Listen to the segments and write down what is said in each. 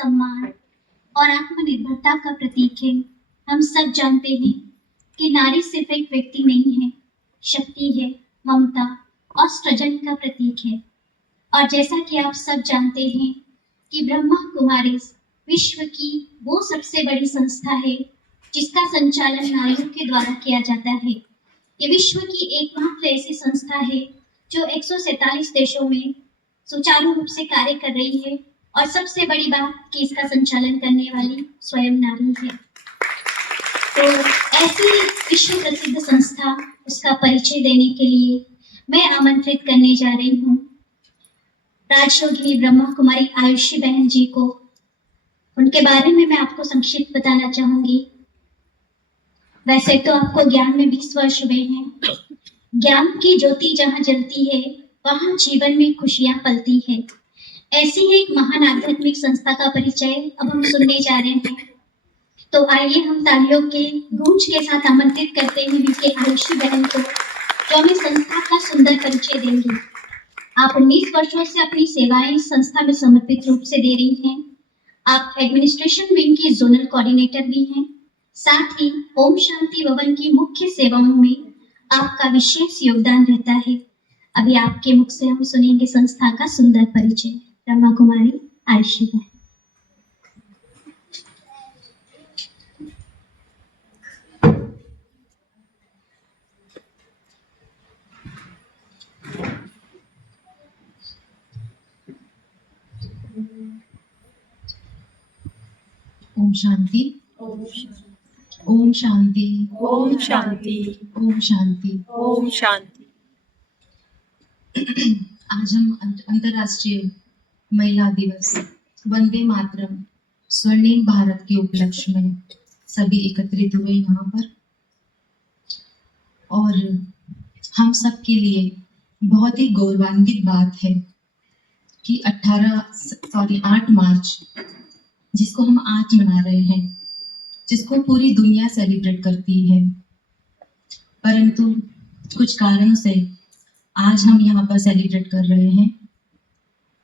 सम्मान और आत्मनिर्भरता का प्रतीक है। हम सब जानते हैं कि नारी सिर्फ एक व्यक्ति नहीं है, शक्ति है, ममता और सृजन का प्रतीक है। और जैसा कि आप सब जानते हैं कि ब्रह्मा कुमारीज विश्व की वो सबसे बड़ी संस्था है जिसका संचालन नारियों के द्वारा किया जाता है। ये विश्व की एकमात्र ऐसी संस्था है जो 147 देशों में सुचारू रूप से कार्य कर रही है और सबसे बड़ी बात कि इसका संचालन करने वाली स्वयं नारी है। तो ऐसी विश्व प्रसिद्ध संस्था, उसका परिचय देने के लिए मैं आमंत्रित करने जा रही हूँ राजयोगिनी ब्रह्मा कुमारी आयुषी बहन जी को। उनके बारे में मैं आपको संक्षिप्त बताना चाहूंगी। वैसे तो आपको ज्ञान में 20 वर्ष हुए हैं। ज्ञान की ज्योति जहाँ जलती है वहाँ जीवन में खुशियां पलती है। ऐसी ही एक महान आध्यात्मिक संस्था का परिचय अब हम सुनने जा रहे हैं। तो आइए हम तालियों के गूंज के साथ आमंत्रित करते हैं बीके आयुषी बहन को, जो हमें संस्था का सुंदर परिचय देंगी। आप 19 वर्षों से अपनी सेवाएं इस संस्था में समर्पित रूप से दे रही हैं। आप एडमिनिस्ट्रेशन विंग की जोनल कोऑर्डिनेटर भी हैं। साथ ही ओम शांति भवन की मुख्य सेवाओं में आपका विशेष योगदान रहता है। अभी आपके मुख से हम सुनेंगे संस्था का सुंदर परिचय। ब्रह्मा कुमारी आयुषी बहन। ओम शांति, ओम शांति, ओम शांति, ओम शांति, ओम शांति। आज हम अंतर्राष्ट्रीय महिला दिवस वंदे मातरम स्वर्णिम भारत के उपलक्ष्य में सभी एकत्रित हुए यहाँ पर। और हम सब के लिए बहुत ही गौरवान्वित बात है कि 8 मार्च, जिसको हम आज मना रहे हैं, जिसको पूरी दुनिया सेलिब्रेट करती है, परंतु कुछ कारणों से आज हम यहाँ पर सेलिब्रेट कर रहे हैं।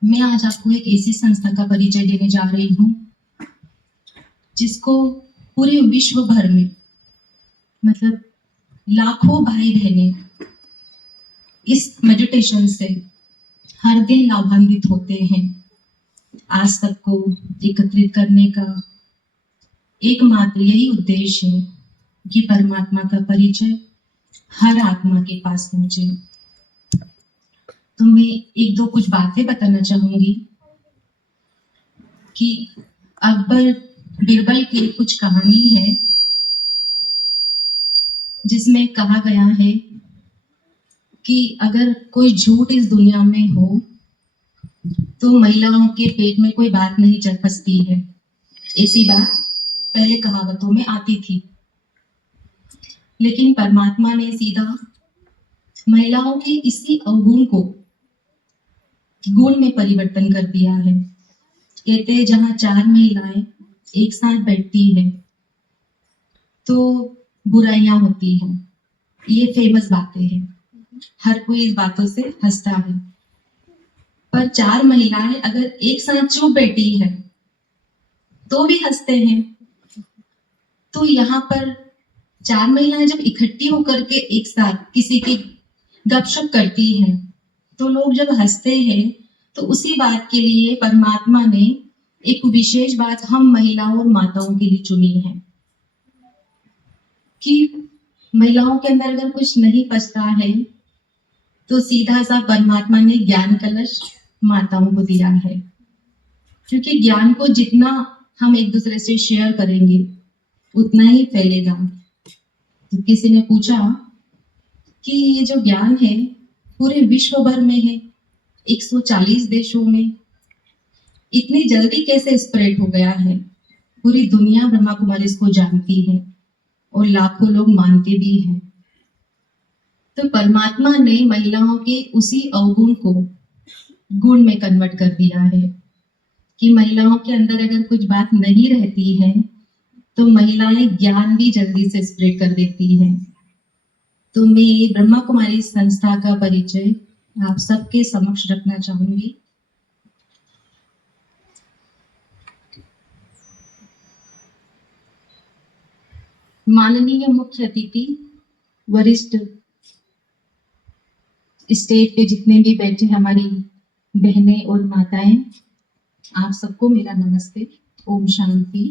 मैं आज आपको एक ऐसी संस्था का परिचय देने जा रही हूँ जिसको पूरे विश्व भर में, मतलब लाखों भाई बहनें इस मेडिटेशन से हर दिन लाभान्वित होते हैं। आज तक को एकत्रित करने का एकमात्र यही उद्देश्य है कि परमात्मा का परिचय हर आत्मा के पास पहुंचे। तो मैं कुछ बातें बताना चाहूंगी कि अकबर बिरबल की कुछ कहानी है जिसमें कहा गया है कि अगर कोई झूठ इस दुनिया में हो तो महिलाओं के पेट में कोई बात नहीं चल फंसती है। ऐसी बात पहले कहावतों में आती थी, लेकिन परमात्मा ने सीधा महिलाओं के इसी अवगुण को गुण में परिवर्तन कर दिया है। कहते हैं जहां 4 महिलाएं एक साथ बैठती है तो बुराइयां होती हैं। ये फेमस बातें हैं, हर कोई इस बातों से हंसता है। पर 4 महिलाएं अगर एक साथ चुप बैठी है तो भी हंसते हैं। तो यहाँ पर 4 महिलाएं जब इकट्ठी होकर के एक साथ किसी की गपशप करती हैं तो लोग जब हंसते हैं, तो उसी बात के लिए परमात्मा ने एक विशेष बात हम महिलाओं और माताओं के लिए चुनी है कि महिलाओं के अंदर अगर कुछ नहीं पचता है तो सीधा सा परमात्मा ने ज्ञान कलश माताओं को दिया है, क्योंकि ज्ञान को जितना हम एक दूसरे से शेयर करेंगे उतना ही फैलेगा। तो किसी ने पूछा कि ये जो ज्ञान है पूरे विश्व भर में है, 140 देशों में, इतनी जल्दी कैसे स्प्रेड हो गया है? पूरी दुनिया ब्रह्मा कुमारी इसको जानती है और लाखों लोग मानते भी हैं। तो परमात्मा ने महिलाओं के उसी अवगुण को गुण में कन्वर्ट कर दिया है कि महिलाओं के अंदर अगर कुछ बात नहीं रहती है तो महिलाएं ज्ञान भी जल्दी से स्प्रेड कर देती हैं। तो मैं ब्रह्मा कुमारी संस्था का परिचय आप सबके समक्ष रखना चाहूंगी। माननीय मुख्य अतिथि, वरिष्ठ स्टेज पे जितने भी बैठे हमारी बहनें और माताएं, आप सबको मेरा नमस्ते। ओम शांति।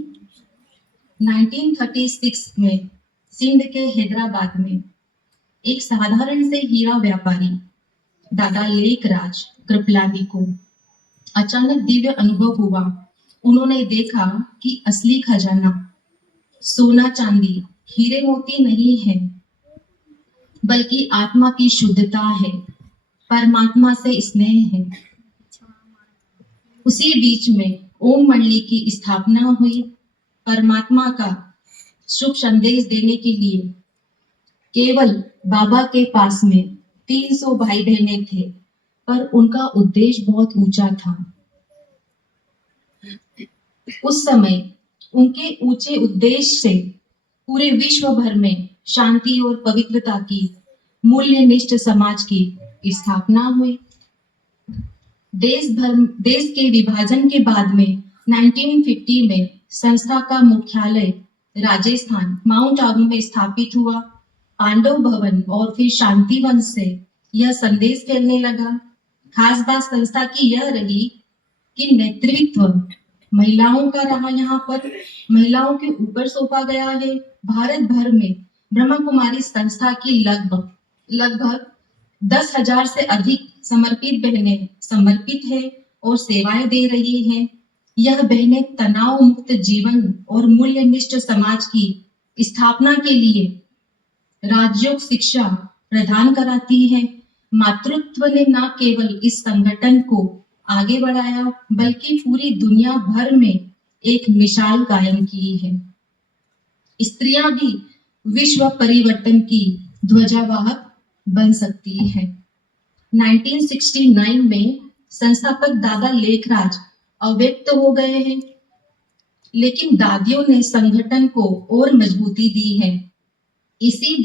1936 में सिंध के हैदराबाद में एक साधारण से हीरा व्यापारी दादा लेखराज कृपलानी को अचानक दिव्य अनुभव हुआ। उन्होंने देखा कि असली खजाना सोना चांदी हीरे मोती नहीं है, बल्कि आत्मा की शुद्धता है, परमात्मा से स्नेह है। उसी बीच में ओम मंडली की स्थापना हुई। परमात्मा का शुभ संदेश देने के लिए केवल बाबा के पास में 300 भाई बहने थे, पर उनका उद्देश्य बहुत ऊंचा था। उस समय उनके ऊंचे उद्देश्य से पूरे विश्व भर में शांति और पवित्रता की मूल्यनिष्ठ समाज की स्थापना हुई। देश के विभाजन के बाद में 1950 में संस्था का मुख्यालय राजस्थान माउंट आबू में स्थापित हुआ। पांडव भवन और फिर शांति वन से यह संदेश फैलने लगा। खास बात संस्था की यह रही कि नेतृत्व महिलाओं का रहा। यहाँ पर महिलाओं के ऊपर सौंपा गया है। भारत भर में ब्रह्मा कुमारी संस्था की लगभग 10,000 से अधिक समर्पित बहनें समर्पित है और सेवाएं दे रही हैं। यह बहनें तनाव मुक्त जीवन और मूल्यनिष्ठ समाज की स्थापना के लिए राजयोग शिक्षा प्रदान कराती है। मातृत्व ने न केवल इस संगठन को आगे बढ़ाया, बल्कि पूरी दुनिया भर में एक मिसाल कायम की है। स्त्रियां भी विश्व परिवर्तन की ध्वजावाहक बन सकती है। 1969 में संस्थापक दादा लेखराज अव्यक्त हो गए हैं, लेकिन दादियों ने संगठन को और मजबूती दी है। इसी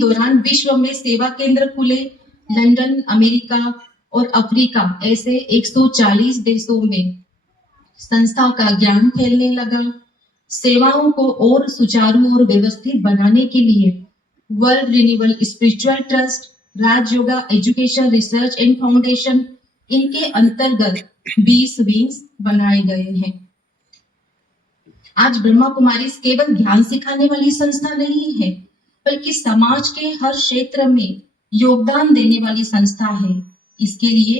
दौरान विश्व में सेवा केंद्र खुले। लंदन, अमेरिका और अफ्रीका ऐसे 140 देशों में संस्था का ज्ञान फैलने लगा। सेवाओं को और सुचारू और व्यवस्थित बनाने के लिए world renewal spiritual trust, Raj yoga education research and foundation, इनके अंतर्गत 20 विंग्स बनाए गए हैं। आज ब्रह्मा कुमारी केवल ज्ञान सिखाने वाली संस्था नहीं है, बल्कि समाज के हर क्षेत्र में योगदान देने वाली संस्था है। इसके लिए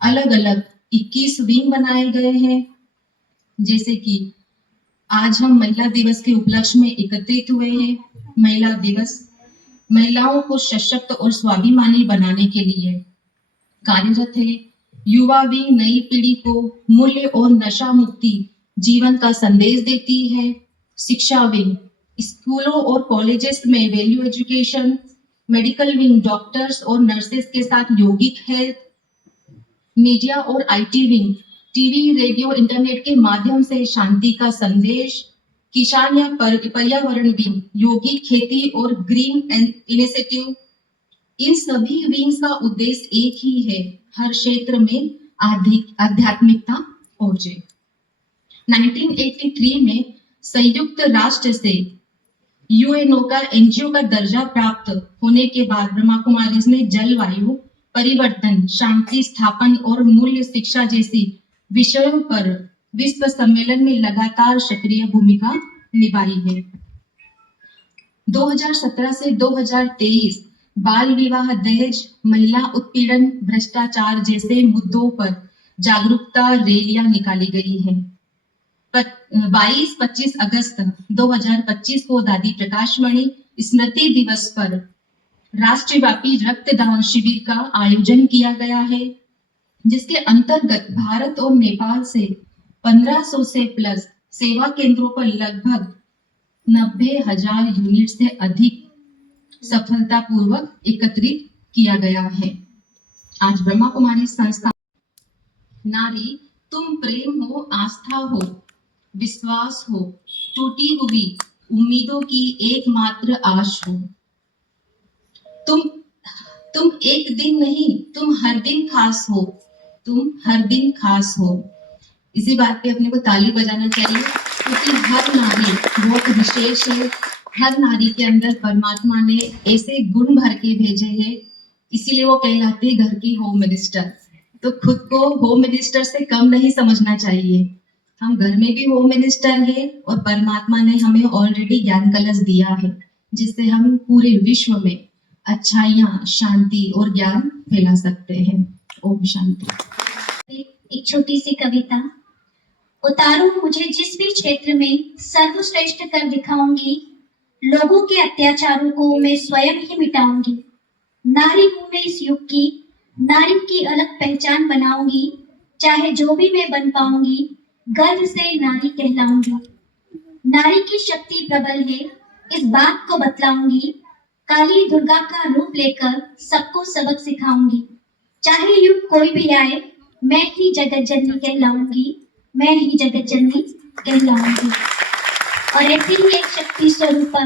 अलग अलग 21 विंग बनाए गए हैं। जैसे कि आज हम महिला दिवस के उपलक्ष्य में एकत्रित हुए हैं। महिला दिवस महिलाओं को सशक्त और स्वाभिमानी बनाने के लिए कार्यरत है। युवा विंग नई पीढ़ी को मूल्य और नशा मुक्ति जीवन का संदेश देती है। शिक्षा विंग स्कूलों और कॉलेजेस में value education. Medical wing doctors और नर्सेस के साथ यौगिक हेल्थ। मीडिया और IT wing TV, radio, internet के माध्यम से शांति का संदेश। किसान या पर्यावरण विंग यौगिक खेती और ग्रीन इनिशिएटिव। इन सभी विंग्स का उद्देश्य एक ही है, हर क्षेत्र में आध्यात्मिकता पहुंचे। 1983 में संयुक्त राष्ट्र से यूएनओ का एनजीओ का दर्जा प्राप्त होने के बाद ब्रह्मा कुमारीज ने जलवायु परिवर्तन, शांति स्थापन और मूल्य शिक्षा जैसी विषयों पर विश्व सम्मेलन में लगातार सक्रिय भूमिका निभाई है। 2017 से 2023 बाल विवाह, दहेज, महिला उत्पीड़न, भ्रष्टाचार जैसे मुद्दों पर जागरूकता रैलियां निकाली गई हैं। 22-25 अगस्त 2025 को दादी प्रकाशमणि स्मृति दिवस पर राष्ट्रव्यापी रक्तदान शिविर का आयोजन किया गया है, जिसके अंतर्गत भारत और नेपाल से 1500 से प्लस सेवा केंद्रों पर लगभग 90,000 यूनिट से अधिक सफलतापूर्वक एकत्रित किया गया है। आज ब्रह्मा कुमारी संस्था नारी तुम प्रेम हो, आस्था हो, विश्वास हो, टूटी हुई उम्मीदों की एकमात्र आश हो। तुम एक दिन नहीं, तुम हर दिन खास हो, तुम हर दिन खास हो। इसी बात पे अपने को ताली बजाना चाहिए। क्योंकि हर नारी बहुत विशेष है। हर नारी के अंदर परमात्मा ने ऐसे गुण भर के भेजे हैं, इसीलिए वो कहलाती है घर की होम मिनिस्टर। तो खुद को होम मिनिस्टर से कम नहीं समझना चाहिए। हम घर में भी होम मिनिस्टर है और परमात्मा ने हमें ऑलरेडी ज्ञान कलश दिया है, जिससे हम पूरे विश्व में अच्छाइयाँ, शांति और ज्ञान फैला सकते हैं। ओम शांति। एक छोटी सी कविता। उतारो मुझे जिस भी क्षेत्र में सर्वश्रेष्ठ कर दिखाऊंगी, लोगों के अत्याचारों को मैं स्वयं ही मिटाऊंगी। नारी हूं मैं इस युग की, नारी की अलग पहचान बनाऊंगी। चाहे जो भी मैं बन पाऊंगी, गर्व से नारी कहलाऊंगी। नारी की शक्ति प्रबल है, इस बात को बतलाऊंगी। काली दुर्गा का रूप लेकर सबको सबक सिखाऊंगी। चाहे युग कोई भी आए, मैं ही जगत जननी कहलाऊंगी। मैं ही जगत जननी कहलाऊंगी। और ऐसी ही एक शक्ति स्वरूपा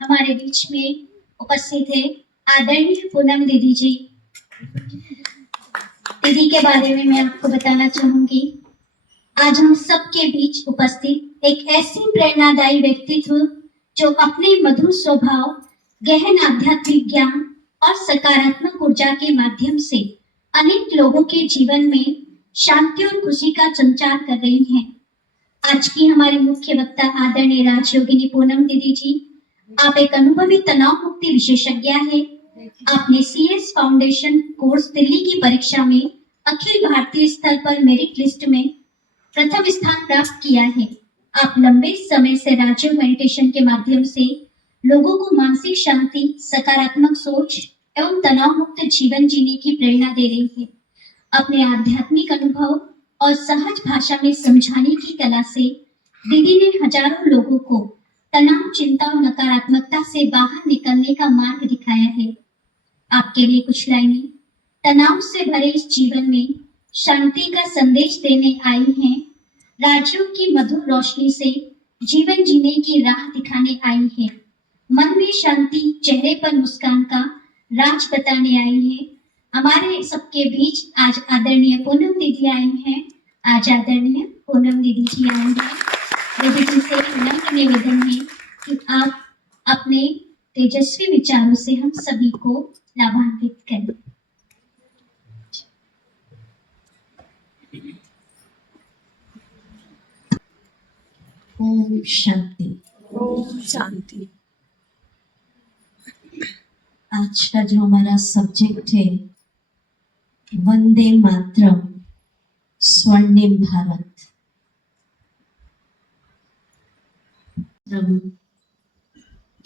हमारे बीच में उपस्थित है, आदरणीय पूनम दीदी जी। दीदी के बारे में मैं आपको बताना चाहूंगी। आज हम सबके बीच उपस्थित एक ऐसी प्रेरणादायी व्यक्तित्व जो अपने मधुर स्वभाव, गहन आध्यात्मिक ज्ञान और सकारात्मक ऊर्जा के माध्यम से अनेक लोगों के जीवन में शांति और खुशी का संचार कर रही हैं। आज की हमारी मुख्य वक्ता आदरणीय राजयोगिनी पूनम दीदी जी। आप एक अनुभवी तनाव मुक्ति विशेषज्ञ है। आपने CS फाउंडेशन कोर्स दिल्ली की परीक्षा में अखिल भारतीय स्तर पर मेरिट लिस्ट में प्रथम स्थान प्राप्त किया है। आप लंबे समय से राजयोग मेडिटेशन के माध्यम से लोगों को मानसिक शांति, सकारात्मक सोच एवं तनाव मुक्त जीवन जीने की प्रेरणा दे रही है। अपने आध्यात्मिक अनुभव और सहज भाषा में समझाने की कला से दीदी ने हजारों लोगों को तनाव, चिंता और नकारात्मकता से बाहर निकलने का मार्ग दिखाया है। आपके लिए कुछ लाइनें तनाव से भरे इस जीवन में शांति का संदेश देने आई हैं। राजयोग की मधुर रोशनी से जीवन जीने की राह दिखाने आई है। मन में शांति, चेहरे पर मुस्कान का राज बताने आई है। हमारे सबके बीच आज आदरणीय पूनम दीदी आई हैं। आज आदरणीय पूनम दीदी जी आई हैं। दीदी जी से नम्र निवेदन है कि आप अपने तेजस्वी विचारों से हम सभी को लाभान्वित करें। ओम शांति। ओम शांति। आज का जो हमारा सब्जेक्ट है वंदे मातरम, स्वर्णिम भारत।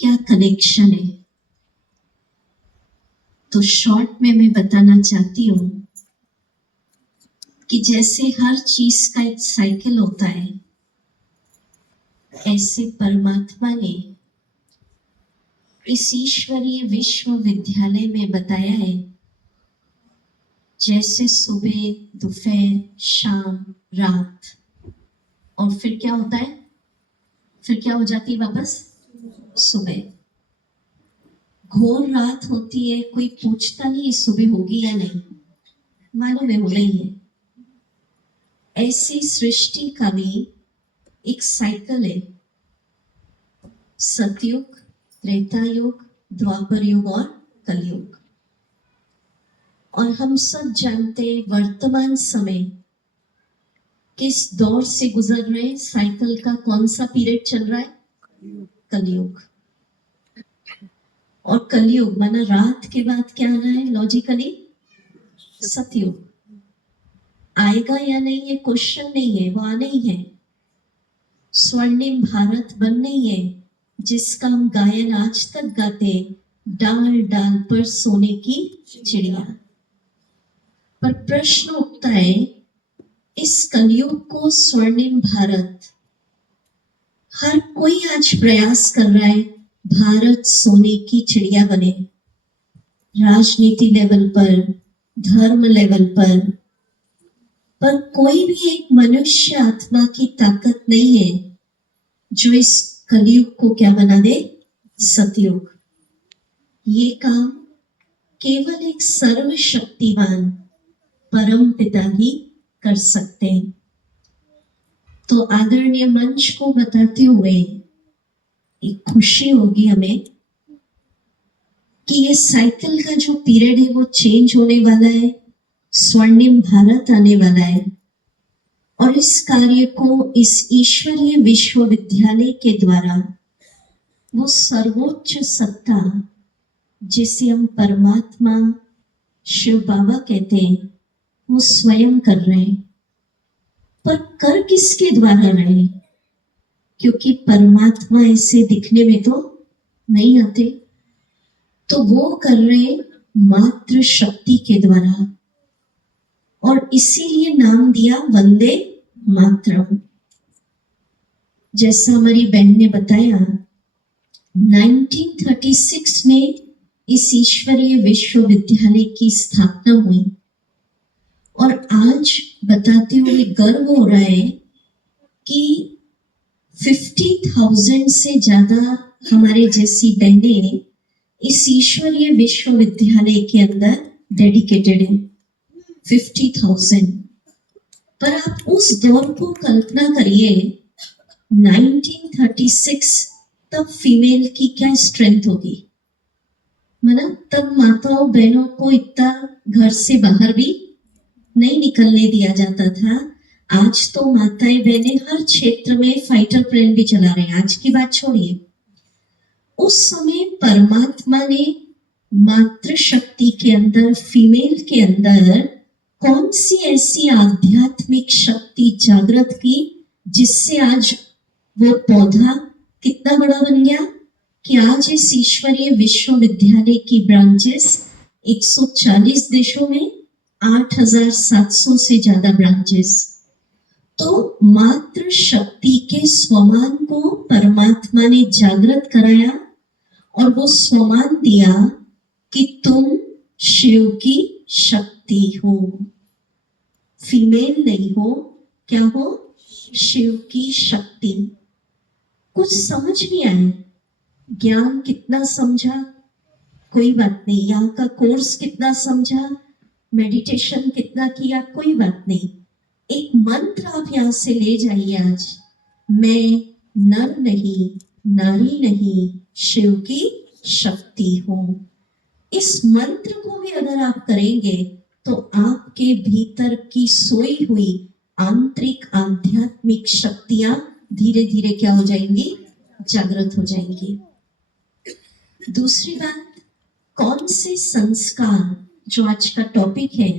क्या कनेक्शन है? तो शॉर्ट में मैं बताना चाहती हूँ कि जैसे हर चीज का एक साइकिल होता है, ऐसे परमात्मा ने इस ईश्वरीय विश्वविद्यालय में बताया है, जैसे सुबह, दोपहर, शाम, रात, और फिर क्या होता है? फिर क्या हो जाती है वापस? सुबह। घोर रात होती है, कोई पूछता नहीं सुबह होगी या नहीं, मालूम है हो रही है। ऐसी सृष्टि का भी एक साइकिल है, सतयुग, त्रेता युग, द्वापर युग और कलयुग। और हम सब जानते हैं वर्तमान समय किस दौर से गुजर रहे हैं। साइकिल का कौन सा पीरियड चल रहा है? कलयुग। और कलयुग माना रात के बाद क्या आना है? लॉजिकली सतयुग। आएगा या नहीं ये क्वेश्चन नहीं है, वो आना ही है। स्वर्णिम भारत बनना ही है, जिसका हम गायन आज तक गाते, डाल डाल पर सोने की चिड़िया। पर प्रश्न उठता है, इस कलयुग को स्वर्णिम भारत, हर कोई आज प्रयास कर रहा है भारत सोने की चिड़िया बने। राजनीति लेवल पर, धर्म लेवल पर कोई भी एक मनुष्य आत्मा की ताकत नहीं है जो इस कलयुग को क्या बना दे? सतयुग। ये काम केवल एक सर्वशक्तिवान परम पिता ही कर सकते हैं। तो आदरणीय मंच को बताते हुए एक खुशी होगी हमें कि ये साइकिल का जो पीरियड है वो चेंज होने वाला है, स्वर्णिम भारत आने वाला है और इस कार्य को इस ईश्वरीय विश्वविद्यालय के द्वारा वो सर्वोच्च सत्ता जिसे हम परमात्मा शिव बाबा कहते हैं वो स्वयं कर रहे हैं। पर कर किसके द्वारा रहे हैं? क्योंकि परमात्मा ऐसे दिखने में तो नहीं आते, तो वो कर रहे हैं मात्र शक्ति के द्वारा और इसीलिए नाम दिया वंदे मातरम। जैसा हमारी बहन ने बताया 1936 में इस ईश्वरीय विश्वविद्यालय की स्थापना हुई और आज बताते हुए गर्व हो रहा है कि 50,000 से ज्यादा हमारे जैसी बहनें इस ईश्वरीय विश्वविद्यालय के अंदर डेडिकेटेड हैं। 50,000। पर आप उस दौर को कल्पना करिए 1936, तब फीमेल की क्या स्ट्रेंथ होगी। मतलब तब माताओं बहनों को इतना घर से बाहर भी नहीं निकलने दिया जाता था। आज तो माताएं बहनें हर क्षेत्र में फाइटर प्लेन भी चला रहे हैं। आज की बात छोड़िए, उस समय परमात्मा ने मातृ शक्ति के अंदर, फीमेल के अंदर कौन सी ऐसी आध्यात्मिक शक्ति जागृत की जिससे आज वो पौधा कितना बड़ा बन गया कि आज इस ईश्वरीय विश्वविद्यालय की ब्रांचेस 140 देशों में 8,700 से ज्यादा ब्रांचेस। तो मातृ शक्ति के स्वमान को परमात्मा ने जागृत कराया और वो स्वमान दिया कि तुम शिव की शक्ति हो, फीमेल नहीं हो, क्या हो? शिव की शक्ति। कुछ समझ नहीं आया, ज्ञान कितना समझा कोई बात नहीं, यहाँ का कोर्स कितना समझा, मेडिटेशन कितना किया कोई बात नहीं, एक मंत्र आप यहाँ से ले जाइए आज, मैं नर नहीं नारी नहीं शिव की शक्ति हूँ। इस मंत्र को भी अगर आप करेंगे तो आपके भीतर की सोई हुई आंतरिक आध्यात्मिक शक्तियां धीरे धीरे क्या हो जाएंगी? जागृत हो जाएंगी। दूसरी बात, कौन से संस्कार, जो आज का टॉपिक है,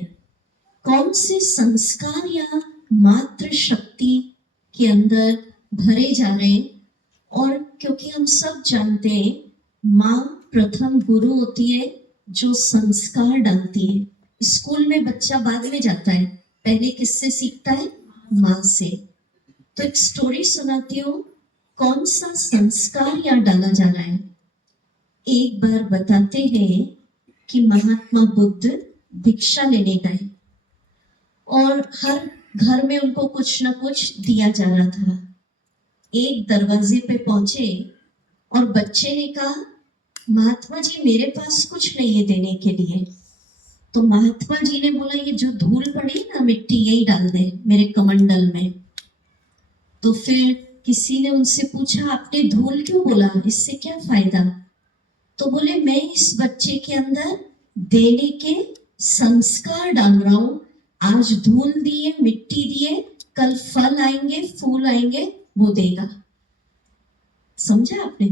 कौन से संस्कार या मातृ शक्ति के अंदर भरे जा रहे हैं। और क्योंकि हम सब जानते हैं माँ प्रथम गुरु होती है जो संस्कार डालती है। स्कूल में बच्चा बाद में जाता है, पहले किससे सीखता है? माँ से। तो एक स्टोरी सुनाती हूँ, कौन सा संस्कार यहाँ डाला जा रहा है। एक बार बताते हैं कि महात्मा बुद्ध भिक्षा लेने गए और हर घर में उनको कुछ ना कुछ दिया जा रहा था। एक दरवाजे पे पहुंचे और बच्चे ने कहा, महात्मा जी मेरे पास कुछ नहीं है देने के लिए। तो महात्मा जी ने बोला, ये जो धूल पड़ी ना मिट्टी, यही डाल दे मेरे कमंडल में। तो फिर किसी ने उनसे पूछा, आपने धूल क्यों बोला, इससे क्या फायदा? तो बोले, मैं इस बच्चे के अंदर देने के संस्कार डाल रहा हूं। आज धूल दिए, मिट्टी दिए, कल फल आएंगे, फूल आएंगे, वो देगा। समझा आपने?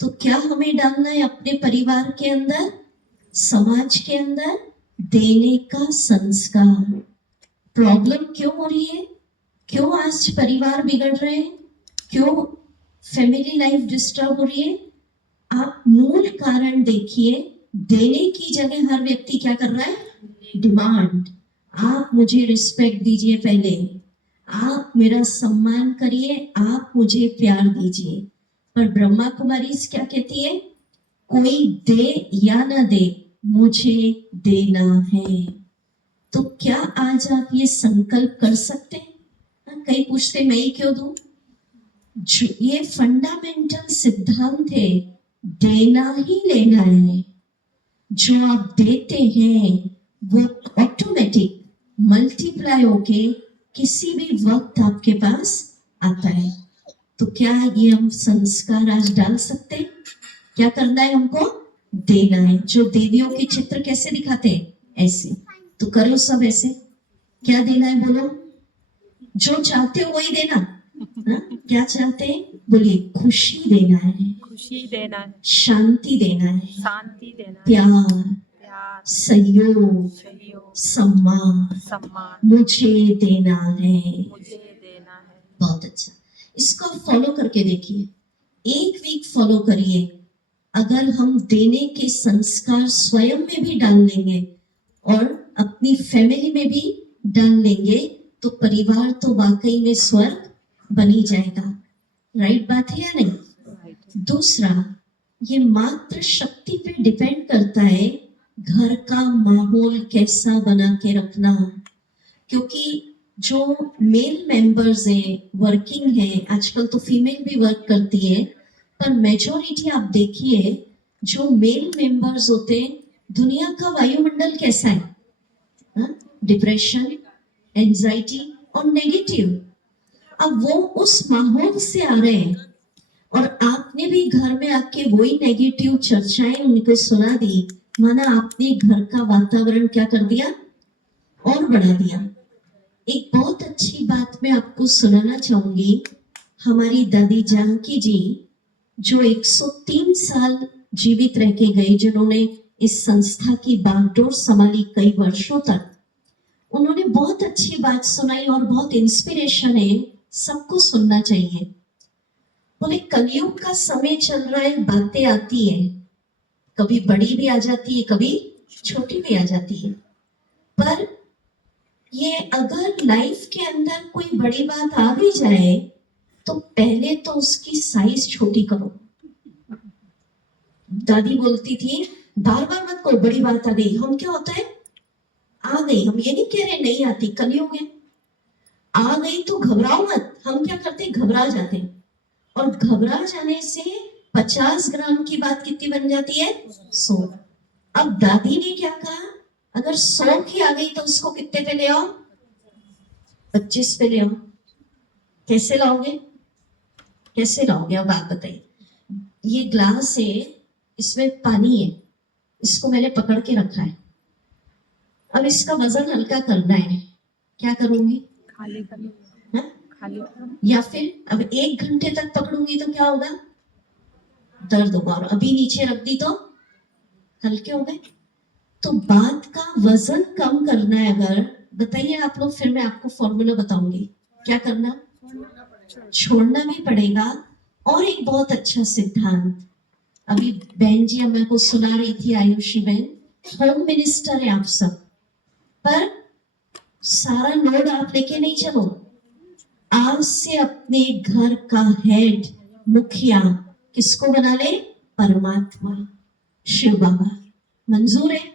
तो क्या हमें डालना है अपने परिवार के अंदर, समाज के अंदर? देने का संस्कार। प्रॉब्लम क्यों हो रही है? क्यों आज परिवार बिगड़ रहे हैं? क्यों फैमिली लाइफ डिस्टर्ब हो रही है? आप मूल कारण देखिए। देने की जगह हर व्यक्ति क्या कर रहा है? डिमांड। आप मुझे रिस्पेक्ट दीजिए, पहले आप मेरा सम्मान करिए, आप मुझे प्यार दीजिए। पर ब्रह्मा कुमारी क्या कहती है? कोई दे या ना दे, मुझे देना है। तो क्या आज आप ये संकल्प कर सकते हैं? कई पूछते मैं ही क्यों दूं? ये फंडामेंटल सिद्धांत है, देना ही लेना है। जो आप देते हैं वो ऑटोमेटिक मल्टीप्लाई होके किसी भी वक्त आपके पास आता है। तो क्या ये हम संस्कार आज डाल सकते हैं? क्या करना है हमको? देना है। जो देवियों के चित्र कैसे दिखाते हैं? ऐसे। तो करो सब ऐसे। क्या देना है बोलो? जो चाहते हो वही देना। हाँ? क्या चाहते हैं? बोलिए। खुशी देना है, खुशी देना है, शांति देना है, शांति देना है, प्यार, प्यार, सहयोग, सहयोग, सम्मान सम्मान मुझे देना है। मुझे देना है। बहुत अच्छा। इसको फॉलो करके देखिए, एक वीक फॉलो करिए। अगर हम देने के संस्कार स्वयं में भी डाल लेंगे और अपनी फैमिली में भी डाल लेंगे तो परिवार तो वाकई में स्वर्ग बन ही जाएगा। राइट बात है या नहीं? दूसरा, ये मात्र शक्ति पे डिपेंड करता है घर का माहौल कैसा बना के रखना। क्योंकि जो मेल मेंबर्स हैं, वर्किंग है, आजकल तो फीमेल भी वर्क करती है, पर मेजॉरिटी आप देखिए जो मेल मेंबर्स होते हैं, दुनिया का वायुमंडल कैसा है? डिप्रेशन, एंजाइटी और नेगेटिव। अब वो उस माहौल से आ रहे हैं और आपने भी घर में आके वही नेगेटिव चर्चाएं उनको सुना दी, माना आपने घर का वातावरण क्या कर दिया? और बढ़ा दिया। एक बहुत अच्छी बात मैं आपको सुनाना चाहूंगी। हमारी दादी जानकी जी जो 103 साल जीवित रह के गए, जिन्होंने इस संस्था की बागडोर संभाली कई वर्षों तक, उन्होंने बहुत अच्छी बात सुनाई और बहुत इंस्पिरेशन है, सबको सुनना चाहिए। बोले कलयुग का समय चल रहा है, बातें आती है, कभी बड़ी भी आ जाती है, कभी छोटी भी आ जाती है, पर ये अगर लाइफ के अंदर कोई बड़ी बात आ भी जाए तो पहले तो उसकी साइज छोटी करो। दादी बोलती थी बार बार मत कहो बड़ी बात आ गई। हम क्या होता है, आ गई, हम ये नहीं कह रहे नहीं आती, कलयुग है, आ गई तो घबराओ मत। हम क्या करते, घबरा जाते हैं, और घबरा जाने से 50 ग्राम की बात कितनी बन जाती है? 100। अब दादी ने क्या कहा, अगर 100 की आ गई तो उसको कितने पे ले आओ? 25 पे ले आओ। कैसे लाओगे? कैसे लाओगे? अब आप बताइए। ये ग्लास है, इसमें पानी है, इसको मैंने पकड़ के रखा है, अब इसका वजन हल्का करना है, क्या करूंगी? खाली करो, हाँ? खाली करो। या फिर अब 1 घंटे तक पकड़ूंगी तो क्या होगा? दर्द होगा। और अभी नीचे रख दी तो हल्के हो गए। तो बात का वजन कम करना है अगर, बताइए आप लोग, फिर मैं आपको फॉर्मूला बताऊंगी क्या करना। छोड़ना भी पड़ेगा। और एक बहुत अच्छा सिद्धांत, अभी बहन जी मेरे को सुना रही थी, आयुषी बहन, होम मिनिस्टर है आप सब, पर सारा लोड आप लेके नहीं चलो। आज से अपने घर का हेड, मुखिया किसको बना ले? परमात्मा, शिव बाबा। मंजूर है?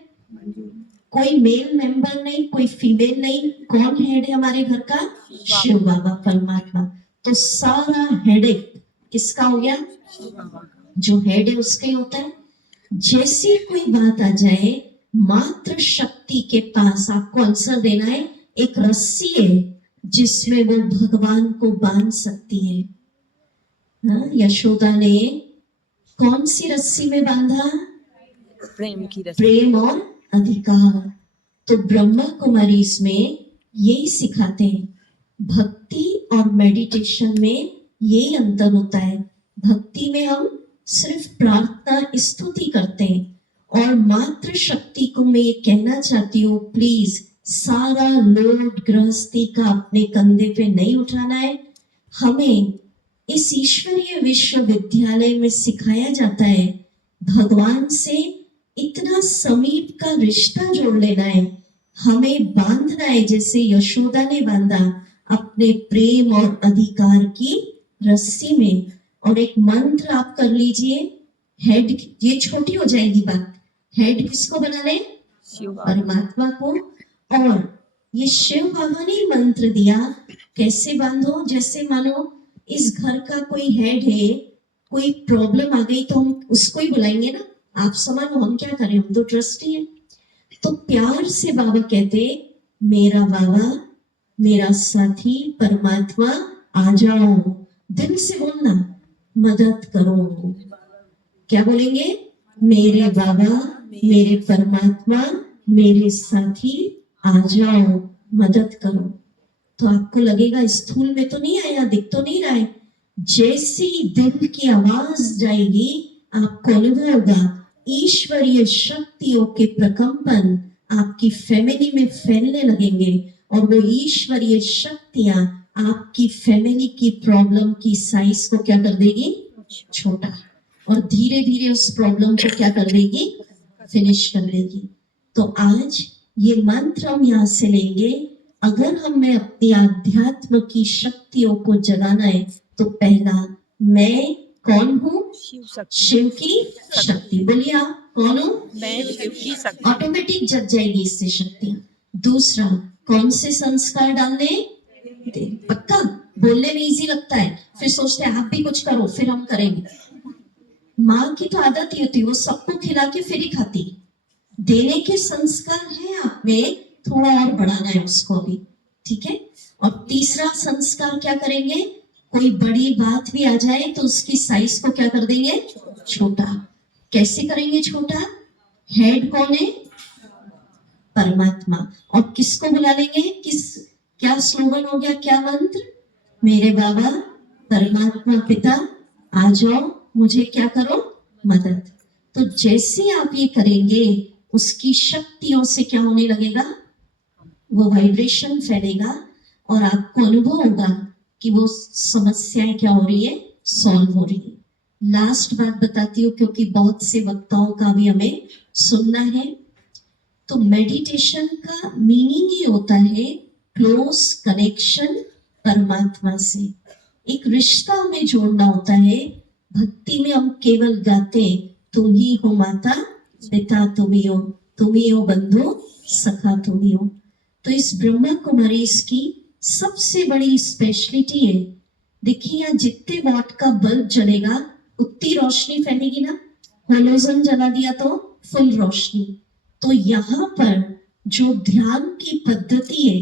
कोई मेल मेंबर नहीं, कोई फीमेल नहीं, कौन हेड है हमारे घर का? शिव बाबा, परमात्मा। तो सारा हेडेक किसका हो गया? जो हेड है उसका ही होता है। जैसी कोई बात आ जाए, मात्र शक्ति के पास आपको आंसर देना है। एक रस्सी है जिसमें वो भगवान को बांध सकती है। हाँ, यशोदा ने कौन सी रस्सी में बांधा? प्रेम की रस्सी। प्रेम और अधिकार। तो ब्रह्मा कुमारी इसमें यही सिखाते हैं। भक्ति और मेडिटेशन में यही अंतर होता है। भक्ति में हम सिर्फ प्रार्थना स्तुति करते हैं, और मात्र शक्ति को मैं ये कहना चाहती हूँ, प्लीज सारा लोड गृहस्थी का अपने कंधे पे नहीं उठाना है। हमें इस ईश्वरीय विश्वविद्यालय में सिखाया जाता है भगवान से इतना समीप का रिश्ता जोड़ लेना है, हमें बांधना है जैसे यशोदा ने बांधा अपने प्रेम और अधिकार की रस्सी में। और एक मंत्र आप कर लीजिए, हेड, ये छोटी हो जाएगी बात, हेड किसको बना ले? शिव बाबा। परमात्मा को। और ये शिव बाबा ने मंत्र दिया, कैसे बांधो? जैसे मानो इस घर का कोई हेड है, कोई प्रॉब्लम आ गई तो हम उसको ही बुलाएंगे ना, आप समझो हम क्या करें, हम तो ट्रस्टी हैं। तो प्यार से बाबा कहते, मेरा बाबा, मेरा साथी परमात्मा आ जाओ, दिल से बोलना, मदद करो। क्या बोलेंगे? मेरे बाबा, मेरे परमात्मा, मेरे साथी, आ जाओ, मदद करो। तो आपको लगेगा स्थूल में तो नहीं आया, दिख तो नहीं रहा है। जैसी दिल की आवाज जाएगी, आपको अनुभव होगा ईश्वरीय शक्तियों के प्रकंपन आपकी फैमिली में फैलने लगेंगे, और वो ईश्वरीय शक्तियां आपकी फैमिली की प्रॉब्लम की साइज को क्या कर देगी? छोटा। और धीरे धीरे उस प्रॉब्लम को क्या कर देगी? फिनिश कर देगी। तो आज ये मंत्र हम यहाँ से लेंगे। अगर हमें अपनी आध्यात्म की शक्तियों को जगाना है, तो पहला, मैं कौन हूँ? शिव शक्ति। शिव की शक्ति। बोलिए आप, कौन हूँ? मैं शिव की शक्ति। ऑटोमेटिक जग जाएगी इससे शक्तियां। दूसरा, कौन से संस्कार डालने? पक्का? बोलने में इजी लगता है, फिर सोचते हैं आप भी कुछ करो, फिर हम करेंगे। माँ की तो आदत ही होती है, वो सबको खिला के फिर ही खाती। देने के संस्कार है आप में, थोड़ा और बढ़ाना है उसको भी, ठीक है। और तीसरा संस्कार क्या करेंगे? कोई बड़ी बात भी आ जाए तो उसकी साइज को क्या कर देंगे? छोटा। कैसे करेंगे छोटा? हेड कौन है? परमात्मा। और किसको बुला लेंगे? क्या स्लोगन हो गया, क्या मंत्र? मेरे बाबा परमात्मा पिता, आ जाओ, मुझे क्या करो? मदद। तो जैसे आप ये करेंगे, उसकी शक्तियों से क्या होने लगेगा? वो वाइब्रेशन फैलेगा, और आपको अनुभव होगा कि वो समस्याएं क्या हो रही है? सॉल्व हो रही है। लास्ट बात बताती हूँ, क्योंकि बहुत से वक्ताओं का भी हमें सुनना है। तो मेडिटेशन का मीनिंग ही होता है क्लोज कनेक्शन परमात्मा से। एक रिश्ता हमें जोड़ना होता है। भक्ति में हम केवल गाते, तुम ही हो माता पिता, तुम ही हो बंधु सखा, तुम ही हो। तो इस ब्रह्मा कुमारी की सबसे बड़ी स्पेशलिटी है, देखिए यहाँ जितने वॉट का बल्ब जलेगा उतनी रोशनी फैलेगी ना। हेलोजन जला दिया तो फुल रोशनी। तो यहाँ पर जो ध्यान की पद्धति है,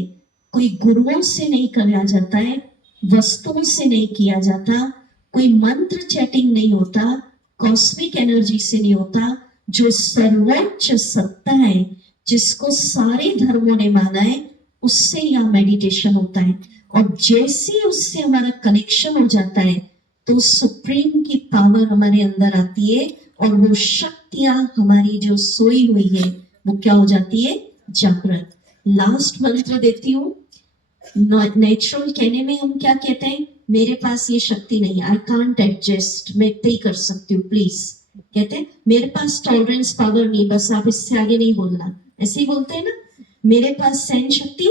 कोई गुरुओं से नहीं किया जाता है, वस्तुओं से नहीं किया जाता, कोई मंत्र चैटिंग नहीं होता, कॉस्मिक एनर्जी से नहीं होता। जो सर्वोच्च सत्ता है, जिसको सारे धर्मों ने माना है, उससे यहाँ मेडिटेशन होता है। और जैसे उससे हमारा कनेक्शन हो जाता है, तो सुप्रीम की पावर हमारे अंदर आती है, और वो शक्तियां हमारी जो सोई हुई है वो क्या हो जाती है? जागृत। लास्ट मंत्र देती हूँ। नेचुरल कहने में हम क्या कहते हैं? मेरे पास ये शक्ति नहीं, आई कांट एडजस्ट, मैं इतना ही कर सकती हूँ, प्लीज। कहते हैं मेरे पास टॉलरेंस पावर नहीं, बस आप इससे आगे नहीं बोलना, ऐसे ही बोलते हैं ना। मेरे पास सहन शक्ति,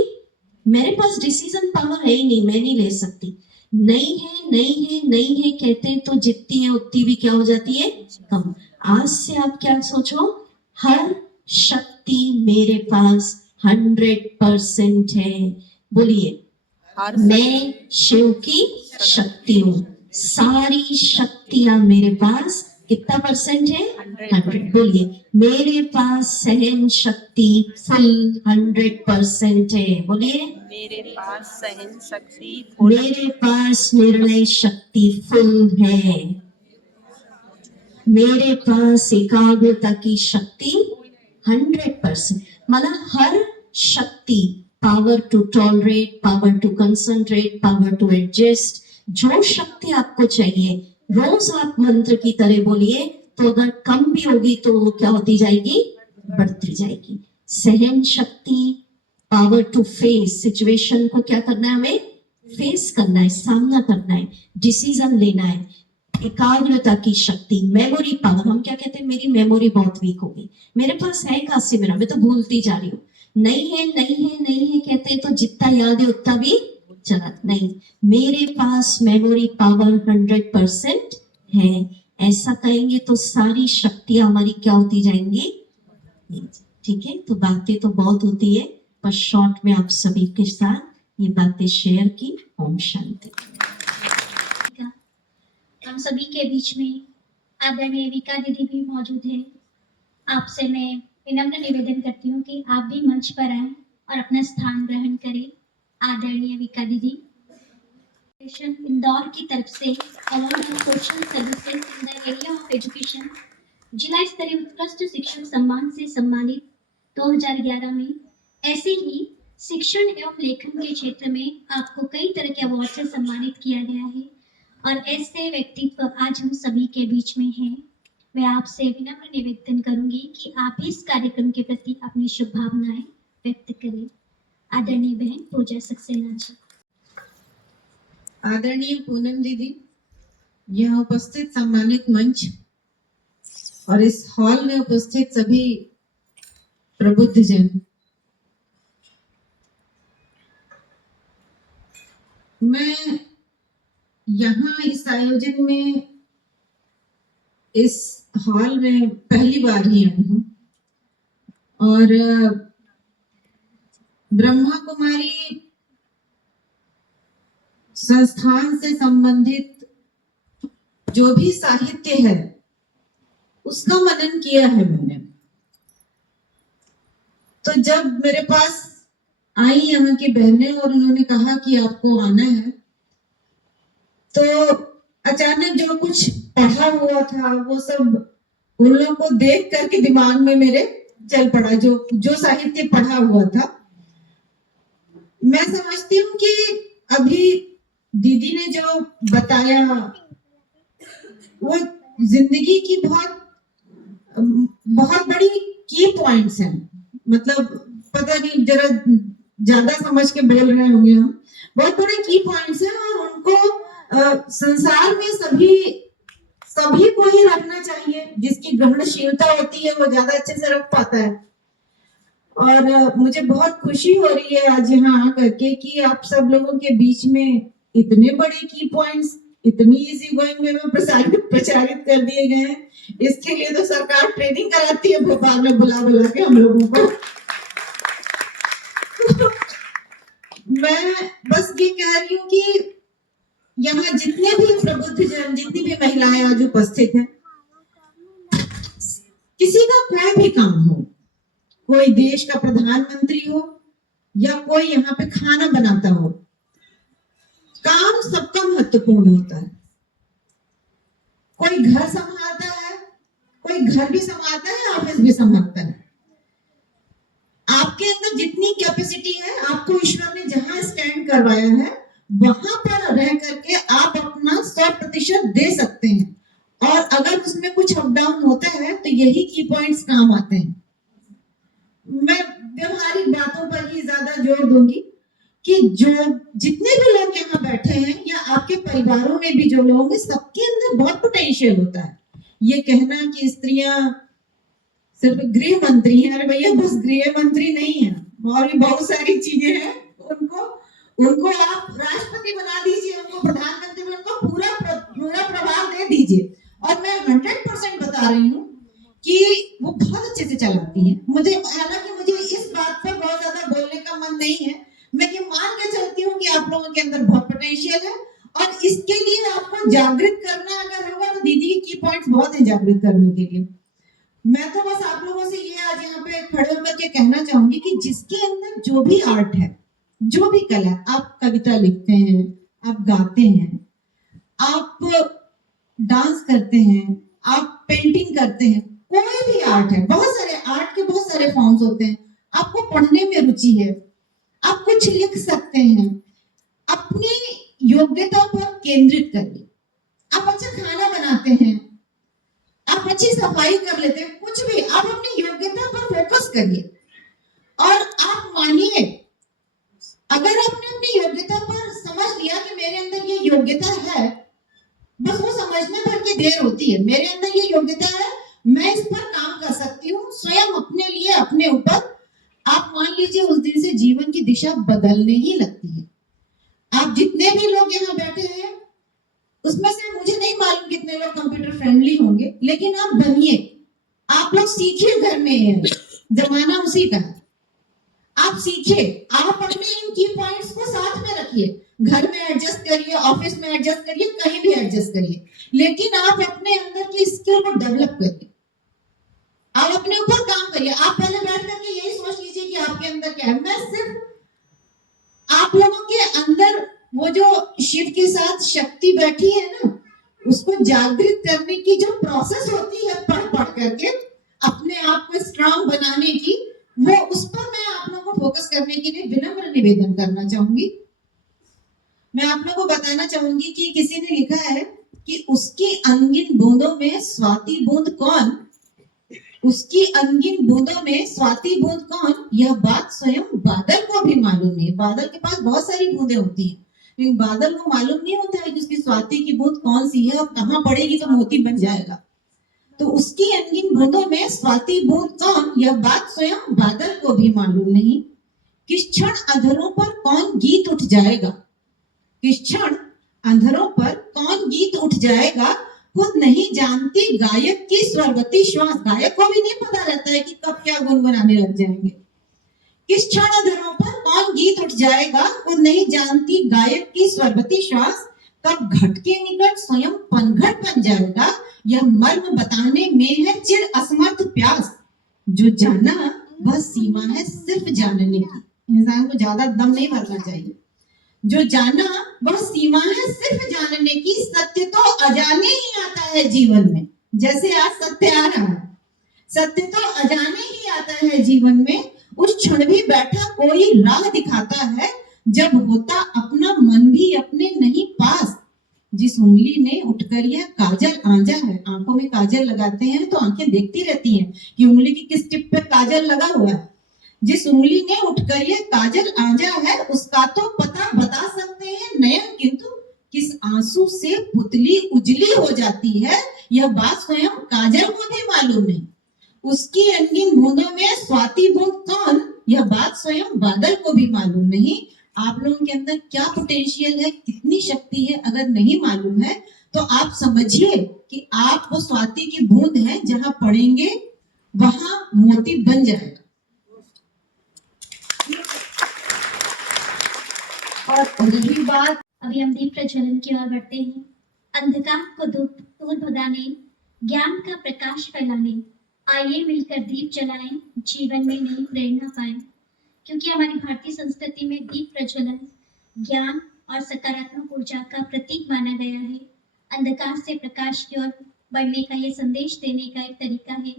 मेरे पास डिसीजन पावर है ही नहीं, मैं नहीं ले सकती। नहीं है, नहीं है, नहीं है कहते हैं, तो जितनी है उतनी भी क्या हो जाती है? कम। आज से आप क्या सोचो? हर शक्ति मेरे पास 100% है। बोलिए, मैं शिव की शक्ति हूँ, सारी शक्तियां मेरे पास कितना परसेंट है? 100। बोलिए, मेरे पास सहन शक्ति फुल 100% है। बोलिए, मेरे पास सहन शक्ति मेरे पास निर्णय शक्ति फुल है, मेरे पास एकाग्रता की शक्ति 100%। मतलब हर शक्ति, power to tolerate, power to concentrate, power to adjust, जो शक्ति आपको चाहिए, रोज आप मंत्र की तरह बोलिए। तो अगर कम भी होगी तो वो क्या होती जाएगी? बढ़ती जाएगी। सहन शक्ति, पावर टू फेस सिचुएशन को क्या करना है? हमें फेस करना है, सामना करना है, डिसीजन लेना है। एकाग्रता की शक्ति, मेमोरी पावर, हम क्या कहते हैं? मेरी मेमोरी बहुत वीक हो गई, मेरे पास है कहाँ से मेरा, मैं तो भूलती जा रही हूँ। नहीं है, नहीं है, नहीं है कहते हैं तो जितना याद है उतना भी चला नहीं। मेरे पास मेमोरी पावर 100% है, ऐसा कहेंगे तो सारी शक्तियां हमारी क्या होती जाएंगी? ठीक है। तो बातें तो बहुत होती है, पर शॉर्ट में आप सभी के साथ ये बातें शेयर की। ओम शांति। हम सभी के बीच में आदरणीय विका दीदी भी मौजूद है। आपसे मैं विनम्र निवेदन करती हूँ कि आप भी मंच पर आएं और अपना स्थान ग्रहण करें। आदरणीय विका दीदी। फाउंडेशन इंदौर की तरफ से award of social services in the area of education जिला स्तरीय उत्कृष्ट शिक्षक सम्मान से सम्मानित 2011 में। ऐसे ही शिक्षण एवं लेखन के क्षेत्र में आपको कई तरह के अवार्ड से सम्मानित किया गया है और ऐसे व्यक्तित्व आज हम सभी के बीच में हैं। मैं आपसे विनम्र निवेदन करूंगी कि आप इस कार्यक्रम के प्रति अपनी शुभकामनाएं व्यक्त करें। आदरणीय बहन पूजा सक्सेना जी। आदरणीय पूनम दीदी, यहाँ उपस्थित सम्मानित मंच और इस हॉल में उपस्थित सभी प्रबुद्ध जन, मैं यहाँ इस आयोजन में इस हॉल में पहली बार ही आई हूँ और ब्रह्मा कुमारी संस्थान से संबंधित जो भी साहित्य है उसका मनन किया है मैंने। तो जब मेरे पास आई यहाँ की बहनें और उन्होंने कहा कि आपको आना है, तो अचानक जो कुछ पढ़ा हुआ था वो सब उन लोगों को देख करके दिमाग में मेरे चल पड़ा। जो साहित्य पढ़ा हुआ था, मैं समझती हूँ कि अभी दीदी ने जो बताया वो जिंदगी की बहुत बड़ी की पॉइंट्स हैं। मतलब पता नहीं, जरा ज्यादा समझ के बोल रहे होंगे हम, बहुत बड़े की पॉइंट्स हैं और उनको संसार में सभी को ही रखना चाहिए। जिसकी ग्रहणशीलता होती है वो ज्यादा अच्छे से रख पाता है। और मुझे बहुत खुशी हो रही है आज यहाँ आकर के कि आप सब लोगों के बीच में इतने बड़े की पॉइंट्स इतनी इजी गोइंग में प्रचारित कर दिए गए हैं। इसके लिए तो सरकार ट्रेनिंग कराती है भोपाल में बुला के हम लोगों को। मैं बस ये कह रही हूँ कि यहाँ जितने भी प्रबुद्ध जन, जितनी भी महिलाएं आज उपस्थित हैं, किसी का कोई भी काम हो, कोई देश का प्रधानमंत्री हो या कोई यहाँ पे खाना बनाता हो, काम सबका महत्वपूर्ण होता है। कोई घर संभालता है, कोई घर भी संभालता है, ऑफिस भी संभालता है। आपके अंदर जितनी कैपेसिटी है, आपको ईश्वर ने जहां स्टैंड करवाया है वहां पर रह करके आप अपना 100% दे सकते हैं। और अगर उसमें कुछ अप डाउन होता है तो यही की पॉइंट्स काम आते हैं। मैं व्यवहारिक बातों पर ही ज्यादा जोर दूंगी कि जो जितने भी लोग यहाँ बैठे हैं या आपके परिवारों में भी जो लोग हैं, सबके अंदर बहुत पोटेंशियल होता है। ये कहना कि स्त्रियां सिर्फ गृह मंत्री हैं, अरे भैया बस गृह मंत्री नहीं है, और भी बहुत सारी चीजें हैं। उनको आप राष्ट्रपति बना दीजिए, उनको प्रधानमंत्री, उनको पूरा प्रभाव दे दीजिए। और मैं 100% बता रही हूँ कि वो बहुत अच्छे से चलाती हैं। हालांकि मुझे इस बात पर बहुत ज्यादा बोलने का मन नहीं है। मैं ये मान के चलती हूँ कि आप लोगों के अंदर बहुत पोटेंशियल है और इसके लिए आपको जागृत करना अगर होगा तो दीदी की पॉइंट्स बहुत है जागृत करने के लिए। मैं तो बस आप लोगों से ये आज यहाँ पे खड़े होकर के कहना चाहूंगी कि जिसके अंदर जो भी आर्ट है, जो भी कला, आप कविता लिखते हैं, आप गाते हैं, आप डांस करते हैं, आप पेंटिंग करते हैं, कोई भी आर्ट है, बहुत सारे आर्ट के बहुत सारे फॉर्म्स होते हैं। आपको पढ़ने में रुचि है, आप कुछ लिख सकते हैं, अपनी योग्यता पर केंद्रित करिए। आप अच्छा खाना बनाते हैं, आप अच्छी सफाई कर लेते हैं, कुछ भी, आप अपनी योग्यता पर फोकस करिए। और आप मानिए, अगर आपने अपनी योग्यता पर समझ लिया कि मेरे अंदर ये योग्यता है, बस वो समझने भर की देर होती है। मेरे अंदर ये योग्यता है, मैं इस पर काम कर सकती हूँ स्वयं अपने लिए, अपने ऊपर। आप मान लीजिए उस दिन से जीवन की दिशा बदलने ही लगती है। आप जितने भी लोग यहाँ बैठे हैं उसमें से मुझे नहीं मालूम कितने लोग कंप्यूटर फ्रेंडली होंगे, लेकिन आप बनिए, आप लोग सीखिए। घर में जमाना उसी का है, आप सीखिए, आप अपने इन की पॉइंट्स को साथ में रखिए। घर में एडजस्ट करिए, ऑफिस में एडजस्ट करिए, कहीं भी एडजस्ट करिए, लेकिन आप अपने अंदर की स्किल को डेवलप करिए, आप अपने ऊपर काम करिए। आप पहले बैठ करके यही सोच लीजिए कि आपके अंदर क्या है। मैं सिर्फ आप लोगों के अंदर वो जो शिव के साथ शक्ति बैठी है ना, उसको जागृत करने की जो प्रोसेस होती है पढ़ पढ़ करके अपने आप को स्ट्रांग बनाने की, वो उस पर मैं आप लोगों को फोकस करने के लिए विनम्र निवेदन करना चाहूंगी। मैं आप लोगों को बताना चाहूंगी कि किसी ने लिखा है कि उसकी अंगिन बूंदों में स्वाति बूंद कौन, उसकी अंगिन बूंदों में स्वाति बूंद कौन, यह बात स्वयं बादल को भी मालूम नहीं। बादल के पास बहुत सारी बूंदें होती हैं, लेकिन बादल को मालूम नहीं होता है कि उसकी स्वाति की बूंद कौन सी है और कहाँ पड़ेगी तो मोती बन जाएगा। तो उसकी अंगिन बूंदों में स्वाति बूंद कौन, यह बात स्वयं बादल को भी मालूम नहीं। किस क्षण अधरों पर कौन गीत उठ जाएगा, किस क्षण अंधरों पर कौन गीत उठ जाएगा, खुद नहीं जानती गायक की स्वरवती श्वास। गायक को भी नहीं पता रहता है कि कब क्या गुनगुनाने लग जाएंगे। किस क्षण अंधरों पर कौन गीत उठ जाएगा, खुद नहीं जानती गायक की स्वरवती श्वास। कब घट के निकट स्वयं पनघट बन जाएगा, यह मर्म बताने में है चिर असमर्थ प्यास। जो जाना वह सीमा है सिर्फ जानने की। इंसान को ज्यादा दम नहीं भरना चाहिए। जो जाना वह सीमा है सिर्फ जानने की। सत्य तो अजाने ही आता है जीवन में, जैसे आज सत्य आ रहा है। सत्य तो अजाने ही आता है जीवन में। उस क्षण भी बैठा कोई राह दिखाता है, जब होता अपना मन भी अपने नहीं पास। जिस उंगली ने उठकर यह काजल आंजा है, आंखों में काजल लगाते हैं तो आंखें देखती रहती हैं कि उंगली की किस टिप पे काजल लगा हुआ है। जिस उंगली ने उठकर यह काजल आंजा है, उसका तो पता बता सकते हैं नयन, किंतु किस आंसू से पुतली उजली हो जाती है, यह बात स्वयं काजल को भी मालूम नहीं। उसकी अंगिन बूंदों में स्वाति बूंद कौन, यह बात स्वयं बादल को भी मालूम नहीं। आप लोगों के अंदर क्या पोटेंशियल है, कितनी शक्ति है, अगर नहीं मालूम है तो आप समझिए कि आप वो स्वाति की बूंद है, जहां पड़ेंगे वहां मोती बन जाएगा। और रही बात, अभी हम दीप प्रज्वलन की ओर बढ़ते हैं। अंधकार को दूर भगाने, ज्ञान का प्रकाश फैलाने, आइए मिलकर दीप जलाएं, जीवन में नई प्रेरणा पाएं। क्योंकि हमारी भारतीय संस्कृति में दीप प्रज्वलन ज्ञान और सकारात्मक ऊर्जा का प्रतीक माना गया है। अंधकार से प्रकाश की ओर बढ़ने का ये संदेश देने का एक तरीका है,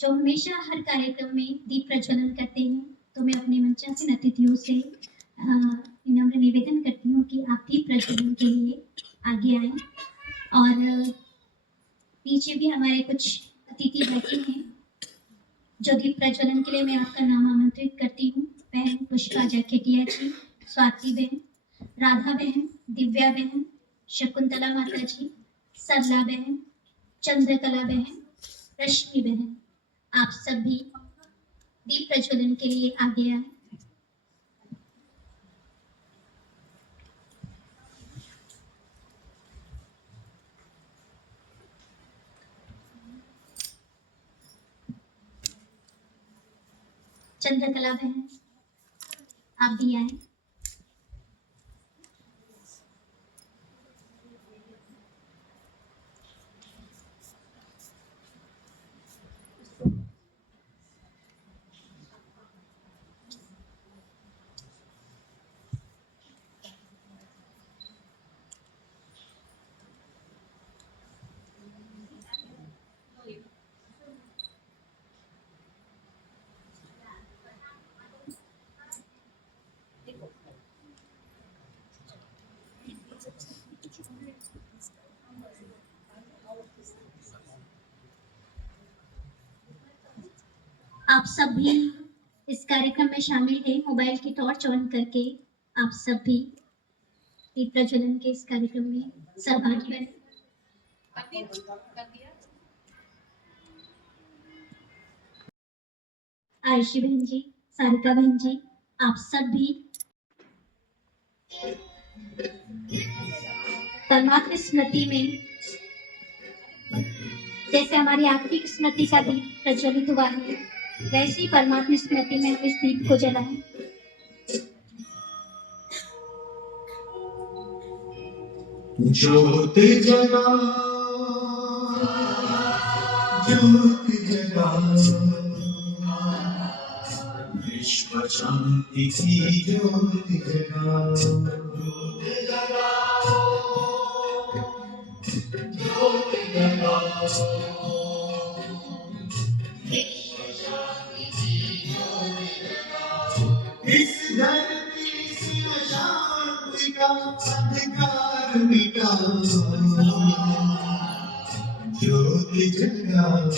जो हमेशा हर कार्यक्रम में दीप प्रज्वलन करते हैं। तो मैं अपने मंचासीन अतिथियों से विनम्र निवेदन करती हूँ कि आप दीप प्रज्वलन के लिए आगे आए। और पीछे भी हमारे कुछ अतिथि बैठे हैं, जो दीप प्रज्वलन के लिए मैं आपका नाम आमंत्रित करती हूँ। बहन पुष्पा जैकेटिया जी, स्वाति बहन, राधा बहन, दिव्या बहन, शकुंतला माता जी, सरला बहन, चंद्रकला बहन, रश्मि बहन, आप सभी दीप प्रज्वलन के लिए आगे आए। चंद्रकला बहन, आप भी आए। आप सब भी इस कार्यक्रम में शामिल हैं। मोबाइल की टॉर्च ऑन करके आप सब भी दीप प्रज्वलन के इस कार्यक्रम में सहभागी बने। आयुषी बहन जी, सारिका बहन जी, आप सब भी परमात्मा स्मृति में, जैसे हमारी आखिरी स्मृति का दीप प्रज्वलित हुआ है, वैसे ही परमात्मा स्मृति में हम इस दीप को जलाएं। ज्योत जला, ज्योत जला, विश्व शांति की ज्योत जला। इस धरती से अशांति का अंधकार मिटाओ, ज्योति जगाओ,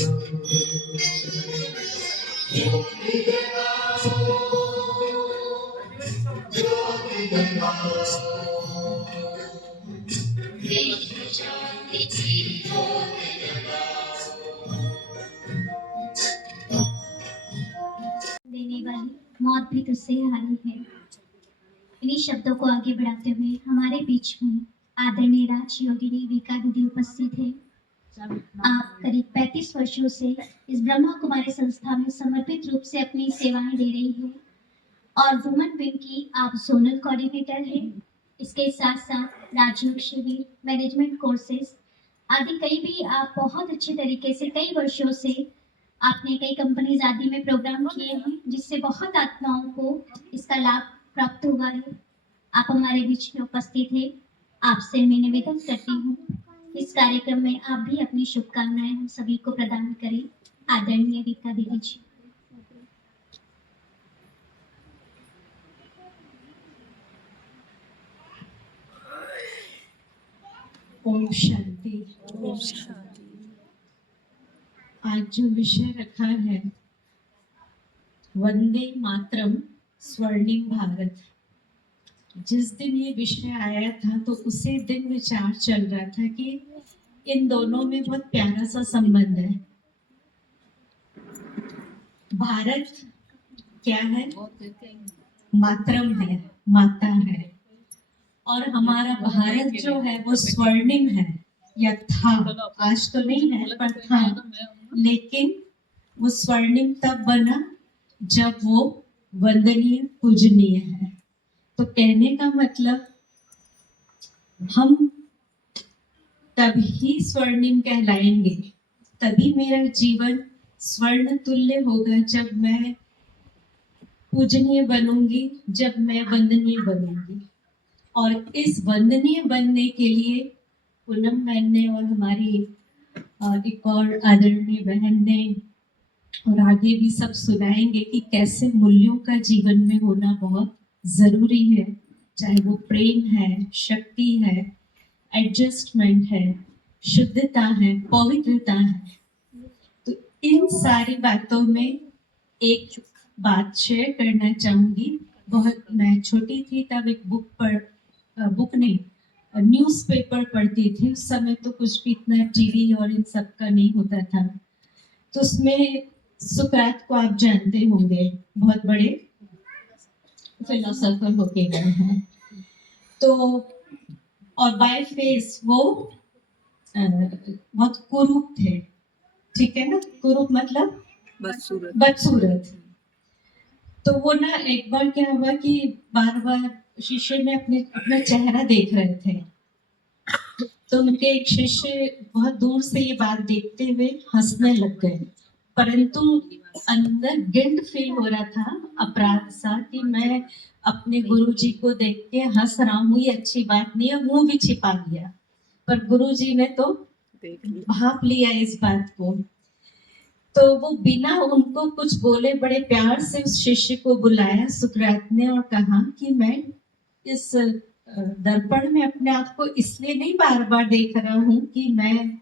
ज्योति जगाओ, ज्योति जगाओ, विश्व शांति की ज्योति जगाओ। देने वाली मौत भी तुझसे हारी है। इन्हीं शब्दों को आगे बढ़ाते हुए हमारे बीच में आदरणीय राज योगिनी विका दीदी उपस्थित है। आप करीब 35 वर्षों से इस ब्रह्मा कुमारी संस्था में समर्पित रूप से अपनी सेवाएं दे रही है और वुमेन विंग की आप जोनल कोऑर्डिनेटर हैं। इसके साथ साथ राजयोग शिविर, मैनेजमेंट कोर्सेज आदि कई भी आप बहुत अच्छे तरीके से कई वर्षों से आपने कई कंपनीज आदि में प्रोग्राम किए हैं, जिससे बहुत आत्माओं को इसका लाभ प्राप्त हुआ है। आप हमारे बीच में उपस्थित हैं। आपसे मैं निवेदन करती हूँ इस कार्यक्रम में आप भी अपनी शुभकामनाएं हम सभी को प्रदान करें। आदरणीय विका दीदी जी। ओम शांति। ओम शांति। आज जो विषय रखा है वंदे मातरम स्वर्णिम भारत, जिस दिन ये विषय आया था तो उसी दिन विचार चल रहा था कि इन दोनों में बहुत प्यारा सा संबंध है। भारत क्या है? मातरम है, माता है, और हमारा भारत जो है वो स्वर्णिम है या था, आज तो नहीं है पर था, लेकिन वो स्वर्णिम तब बना जब वो वंदनीय पूजनीय है। तो कहने का मतलब हम तभी स्वर्णिम कहलाएंगे, तभी मेरा जीवन स्वर्ण तुल्य होगा जब मैं पूजनीय बनूंगी, जब मैं वंदनीय बनूंगी। और इस वंदनीय बनने के लिए पूनम बहन ने और हमारी एक और आदरणीय बहन ने और आगे भी सब सुनाएंगे कि कैसे मूल्यों का जीवन में होना बहुत जरूरी है, चाहे वो प्रेम है, शक्ति है, एडजस्टमेंट है, शुद्धता है, पवित्रता है। तो इन सारी बातों में एक बात शेयर करना चाहूंगी। बहुत मैं छोटी थी तब एक बुक नहीं न्यूज़पेपर पढ़ती थी। उस समय तो कुछ भी इतना टीवी और इन सब का नहीं होता था। तो उसमें सुकरात को आप जानते होंगे, बहुत बड़े फिलोसोफर होके गए हैं। तो और बाय फेस वो बहुत कुरूप थे, ठीक है ना? कुरूप मतलब बदसूरत। तो वो ना एक बार क्या हुआ कि बार बार शिष्य में अपना चेहरा देख रहे थे। तो उनके एक शिष्य बहुत दूर से ये बात देखते हुए हंसने लग गए, परंतु अंदर गिल्ट फील हो रहा था, अपराध सा, कि मैं अपने गुरुजी को देख के हंस रहा हूँ, ये अच्छी बात नहीं है, मुंह भी छिपा लिया। पर गुरुजी ने तो भाप लिया इस बात को। तो वो बिना उनको कुछ बोले बड़े प्यार से उस शिष्य को बुलाया सुकरात ने और कहा कि मैं इस दर्पण में अपने आप को इसलिए नहीं बार बार देख रहा हूँ कि मैं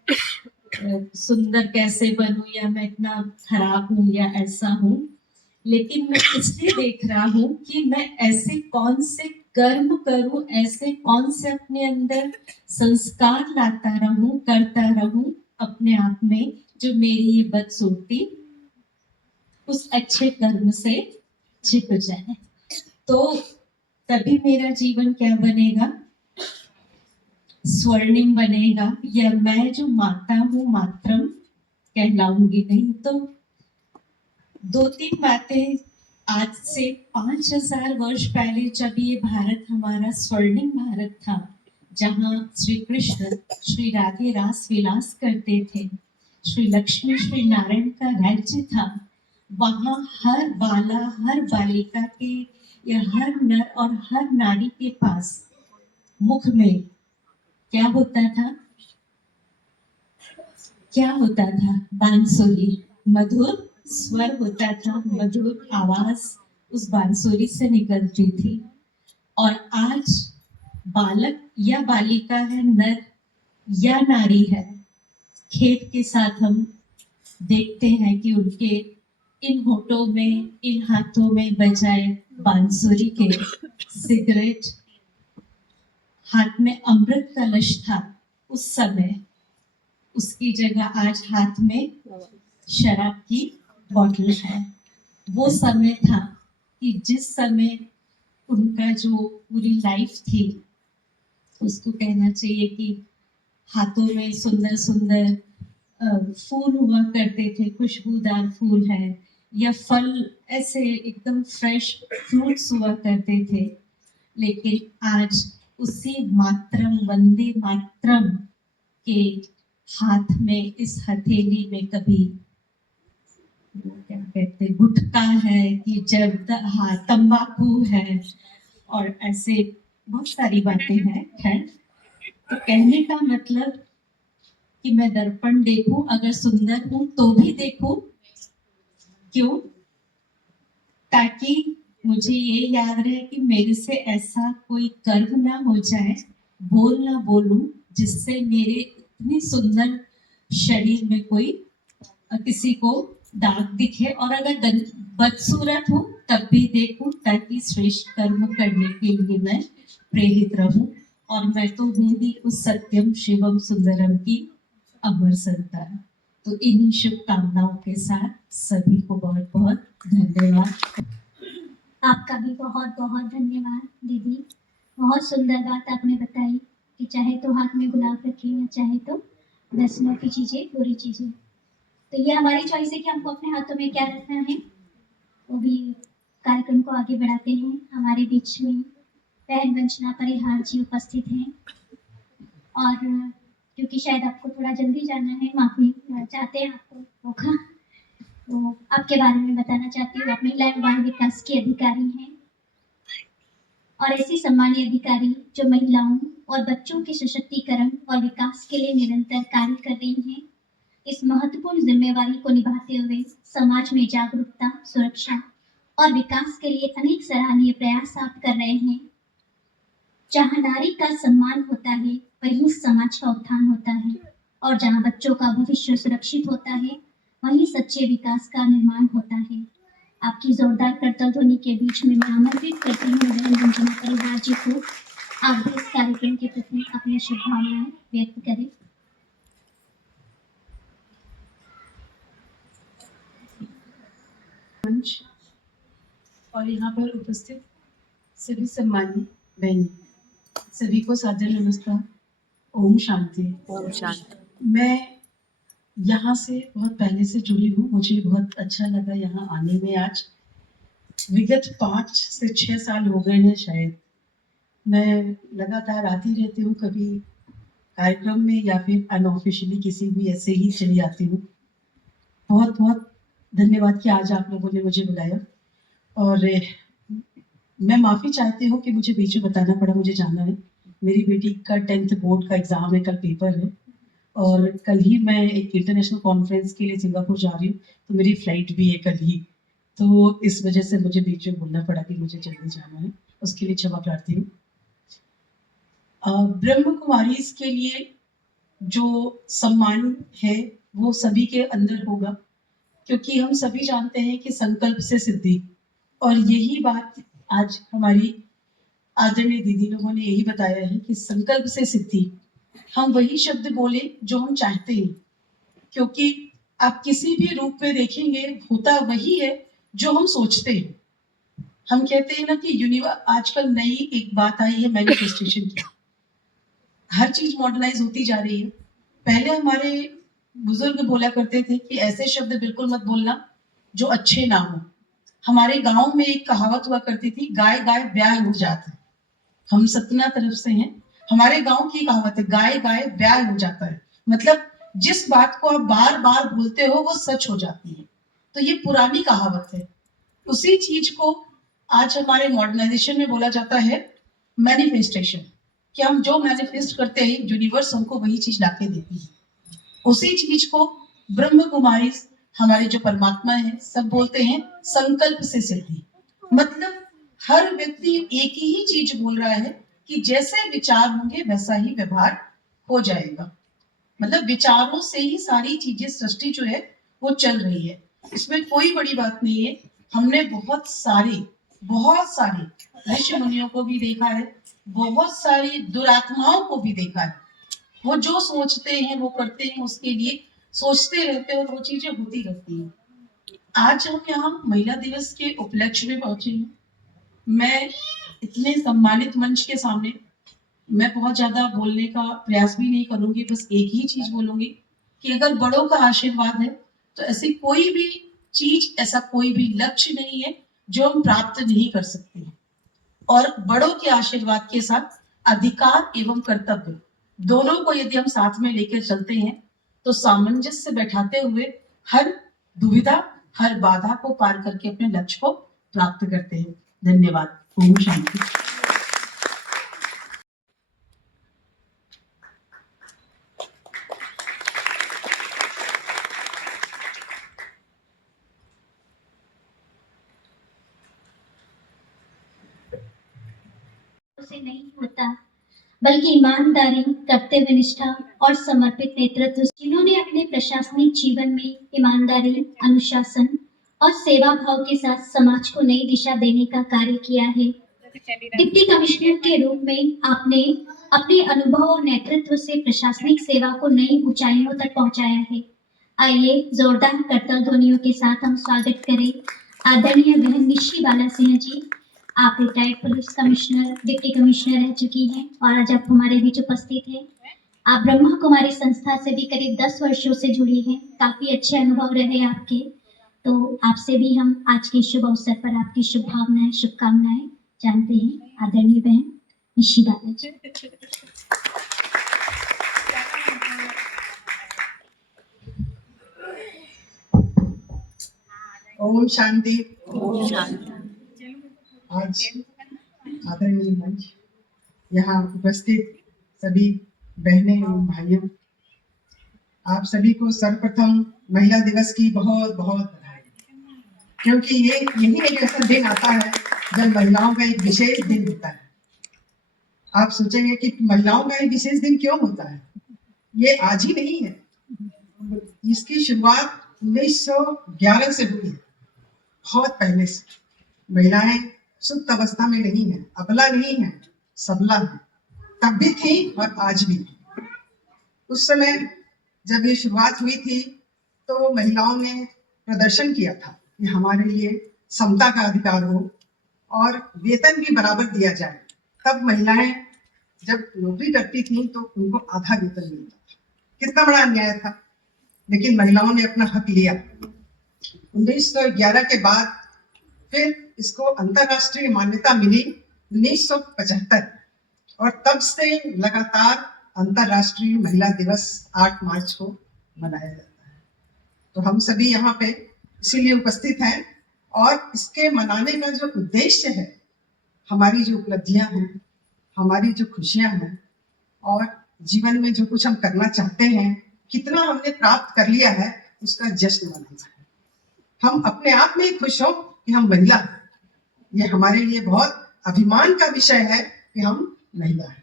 सुंदर कैसे बनूं या मैं इतना खराब हूँ या ऐसा हूँ, लेकिन मैं इसलिए देख रहा हूँ कि मैं ऐसे कौन से कर्म करूं, ऐसे कौन से अपने अंदर संस्कार लाता रहूं, करता रहूं अपने आप में, जो मेरी ये बदसूरती उस अच्छे कर्म से छिप जाए। तो तभी मेरा जीवन क्या बनेगा? स्वर्णिम बनेगा, या मैं जो माता हूँ मातरम कहलाऊंगी। नहीं तो 2-3 बातें आज से 5000 वर्ष पहले, जब ये भारत हमारा स्वर्णिम भारत था, जहाँ श्री कृष्ण श्री राधे रास विलास करते थे, श्री लक्ष्मी श्री नारायण का राज्य था, वहाँ हर बाला हर बालिका के या हर नर और हर नारी के पास मुख में क्या होता था? क्या होता था? बांसुरी, मधुर स्वर होता था, मधुर आवाज उस बांसुरी से निकलती थी। और आज बालक या बालिका है, नर या नारी है, खेत के साथ हम देखते हैं कि उनके इन होठों में, इन हाथों में बजाए बांसुरी के सिगरेट, हाथ में अमृत कलश था उस समय, उसकी जगह आज हाथ में शराब की बोतल है। वो समय था कि जिस समय उनका जो पूरी लाइफ थी, उसको कहना चाहिए कि हाथों में सुंदर सुंदर फूल हुआ करते थे, खुशबूदार फूल है, या फल ऐसे एकदम फ्रेश फ्रूट्स हुआ करते थे। लेकिन आज उसी मातरम, वंदे मातरम के हाथ में, इस हथेली में कभी वो क्या कहते गुटखा है कि जर्द, हाँ तंबाकू है, और ऐसे बहुत सारी बातें हैं। खैर, तो कहने का मतलब कि मैं दर्पण देखूं, अगर सुंदर हूं तो भी देखूं। क्यों? ताकि मुझे ये याद रहे कि मेरे से ऐसा कोई कर्म ना हो जाए, बोल ना बोलूं, जिससे मेरे इतनी सुंदर शरीर में कोई किसी को दाग दिखे। और अगर बदसूरत हूं तब भी देखूं, ताकि श्रेष्ठ कर्म करने के लिए मैं प्रेरित रहूं। और मैं तो हूं ही उस सत्यम शिवम सुंदरम की अमर संतान। तो इन्हीं शुभकामनाओं के साथ सभी को बहुत बहुत धन्यवाद। आपका भी बहुत बहुत धन्यवाद दीदी। बहुत सुंदर बात आपने बताई कि चाहे तो हाथ में गुलाब रखें या चाहे तो रस्मों की चीज़ें, पूरी चीज़ें। तो ये हमारी चॉइस है कि हमको अपने हाथों में क्या रखना है। वो भी कार्यक्रम को आगे बढ़ाते हैं। हमारे बीच में बहन वंचना परिहार जी उपस्थित हैं, और क्योंकि शायद आपको थोड़ा जल्दी जाना है, माफ़ी चाहते हैं आपको रोका, तो आपके बारे में बताना चाहती हूँ। आप महिला एवं बाल विकास की अधिकारी हैं, और ऐसी सम्मानीय अधिकारी जो महिलाओं और बच्चों के सशक्तिकरण और विकास के लिए निरंतर कार्य कर रही हैं। इस महत्वपूर्ण जिम्मेवारी को निभाते हुए समाज में जागरूकता, सुरक्षा और विकास के लिए अनेक सराहनीय प्रयास आप कर रहे हैं। जहाँ नारी का सम्मान होता है, वहीं समाज का उत्थान होता है, और जहाँ बच्चों का भविष्य सुरक्षित होता है, वहीं सच्चे विकास का निर्माण होता है। आपकी जोरदार करतल ध्वनि के बीच में मैं आमंत्रित करती हूँ बहन वंचना परिहार जी को, आप भी इस कार्यक्रम के प्रति अपनी शुभकामनाएं व्यक्त करें। मंच और यहाँ पर उपस्थित सभी सम्मानित बहनें, सभी को सादर नमस्कार। ओम शांति। ओम शांति। मैं यहाँ से बहुत पहले से जुड़ी हूँ, मुझे बहुत अच्छा लगा यहाँ आने में। आज विगत 5 से 6 साल हो गए हैं शायद। मैं लगातार आती रहती हूँ, कभी कार्यक्रम में या फिर अनऑफिशियली किसी भी ऐसे ही चली आती हूँ। बहुत बहुत धन्यवाद कि आज आप लोगों ने मुझे बुलाया। और मैं माफ़ी चाहती हूँ कि मुझे बीच में बताना पड़ा, मुझे जाना है। मेरी बेटी का 10th बोर्ड का एग्ज़ाम है, कल पेपर है, और कल ही मैं एक इंटरनेशनल कॉन्फ्रेंस के लिए सिंगापुर जा रही हूँ, तो मेरी फ्लाइट भी है कल ही। तो इस वजह से मुझे बीच में बोलना पड़ा कि मुझे जल्दी जाना है, उसके लिए क्षमा प्रार्थी हूँ। ब्रह्म कुमारी के लिए जो सम्मान है वो सभी के अंदर होगा, क्योंकि हम सभी जानते हैं कि संकल्प से सिद्धि, और यही बात आज हमारी आदरणीय दीदी लोगों ने यही बताया है कि संकल्प से सिद्धि। हम वही शब्द बोले जो हम चाहते हैं, क्योंकि आप किसी भी रूप में देखेंगे होता वही है जो हम सोचते हैं। हम कहते हैं ना कि आजकल नई एक बात आई है मैनिफेस्टेशन की। हर चीज मॉडर्नाइज होती जा रही है। पहले हमारे बुजुर्ग बोला करते थे कि ऐसे शब्द बिल्कुल मत बोलना जो अच्छे ना हो। हमारे गांव में एक कहावत हुआ करती थी, गाय गाय ब्याह हो जाता है। हम सतना तरफ से हैं, हमारे गांव की कहावत है, गाय गाय ब्याह हो जाता है। मतलब जिस बात को आप बार बार बोलते हो वो सच हो जाती है। तो ये पुरानी कहावत है। उसी चीज को आज हमारे मॉडर्नाइजेशन में बोला जाता है मैनिफेस्टेशन, कि हम जो मैनिफेस्ट करते हैं यूनिवर्स हमको वही चीज लाके देती है। उसी चीज को ब्रह्म कुमारी हमारे जो परमात्मा है सब बोलते हैं संकल्प से सिद्धि। मतलब हर व्यक्ति एक ही चीज बोल रहा है कि जैसे विचार होंगे वैसा ही व्यवहार हो जाएगा। मतलब विचारों से ही सारी चीजें सृष्टि जो है वो चल रही है, इसमें कोई बड़ी बात नहीं है। हमने बहुत सारे ऋषि मुनियों को भी देखा है, बहुत सारी दुरात्माओं को भी देखा है। वो जो सोचते हैं वो करते हैं, उसके लिए सोचते रहते हैं और वो चीजें होती रहती हैं। आज हम यहाँ महिला दिवस के उपलक्ष्य में पहुंचे हैं। मैं इतने सम्मानित मंच के सामने मैं बहुत ज्यादा बोलने का प्रयास भी नहीं करूंगी, बस एक ही चीज बोलूंगी कि अगर बड़ों का आशीर्वाद है तो ऐसी कोई भी चीज, ऐसा कोई भी लक्ष्य नहीं है जो हम प्राप्त नहीं कर सकते हैं। और बड़ों के आशीर्वाद के साथ अधिकार एवं कर्तव्य दोनों को यदि हम साथ में लेकर चलते हैं तो सामंजस्य बैठाते हुए हर दुविधा, हर बाधा को पार करके अपने लक्ष्य को प्राप्त करते हैं। धन्यवाद। ओम शांति। से नहीं होता, बल्कि ईमानदारी, कर्तव्य निष्ठा और समर्पित नेतृत्व। जिन्होंने अपने प्रशासनिक जीवन में ईमानदारी, अनुशासन और सेवा भाव के साथ समाज को नई दिशा देने का कार्य किया है। डिप्टी कमिश्नर के रूप में आपने अपने अनुभव और नेतृत्व से प्रशासनिक सेवा को नई ऊंचाइयों तक पहुंचाया है। आइए जोरदार करताल ध्वनियों के साथ हम स्वागत करें आदरणीय बहन निशी बाला सिंह जी। आप retired police commissioner, deputy commissioner रह चुकी हैं और आज आप हमारे बीच उपस्थित हैं। आप ब्रह्मा कुमारी संस्था से भी करीब 10 वर्षों से जुड़ी हैं। काफी अच्छे अनुभव रहे आपके, तो आपसे भी हम आज के शुभ अवसर पर आपकी शुभभावनाएं, शुभकामनाएं जानते हैं। आदरणीय बहन निशी बाला जी। ओम शांति। ओम शांति। आज आदरणीय मंच, यहाँ उपस्थित सभी बहनें एवं भाइयों, आप सभी को सर्वप्रथम महिला दिवस की बहुत बहुत बधाई, क्योंकि यही एक ऐसा दिन आता है जब महिलाओं का एक विशेष दिन होता है। आप सोचेंगे कि महिलाओं का एक विशेष दिन क्यों होता है? ये आज ही नहीं है, इसकी शुरुआत 1911 से हुई है। बहुत पहले से महिलाएं सुप्त अवस्था में नहीं है, अबला नहीं है, सबला है। तब भी थी और आज भी। उस समय जब ये शुरुआत हुई थी तो महिलाओं ने प्रदर्शन किया था कि हमारे लिए समता का अधिकार हो और वेतन भी बराबर दिया जाए। तब महिलाएं जब नौकरी करती थी तो उनको आधा वेतन मिलता था। कितना बड़ा अन्याय था, लेकिन महिलाओं ने अपना हक लिया। 1911 के बाद फिर इसको अंतरराष्ट्रीय मान्यता मिली 1975, और तब से लगातार अंतरराष्ट्रीय महिला दिवस 8 मार्च को मनाया जाता है। तो हम सभी यहाँ पे इसीलिए उपस्थित हैं, और इसके मनाने का जो उद्देश्य है, हमारी जो उपलब्धियां हैं, हमारी जो खुशियां हैं, और जीवन में जो कुछ हम करना चाहते हैं, कितना हमने प्राप्त कर लिया है, उसका जश्न मनाना है। हम अपने आप में ही खुश हो कि हम महिला हैं। ये हमारे लिए बहुत अभिमान का विषय है कि हम महिला हैं।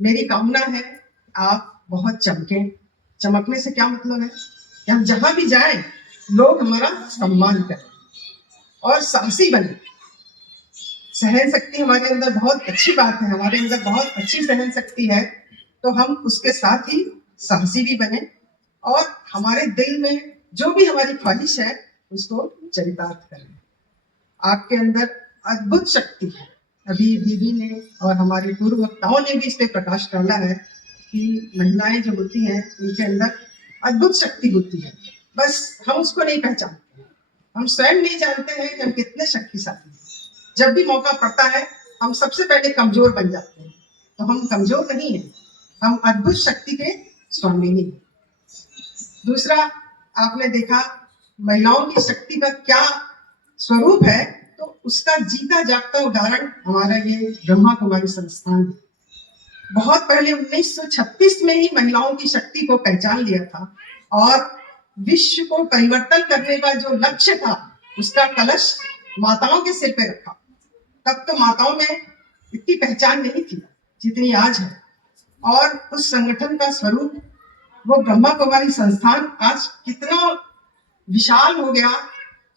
मेरी कामना है आप बहुत चमकें। चमकने से क्या मतलब है कि हम जहां भी जाएं लोग हमारा सम्मान करें और साहसी बने। सहन शक्ति हमारे अंदर बहुत अच्छी बात है, हमारे अंदर बहुत अच्छी सहन शक्ति है, तो हम उसके साथ ही साहसी भी बने और हमारे दिल में जो भी हमारी ख्वाहिश है उसको चरितार्थ करें। आपके अंदर अद्भुत शक्ति है। अभी दीदी ने और हमारे पूर्व वक्ताओं ने भी इस पे प्रकाश डाला है कि महिलाएं जो होती हैं उनके अंदर अद्भुत शक्ति होती है, बस हम उसको नहीं पहचानते। हम स्वयं नहीं जानते हैं कि हम कितने शक्तिशाली हैं। जब भी मौका पड़ता है हम सबसे पहले कमजोर बन जाते हैं, तो हम कमजोर नहीं हैं, हम अद्भुत शक्ति के स्वामी हैं। दूसरा, आपने देखा महिलाओं की शक्ति का क्या स्वरूप है, तो उसका जीता जागता उदाहरण हमारा ये ब्रह्मा कुमारी संस्थान है। बहुत पहले 1936 में ही महिलाओं की शक्ति को पहचान लिया था और विश्व को परिवर्तन करने का जो लक्ष्य था उसका कलश माताओं के सिर पे रखा। तब तो माताओं में इतनी पहचान नहीं थी जितनी आज है, और उस संगठन का स्वरूप वो ब्रह्मा कुमारी संस्थान आज कितना विशाल हो गया,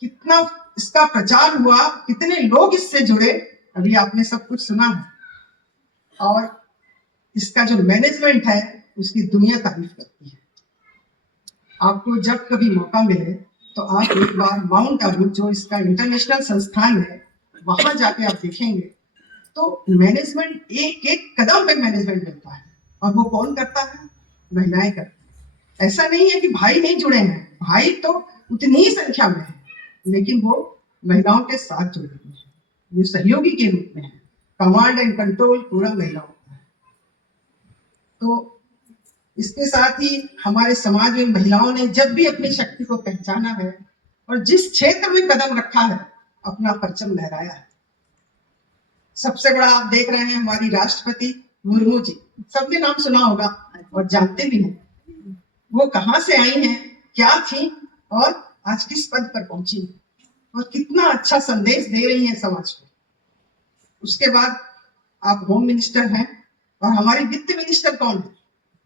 कितना इसका प्रचार हुआ, कितने लोग इससे जुड़े, अभी आपने सब कुछ सुना है। और इसका जो मैनेजमेंट है उसकी दुनिया तारीफ करती है। आपको जब कभी मौका मिले तो आप एक बार माउंट आबू, जो इसका इंटरनेशनल संस्थान है, वहां जाके आप देखेंगे तो मैनेजमेंट एक एक कदम पे मैनेजमेंट मिलता है। और वो कौन करता है? महिलाएं करती है। ऐसा नहीं है कि भाई नहीं जुड़े हैं, भाई तो उतनी ही संख्या में है, लेकिन वो महिलाओं के साथ जुड़े हुए हैं, वो सहयोगी के रूप में है। कमांड एंड कंट्रोल पूरा महिलाओं का है। तो इसके साथ ही हमारे समाज में महिलाओं ने जब भी अपनी शक्ति को पहचाना है और जिस क्षेत्र में कदम रखा है, अपना परचम लहराया है। सबसे बड़ा आप देख रहे हैं हमारी राष्ट्रपति मुर्मू जी, सबने नाम सुना होगा और जानते भी हैं वो कहाँ से आई हैं, क्या थी और आज किस पद पर पहुंची और कितना अच्छा संदेश दे रही हैं समाज को। उसके बाद आप होम मिनिस्टर हैं, और हमारी वित्त मिनिस्टर कौन है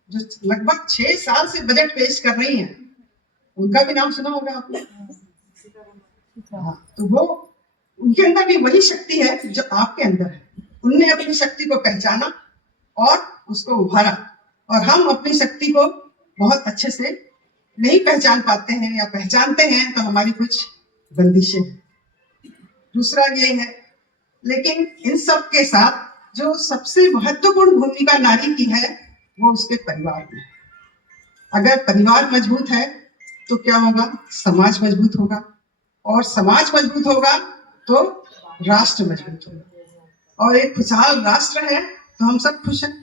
जो लगभग 6 साल से बजट पेश कर रही हैं, उनका भी नाम सुना होगा आपने। हाँ, तो वो उनके अंदर भी वही शक्ति है जो आपके अंदर है। उनने अपनी शक्ति को पहचाना और उसको उभारा, और हम अपनी शक्ति को बहुत अच्छे से नहीं पहचान पाते हैं, या पहचानते हैं तो हमारी कुछ बंदिशें हैं। दूसरा ये है, लेकिन इन सब के साथ जो सबसे महत्वपूर्ण भूमिका नारी की है वो उसके परिवार में। अगर परिवार मजबूत है तो क्या होगा? समाज मजबूत होगा, और समाज मजबूत होगा तो राष्ट्र मजबूत होगा, और एक खुशहाल राष्ट्र है तो हम सब खुश हैं।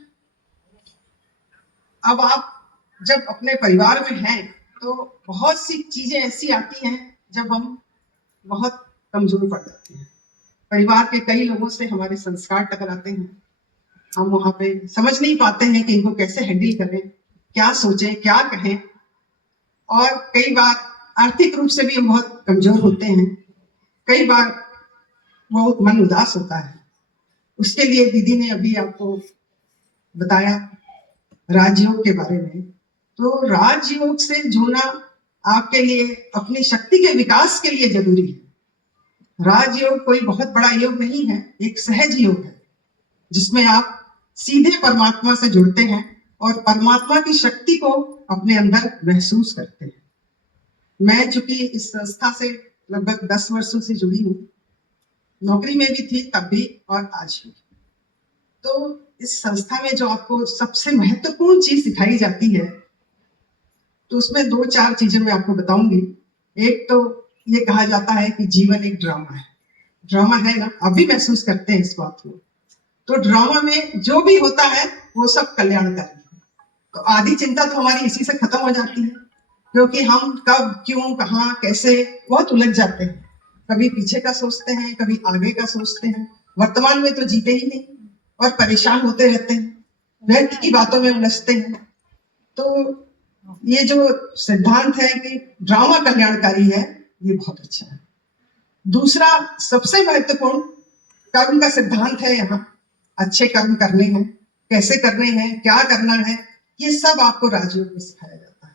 अब आप जब अपने परिवार में हैं तो बहुत सी चीजें ऐसी आती हैं जब हम बहुत कमजोर पड़ जाते हैं। परिवार के कई लोगों से हमारे संस्कार टकराते हैं, हम वहां पे समझ नहीं पाते हैं कि इनको कैसे हैंडल करें, क्या सोचें, क्या कहें, और कई बार आर्थिक रूप से भी हम बहुत कमजोर होते हैं। कई बार बहुत मन उदास होता है। उसके लिए दीदी ने अभी आपको बताया राजयोग के बारे में। तो राजयोग से जुड़ना आपके लिए अपनी शक्ति के विकास के लिए जरूरी है। राजयोग कोई बहुत बड़ा योग नहीं है, एक सहज योग है जिसमें आप सीधे परमात्मा से जुड़ते हैं और परमात्मा की शक्ति को अपने अंदर महसूस करते हैं। मैं चूंकि इस संस्था से लगभग 10 वर्षों से जुड़ी हूँ, नौकरी में भी थी तब भी और आज भी। तो इस संस्था में जो आपको सबसे महत्वपूर्ण चीज सिखाई जाती है, तो उसमें 2-4 चीजें मैं आपको बताऊंगी। एक तो ये कहा जाता है कि जीवन एक ड्रामा है। ड्रामा है ना, आप भी महसूस करते हैं इस बात को। तो ड्रामा में जो भी होता है वो सब कल्याणकारी है। तो आधी चिंता तो हमारी इसी से खत्म हो जाती है, क्योंकि हम कब, क्यों, कहाँ, कैसे बहुत उलझ जाते हैं। कभी पीछे का सोचते हैं, कभी आगे का सोचते हैं, वर्तमान में तो जीते ही नहीं और परेशान होते रहते हैं, व्यर्थ की बातों में उलझते हैं। तो ये जो सिद्धांत है कि ड्रामा कल्याणकारी है, ये बहुत अच्छा है। दूसरा सबसे महत्वपूर्ण कर्म का सिद्धांत है। यहाँ अच्छे कर्म करने हैं, कैसे करने हैं, क्या करना है, ये सब आपको राजयोग में सिखाया जाता है।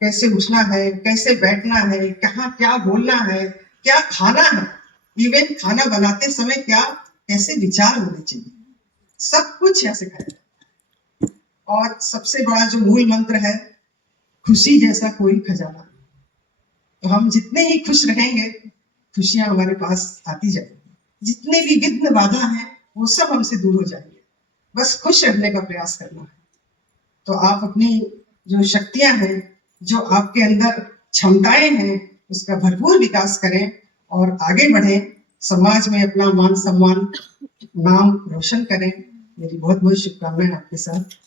कैसे उठना है, कैसे बैठना है, कहाँ क्या बोलना है, क्या खाना है, इवन खाना बनाते समय क्या कैसे विचार होने चाहिए, सब कुछ यहाँ सिखाया जाता है। और सबसे बड़ा जो मूल मंत्र है, खुशी जैसा कोई खजाना। तो हम जितने ही खुश रहेंगे, खुशियां हमारे पास आती जाएंगी। जितने भी विघ्न बाधा हैं वो सब हमसे दूर हो जाएंगे। बस खुश रहने का प्रयास करना है। तो आप अपनी जो शक्तियां हैं, जो आपके अंदर क्षमताएं हैं, उसका भरपूर विकास करें और आगे बढ़ें। समाज में अपना मान सम्मान, नाम रोशन करें। मेरी बहुत बहुत शुभकामनाएं आपके साथ।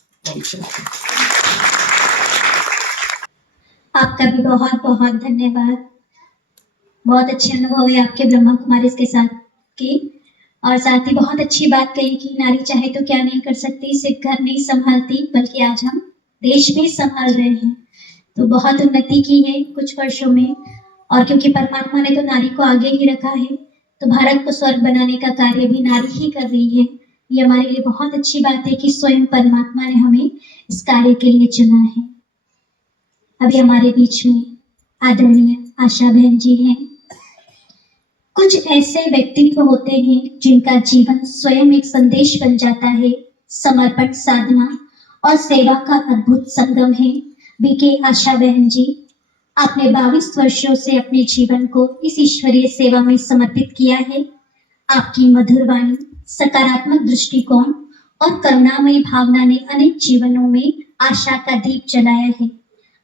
आपका भी बहुत बहुत धन्यवाद। बहुत अच्छे अनुभव है आपके ब्रह्मा कुमारी के साथ की। और साथ ही बहुत अच्छी बात कही कि नारी चाहे तो क्या नहीं कर सकती, सिर्फ घर नहीं संभालती बल्कि आज हम देश भी संभाल रहे हैं। तो बहुत उन्नति की है कुछ वर्षों में, और क्योंकि परमात्मा ने तो नारी को आगे ही रखा है, तो भारत को स्वर्ग बनाने का कार्य भी नारी ही कर रही है। ये हमारे लिए बहुत अच्छी बात है कि स्वयं परमात्मा ने हमें इस कार्य के लिए चुना है। अभी हमारे बीच में आदरणीय आशा बहन जी हैं। कुछ ऐसे व्यक्तित्व होते हैं जिनका जीवन स्वयं एक संदेश बन जाता है। समर्पण, साधना और सेवा का अद्भुत संगम है। बीके आशा बहन जी, आपने 22 वर्षों से अपने जीवन को इस ईश्वरीय सेवा में समर्पित किया है। आपकी मधुर वाणी, सकारात्मक दृष्टिकोण और करुणामयी भावना ने अनेक जीवनों में आशा का दीप जलाया है।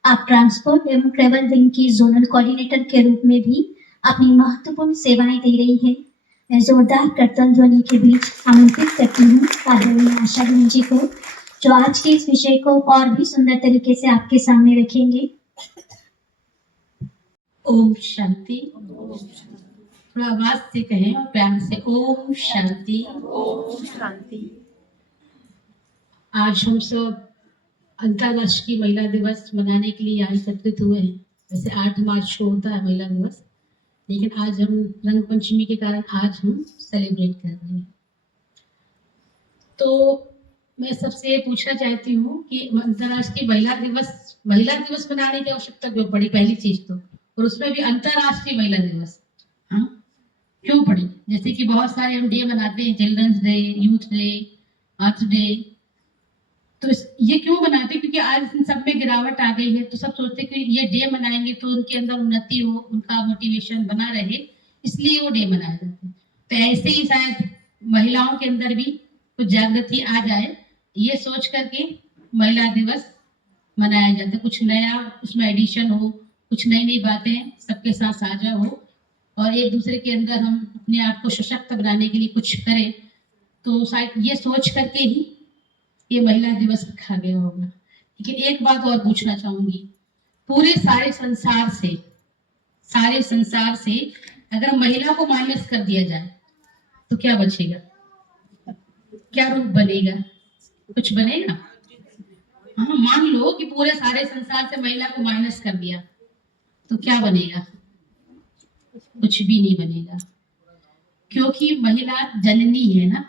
आप ट्रांसपोर्ट एवं ट्रेवल विंग की जोनल कोऑर्डिनेटर के रूप में भी अपनी महत्वपूर्ण सेवाएं दे रही है। मैं जोरदार कर्तन ध्वनि के बीच आमंत्रित करती हूँ आदरणीय आशा बहन जी को, जो आज के इस विषय को और भी सुंदर तरीके से आपके सामने रखेंगे। ओम शांति। थोड़ा आवाज से कहें और प्यार से, ओम शांति। ओम शांति। आज हम सब अंतर्राष्ट्रीय महिला दिवस मनाने के लिए यहाँ एकत्रित हुए हैं। वैसे 8 मार्च को होता है महिला दिवस, लेकिन आज हम रंग पंचमी के कारण आज हम सेलिब्रेट कर रहे हैं। तो मैं सबसे ये पूछना चाहती हूँ कि अंतर्राष्ट्रीय महिला दिवस मनाने की आवश्यकता क्यों पड़ी, पहली चीज तो, और उसमें भी अंतर्राष्ट्रीय महिला दिवस क्यों पड़ी? जैसे कि बहुत सारे हम डे मनाते हैं, चिल्ड्रंस डे, यूथ डे, अर्थ डे, तो ये क्यों मनाते हैं? क्योंकि आज इन सब में गिरावट आ गई है, तो सब सोचते हैं कि ये डे मनाएंगे तो उनके अंदर उन्नति हो, उनका मोटिवेशन बना रहे, इसलिए वो डे मनाए जाते हैं। तो ऐसे ही शायद महिलाओं के अंदर भी कुछ जागृति आ जाए, ये सोच करके महिला दिवस मनाया जाता है। कुछ नया उसमें एडिशन हो, कुछ नई नई बातें सबके साथ साझा हो, और एक दूसरे के अंदर हम अपने आप को सशक्त बनाने के लिए कुछ करें। तो शायद ये सोच करके ही ये महिला दिवस रखा गया होगा। लेकिन एक बात और पूछना चाहूंगी, पूरे सारे संसार से अगर महिला को माइनस कर दिया जाए तो क्या बचेगा? क्या रूप बनेगा? कुछ बनेगा? हाँ, मान लो कि पूरे सारे संसार से महिला को माइनस कर दिया तो क्या बनेगा? कुछ भी नहीं बनेगा, क्योंकि महिला जननी है ना।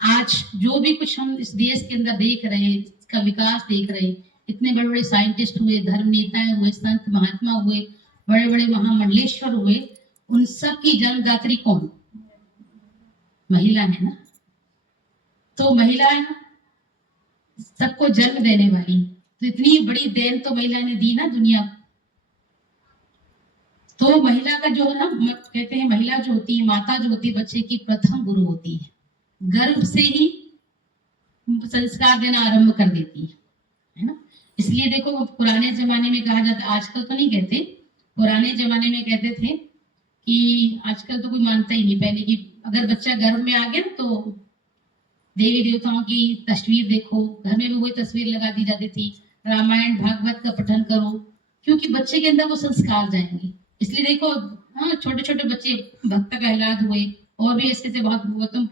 आज जो भी कुछ हम इस देश के अंदर देख रहे हैं, इसका विकास देख रहे हैं, इतने बड़े बड़े साइंटिस्ट हुए, धर्म नेताएं हुए, संत महात्मा हुए, बड़े बड़े महामंडलेश्वर हुए, उन सब की जन्मदात्री कौन? महिला है ना। तो महिला सबको जन्म देने वाली, तो इतनी बड़ी देन तो महिला ने दी ना दुनिया को। तो महिला का जो है ना, कहते हैं महिला जो होती है, माता जो होती है, बच्चे की प्रथम गुरु होती है। गर्भ से ही संस्कार देना आरंभ कर देती है ना। इसलिए देखो, पुराने जमाने में कहा जाता, आजकल तो नहीं कहते, पुराने जमाने में कहते थे कि आजकल तो कोई मानता ही नहीं, पहले कि अगर बच्चा गर्भ में आ गया तो देवी देवताओं की तस्वीर देखो, घर में भी वही तस्वीर लगा दी जाती थी, रामायण भागवत का पठन करो, क्योंकि बच्चे के अंदर वो संस्कार जाएंगे। इसलिए देखो, हाँ, छोटे छोटे बच्चे भक्त कहलाद हुए, और भी ऐसे से बहुत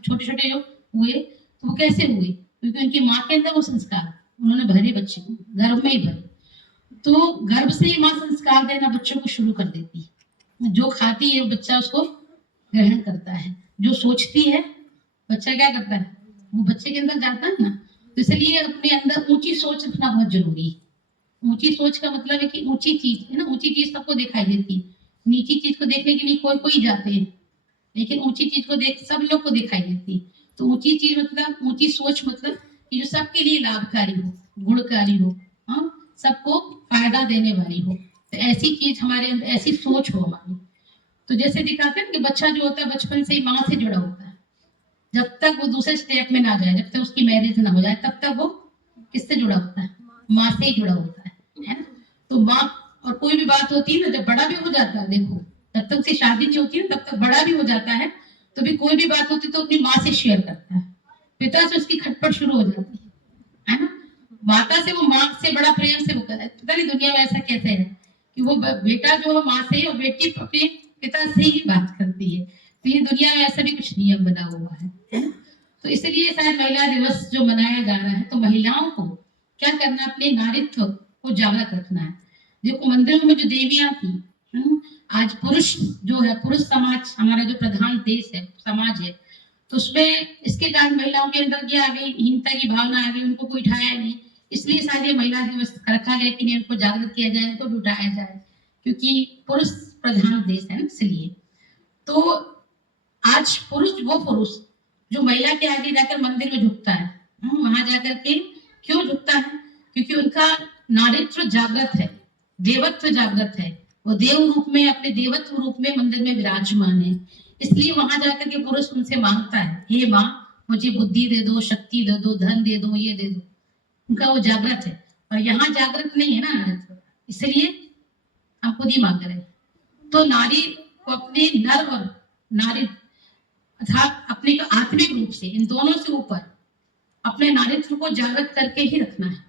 छोटे छोटे जो हुए, तो वो कैसे हुए? क्योंकि उनकी माँ के अंदर वो संस्कार उन्होंने भरे, बच्चे को गर्भ में ही भरे। तो गर्भ से ही माँ संस्कार देना बच्चों को शुरू कर देती है। जो खाती है बच्चा उसको ग्रहण करता है, जो सोचती है बच्चा क्या करता है, वो बच्चे के अंदर जाता है ना। तो इसलिए अपने अंदर ऊंची सोच रखना बहुत जरूरी है। ऊंची सोच का मतलब है कि ऊंची चीज है ना, ऊंची चीज सबको दिखाई देती है, नीची चीज को देखने के लिए कोई जाते हैं, लेकिन ऊंची चीज को देख सब लोग को दिखाई देती है। तो ऊंची चीज मतलब, ऊंची सोच मतलब कि जो सबके लिए लाभकारी हो, गुणकारी हो, हाँ, सबको फायदा देने वाली हो। तो ऐसी चीज हमारे अंदर, ऐसी सोच हो हमारी। तो जैसे दिखाते हैं कि बच्चा जो होता है बचपन से ही माँ से जुड़ा होता है, जब तक वो दूसरे स्टेप में ना जाए, जब तक उसकी मैरिज ना हो जाए, तब तक वो किससे जुड़ा होता है? माँ से ही जुड़ा होता है ना। तो माँ, और कोई भी बात होती है ना, जब बड़ा भी हो जाता है, देखो जब तक उसकी शादी नहीं होती है तब तक बड़ा भी हो जाता है, तो भी कोई भी बात होती तो अपनी माँ से शेयर करता है। पिता से उसकी खटपट शुरू हो जाती है ना। माता से वो माँ से बड़ा प्रेम से वो करता है। पता नहीं दुनिया में ऐसा कैसे है कि वो बेटा जो है माँ से, और बेटी अपने पिता से ही बात करती है। तो ये दुनिया में ऐसा भी कुछ नियम बना हुआ है ना? तो इसलिए शायद महिला दिवस जो मनाया जा रहा है, तो महिलाओं को क्या करना है, अपने नारीत्व को जागृत रखना है। देखो मंदिरों में जो देवियां थी, आज पुरुष जो है, पुरुष समाज हमारा जो प्रधान देश है, समाज है, तो उसमें इसके कारण महिलाओं के अंदर क्या आ गई, हीनता की भावना आ गई, उनको कोई उठाया नहीं। इसलिए शायद ये महिला दिवस रखा गया कि इनको जागृत किया जाए, इनको भी उठाया जाए, क्योंकि पुरुष प्रधान देश है ना, इसलिए। तो आज वो पुरुष जो महिला के आगे जाकर मंदिर में झुकता है, वहां जाकर के क्यों झुकता है? क्योंकि उनका नारीत्व जागृत है, देवत्व जागृत है, वो देव रूप में, अपने देवत्व रूप में मंदिर में विराजमान है। इसलिए वहां जाकर के पुरुष उनसे मांगता है, हे माँ मुझे बुद्धि दे दो, शक्ति दे दो, धन दे दो, ये दे दो। उनका वो जागृत है, और यहाँ जागृत नहीं है ना नारीत्व, इसलिए हम खुद ही मांग रहे हैं। तो नारी को अपने नर और नारी अर्थात अपने को आत्मिक रूप से, इन दोनों से ऊपर अपने नारीत्व को जागृत करके ही रखना है।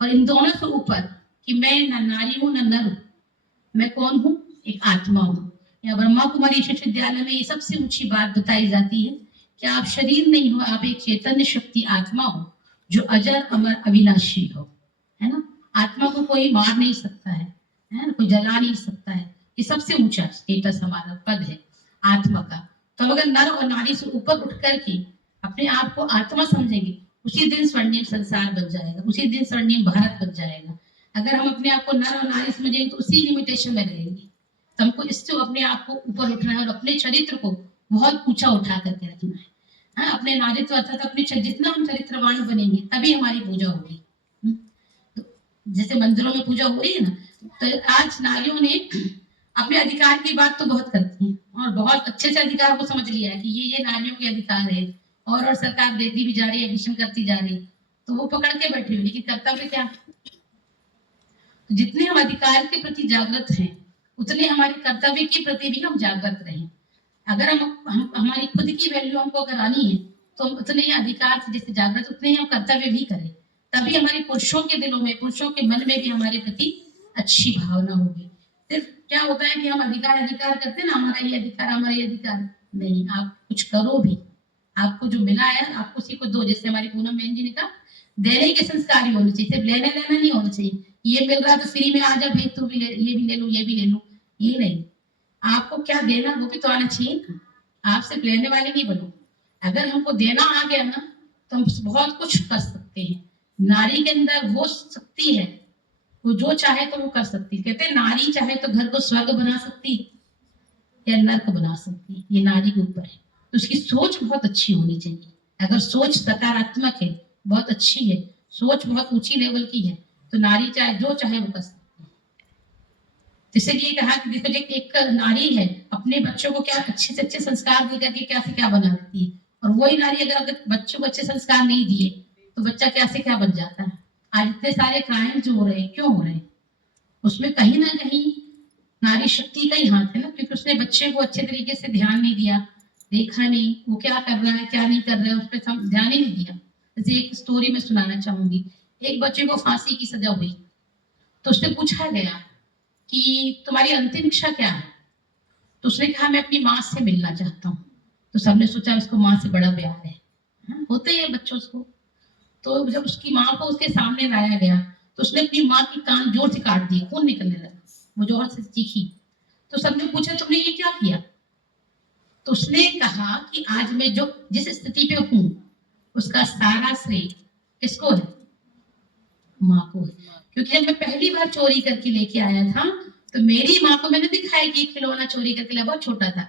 और इन दोनों से ऊपर कि मैं न नारी हूं न नर हूं, मैं कौन हूं? एक आत्मा हूं। या ब्रह्मा कुमारी शिक्षा विद्यालय में ये सबसे ऊंची बात बताई जाती है कि आप शरीर नहीं हो, आप एक चैतन्य शक्ति आत्मा हो जो अजर अमर अविनाशी हो, है ना। आत्मा को कोई मार नहीं सकता है ना, कोई जला नहीं सकता है। ये सबसे ऊंचा स्टेटस हमारा पद है आत्मा का। तो अगर नर और नारी से ऊपर उठ करके अपने आप को आत्मा समझेंगे, उसी दिन स्वर्णिम संसार बन जाएगा, उसी दिन स्वर्णिम भारत बन जाएगा। अगर हम अपने आप को नर और नारी समझेंगे तो उसी लिमिटेशन में रहेंगे। तो हमको इससे अपने आप को ऊपर उठना है और अपने चरित्र को बहुत ऊंचा उठा करके रखना है। हाँ, अपने नारीत्व अर्थात अपने जितना हम चरित्रवान बनेंगे तभी हमारी पूजा होगी। तो जैसे मंदिरों में पूजा हो रही है ना, तो आज नारियों ने अपने अधिकार की बात तो बहुत करती है और बहुत अच्छे से अधिकार को समझ लिया है कि ये नारियों के अधिकार है, और सरकार देती भी जा रही है, एडिशन करती जा रही है, तो वो पकड़ के बैठे हुए, लेकिन कर्तव्य क्या? तो जितने हम अधिकार के प्रति जागृत हैं उतने हमारे कर्तव्य के प्रति भी हम जागृत रहें। अगर हम हमारी खुद की वैल्यू हमको अगर आनी है तो हम उतने ही अधिकार से जैसे जागृत, उतने ही हम कर्तव्य भी करें, तभी हमारे पुरुषों के दिलों में, पुरुषों के मन में भी हमारे प्रति अच्छी भावना होगी। सिर्फ क्या होता है कि हम अधिकार करते हैं ना, हमारा ये अधिकार, हमारा ये अधिकार, नहीं, आप कुछ करो भी। आपको जो मिला है आपको उसी को दो। जैसे हमारी पूनम बहन जी ने कहा, देने के संस्कार ही होने चाहिए, सिर्फ लेने देना नहीं होना चाहिए। ये मिल रहा तो फ्री में आ जा भाई, तू भी ले, ये भी ले लो, ये भी ले लो, ये नहीं। आपको क्या देना वो भी तो आना चाहिए। आप सिर्फ लेने वाले नहीं बनो। अगर हमको देना आ गया ना तो हम बहुत कुछ कर सकते हैं। नारी के अंदर वो शक्ति है, वो जो चाहे तो वो कर सकती है। कहते हैं नारी चाहे तो घर को स्वर्ग बना सकती या नर्क बना सकती, ये नारी के ऊपर है। तो उसकी सोच बहुत अच्छी होनी चाहिए। अगर सोच सकारात्मक है, बहुत अच्छी है, सोच बहुत ऊंची लेवल की है, तो नारी चाहे जो चाहे वो कर सकती है। इसलिए कहा कि देखो, एक नारी है अपने बच्चों को क्या अच्छे से अच्छे संस्कार दे करके क्या से क्या बना देती है, और वही नारी अगर बच्चों को अच्छे संस्कार नहीं दिए तो बच्चा क्या से क्या बन जाता है। आज इतने सारे क्राइम जो हो रहे हैं, क्यों हो रहे हैं? उसमें कहीं ना कहीं नारी शक्ति का ही हाथ है ना, क्योंकि उसने बच्चे को अच्छे तरीके से ध्यान नहीं दिया, देखा नहीं वो क्या कर रहा है, क्या नहीं कर रहा है, उस पर ध्यान ही नहीं दिया। जैसे एक स्टोरी में सुनाना चाहूंगी। एक बच्चे को फांसी की सजा हुई, तो उससे पूछा गया कि तुम्हारी अंतिम इच्छा क्या है? तो उसने कहा मैं अपनी माँ से मिलना चाहता हूँ। तो सबने सोचा उसको माँ से बड़ा प्यार है, होते ही है बच्चों को। तो जब उसकी माँ को उसके सामने लाया गया तो उसने अपनी माँ की कान जोर से काट दिए, खून निकलने लगा, वो जोर से चीखी। तो सबने पूछा तुमने ये क्या किया? तो उसने कहा कि आज मैं जो जिस स्थिति पे हूँ उसका सारा श्रेय किसको है? माँ को है। क्योंकि जब मैं पहली बार चोरी करके लेके आया था तो मेरी माँ को मैंने दिखाया कि एक खिलौना चोरी करके लाया, बहुत छोटा था,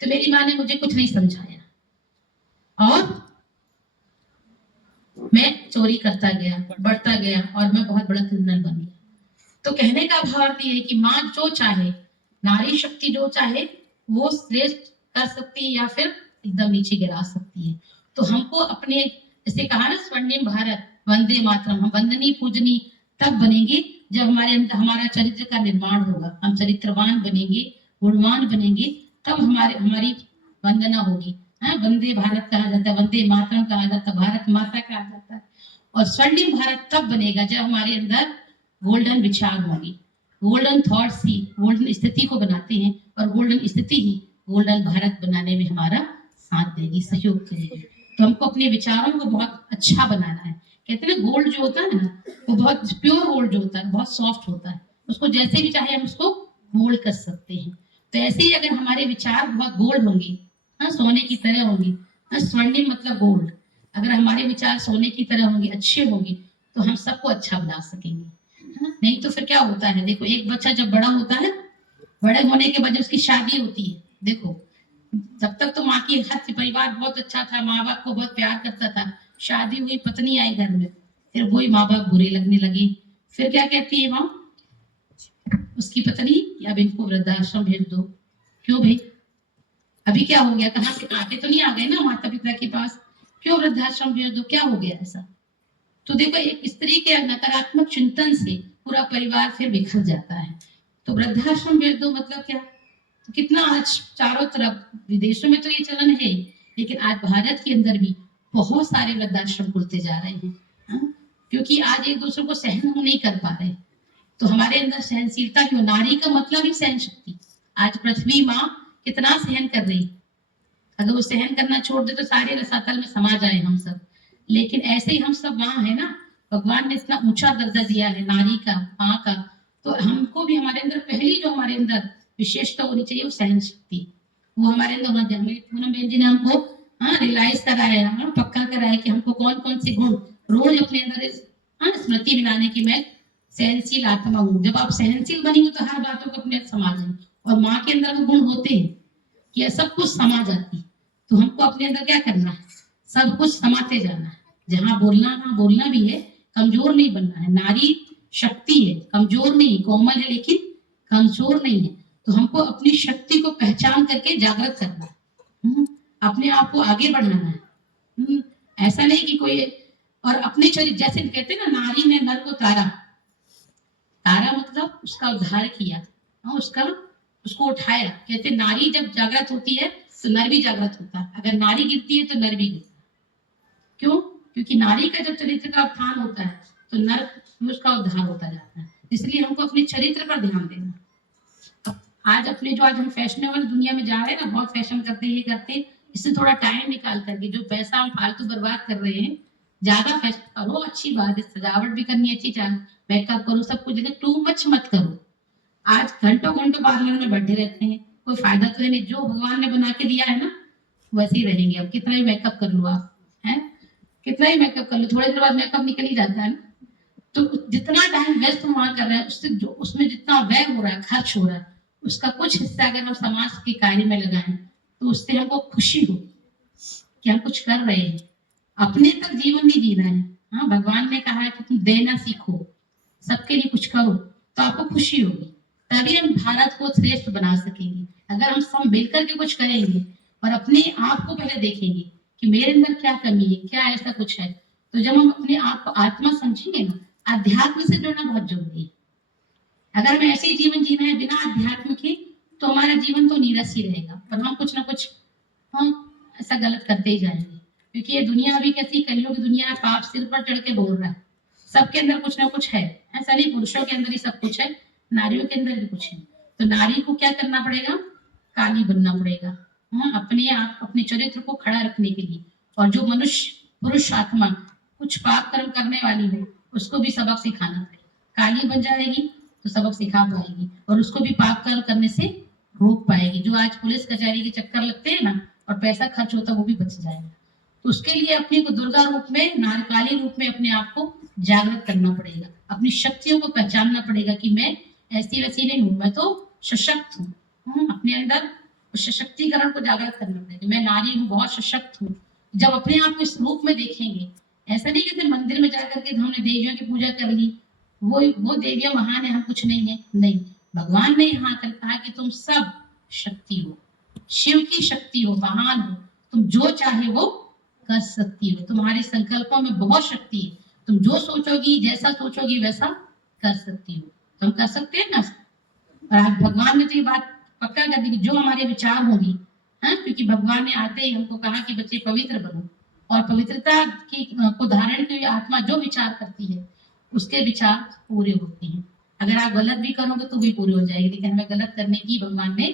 तो मेरी माँ ने मुझे कुछ नहीं समझाया और मैं चोरी करता गया, बढ़ता गया और मैं बहुत बड़ा क्रिमिनल बन गया। तो कहने का भाव ये है कि माँ जो चाहे, नारी शक्ति जो चाहे वो श्रेष्ठ कर सकती है या फिर एकदम नीचे गिरा सकती है। तो हमको अपने, जैसे कहा ना स्वर्णिम भारत वंदे मातरम, हम वंदनी पूजनी तब बनेंगे जब हमारे अंदर हमारा चरित्र का निर्माण होगा। हम चरित्रवान बनेंगे, गुणवान बनेंगे, तब हमारी वंदना होगी। वंदे भारत कहा जाता है, वंदे मातरम कहा जाता है, भारत माता कहा जाता है। और स्वर्णिम भारत तब बनेगा जब हमारे अंदर गोल्डन विचार होंगे। गोल्डन थॉट्स ही गोल्डन स्थिति को बनाते हैं और गोल्डन स्थिति ही गोल्डन भारत बनाने में हमारा साथ देगी, सहयोग करेगी। तो हमको अपने विचारों को बहुत अच्छा बनाना है। कहते हैं ना, गोल्ड जो होता है ना, वो बहुत प्योर गोल्ड जो होता है, बहुत सॉफ्ट होता है, उसको जैसे भी चाहे हम उसको मोल्ड कर सकते हैं। तो ऐसे ही अगर हमारे विचार बहुत गोल्ड होंगे, हाँ, सोने की तरह होंगे, हाँ, स्वर्णिम मतलब गोल्ड, अगर हमारे विचार सोने की तरह होंगे, अच्छे होंगे, तो हम सबको अच्छा बना सकेंगे, है ना। नहीं तो फिर क्या होता है, देखो एक बच्चा जब बड़ा होता है, बड़े होने के बाद जब उसकी शादी होती है, देखो तब तक तो माँ की हर परिवार बहुत अच्छा था, माँ बाप को बहुत प्यार करता था, शादी हुई, पत्नी आई घर में, फिर वही माँ बाप बुरे लगने लगे। फिर क्या कहती है माँ, उसकी पत्नी, या अब इनको वृद्धाश्रम भेज दो। क्यों भाई, अभी क्या हो गया, कहाँ से आके तो नहीं आ गए ना माता पिता के पास, क्यों वृद्धाश्रम भेज दो, क्या हो गया ऐसा। तो देखो एक स्त्री के नकारात्मक चिंतन से पूरा परिवार फिर बिखर जाता है। तो वृद्धाश्रम भेज दो मतलब क्या, तो कितना आज चारों तरफ, विदेशों में तो ये चलन है, लेकिन आज भारत के अंदर भी बहुत सारे वृद्धाश्रम खुलते जा रहे हैं, हाँ? क्योंकि आज एक दूसरे को सहन हम नहीं कर पा रहे। तो हमारे अंदर सहनशीलता क्यों, नारी का मतलब ही सहन शक्ति। आज पृथ्वी माँ कितना सहन कर रही, अगर वो सहन करना छोड़ दे तो सारे रसातल में समा जाए हम सब। लेकिन ऐसे ही हम सब वहां है ना, भगवान ने इतना ऊंचा दर्जा दिया है नारी का, माँ का, तो हमको भी हमारे अंदर पहली जो हमारे अंदर विशेषता होनी चाहिए वो सहन शक्ति, वो हमारे अंदर होना चाहिए। पूनम बहन जी ने हमको हाँ रियलाइज कराया, हाँ पक्का कराया कि हमको कौन कौन से गुण रोज अपने अंदर हाँ स्मृति मिलाने की मैं सहनशील आत्मा हूँ। जब आप सहनशील बनेंगे तो हर बातों को अपने समा जाएंगे, और माँ के अंदर वो गुण होते हैं कि सब कुछ समा जाती। तो हमको अपने अंदर क्या करना है, सब कुछ समाते जाना है, जहाँ बोलना वहाँ बोलना भी है, कमजोर नहीं बनना है। नारी शक्ति है, कमजोर नहीं, कोमल है लेकिन कमजोर नहीं है। तो हमको अपनी शक्ति को पहचान करके जागृत करना है, अपने आप को आगे बढ़ाना है। ऐसा नहीं कि कोई, और अपने शरीर, जैसे कहते हैं ना, नारी ने नर को तारा, तारा मतलब उसका उद्धार किया, उसको उठाया। कहते नारी जब जागृत होती है तो नर भी जागृत होता है, अगर नारी गिरती है तो नर भी गिरता है। क्यों, क्योंकि नारी का जब चरित्र का उत्थान होता है तो नर उसका उद्धार होता जाता है। इसलिए हमको अपने चरित्र पर ध्यान देना। आज अपने जो आज हम फैशनेबल दुनिया में जा रहे हैं ना, बहुत फैशन करते ये करते, इससे थोड़ा टाइम निकाल करके जो पैसा हम फालतू बर्बाद कर रहे हैं, ज्यादा फैशन करो, अच्छी बात है, सजावट भी करनी अच्छी, चाहे मेकअप करो, सब कुछ, लेकिन टू मच मत करो। आज घंटों घंटों पार्लर में बैठे रहते हैं, कोई फायदा तो है नहीं। जो भगवान ने बना के दिया है ना वैसे ही रहेंगे। अब कितना ही मेकअप कर लो आप, हैं, कितना ही मेकअप कर लो, थोड़ी देर बाद मेकअप निकल ही जाता है ना। तो जितना टाइम वेस्ट हम वहां कर रहे हैं, उससे जो उसमें जितना व्यय हो रहा है, खर्च हो रहा है, उसका कुछ हिस्सा अगर हम समाज के कार्य में लगाएं तो उससे हमको खुशी हो कि हम कुछ कर रहे हैं। अपने तक जीवन नहीं जीना है। हाँ, भगवान ने कहा है कि तुम देना सीखो, सबके लिए कुछ करो, तो आपको खुशी होगी, तभी हम भारत को श्रेष्ठ बना सकेंगे। अगर हम सब मिलकर के कुछ करेंगे और अपने आप को पहले देखेंगे कि मेरे अंदर क्या कमी है, क्या ऐसा कुछ है, तो जब हम अपने आप को आत्मा समझेंगे ना, अध्यात्म से जुड़ना बहुत जरूरी है। अगर हमें ऐसे ही जीवन जीना है बिना अध्यात्म के, तो हमारा जीवन तो नीरस ही रहेगा, और हम कुछ ना कुछ हम ऐसा गलत करते ही जाएंगे। क्योंकि ये दुनिया अभी कैसी कलियुग की दुनिया है, पाप सिर पर चढ़ के बोल रहा है, सबके अंदर कुछ ना कुछ है। ऐसा नहीं पुरुषों के अंदर ही सब कुछ है, नारियों के अंदर भी कुछ है। तो नारी को क्या करना पड़ेगा, काली बनना पड़ेगा, अपने आप अपने चरित्र को खड़ा रखने के लिए। और जो मनुष्य पुरुष आत्मा कुछ पाप कर्म करने वाली है, उसको भी सबक सिखाना पड़ेगा। काली बन जाएगी तो सबक सिखा पाएगी, और उसको भी पाप कर्म करने से रोक पाएगी। जो आज पुलिस कचहरी के चक्कर लगते हैं ना, और पैसा खर्च होता है, वो भी बच जाएगा। तो उसके लिए अपने को दुर्गा रूप में, नारकाली रूप में अपने आप को जागृत करना पड़ेगा, अपनी शक्तियों को पहचानना पड़ेगा कि मैं ऐसी वैसी नहीं हूँ, मैं तो सशक्त हूँ। अपने अंदर सशक्तिकरण को जागृत करना पड़ेगा, मैं नारी हूँ, बहुत सशक्त हूँ। जब अपने आप को इस रूप में देखेंगे, ऐसा नहीं कि मंदिर में जाकर के हमने देवियों की पूजा कर ली, वो देवियां महान है, हम कुछ नहीं है, नहीं। भगवान ने यहाँ कर कहा कि तुम सब शक्ति हो, शिव की शक्ति हो, महान हो, तुम जो चाहे वो कर सकती हो, तुम्हारे संकल्पों में बहुत शक्ति है, तुम जो सोचोगी, जैसा सोचोगी वैसा कर सकती हो। तुम कर सकते हैं ना। और आज भगवान ने तो ये बात पक्का कर दी कि जो हमारे विचार होंगी, हाँ, क्योंकि भगवान ने आते ही हमको कहा कि बच्चे पवित्र बनो, और पवित्रता की को धारण की आत्मा जो विचार करती है उसके विचार पूरे होते हैं। अगर आप गलत भी करोगे तो भी पूरे हो जाएगी, लेकिन हमें गलत करने की भगवान ने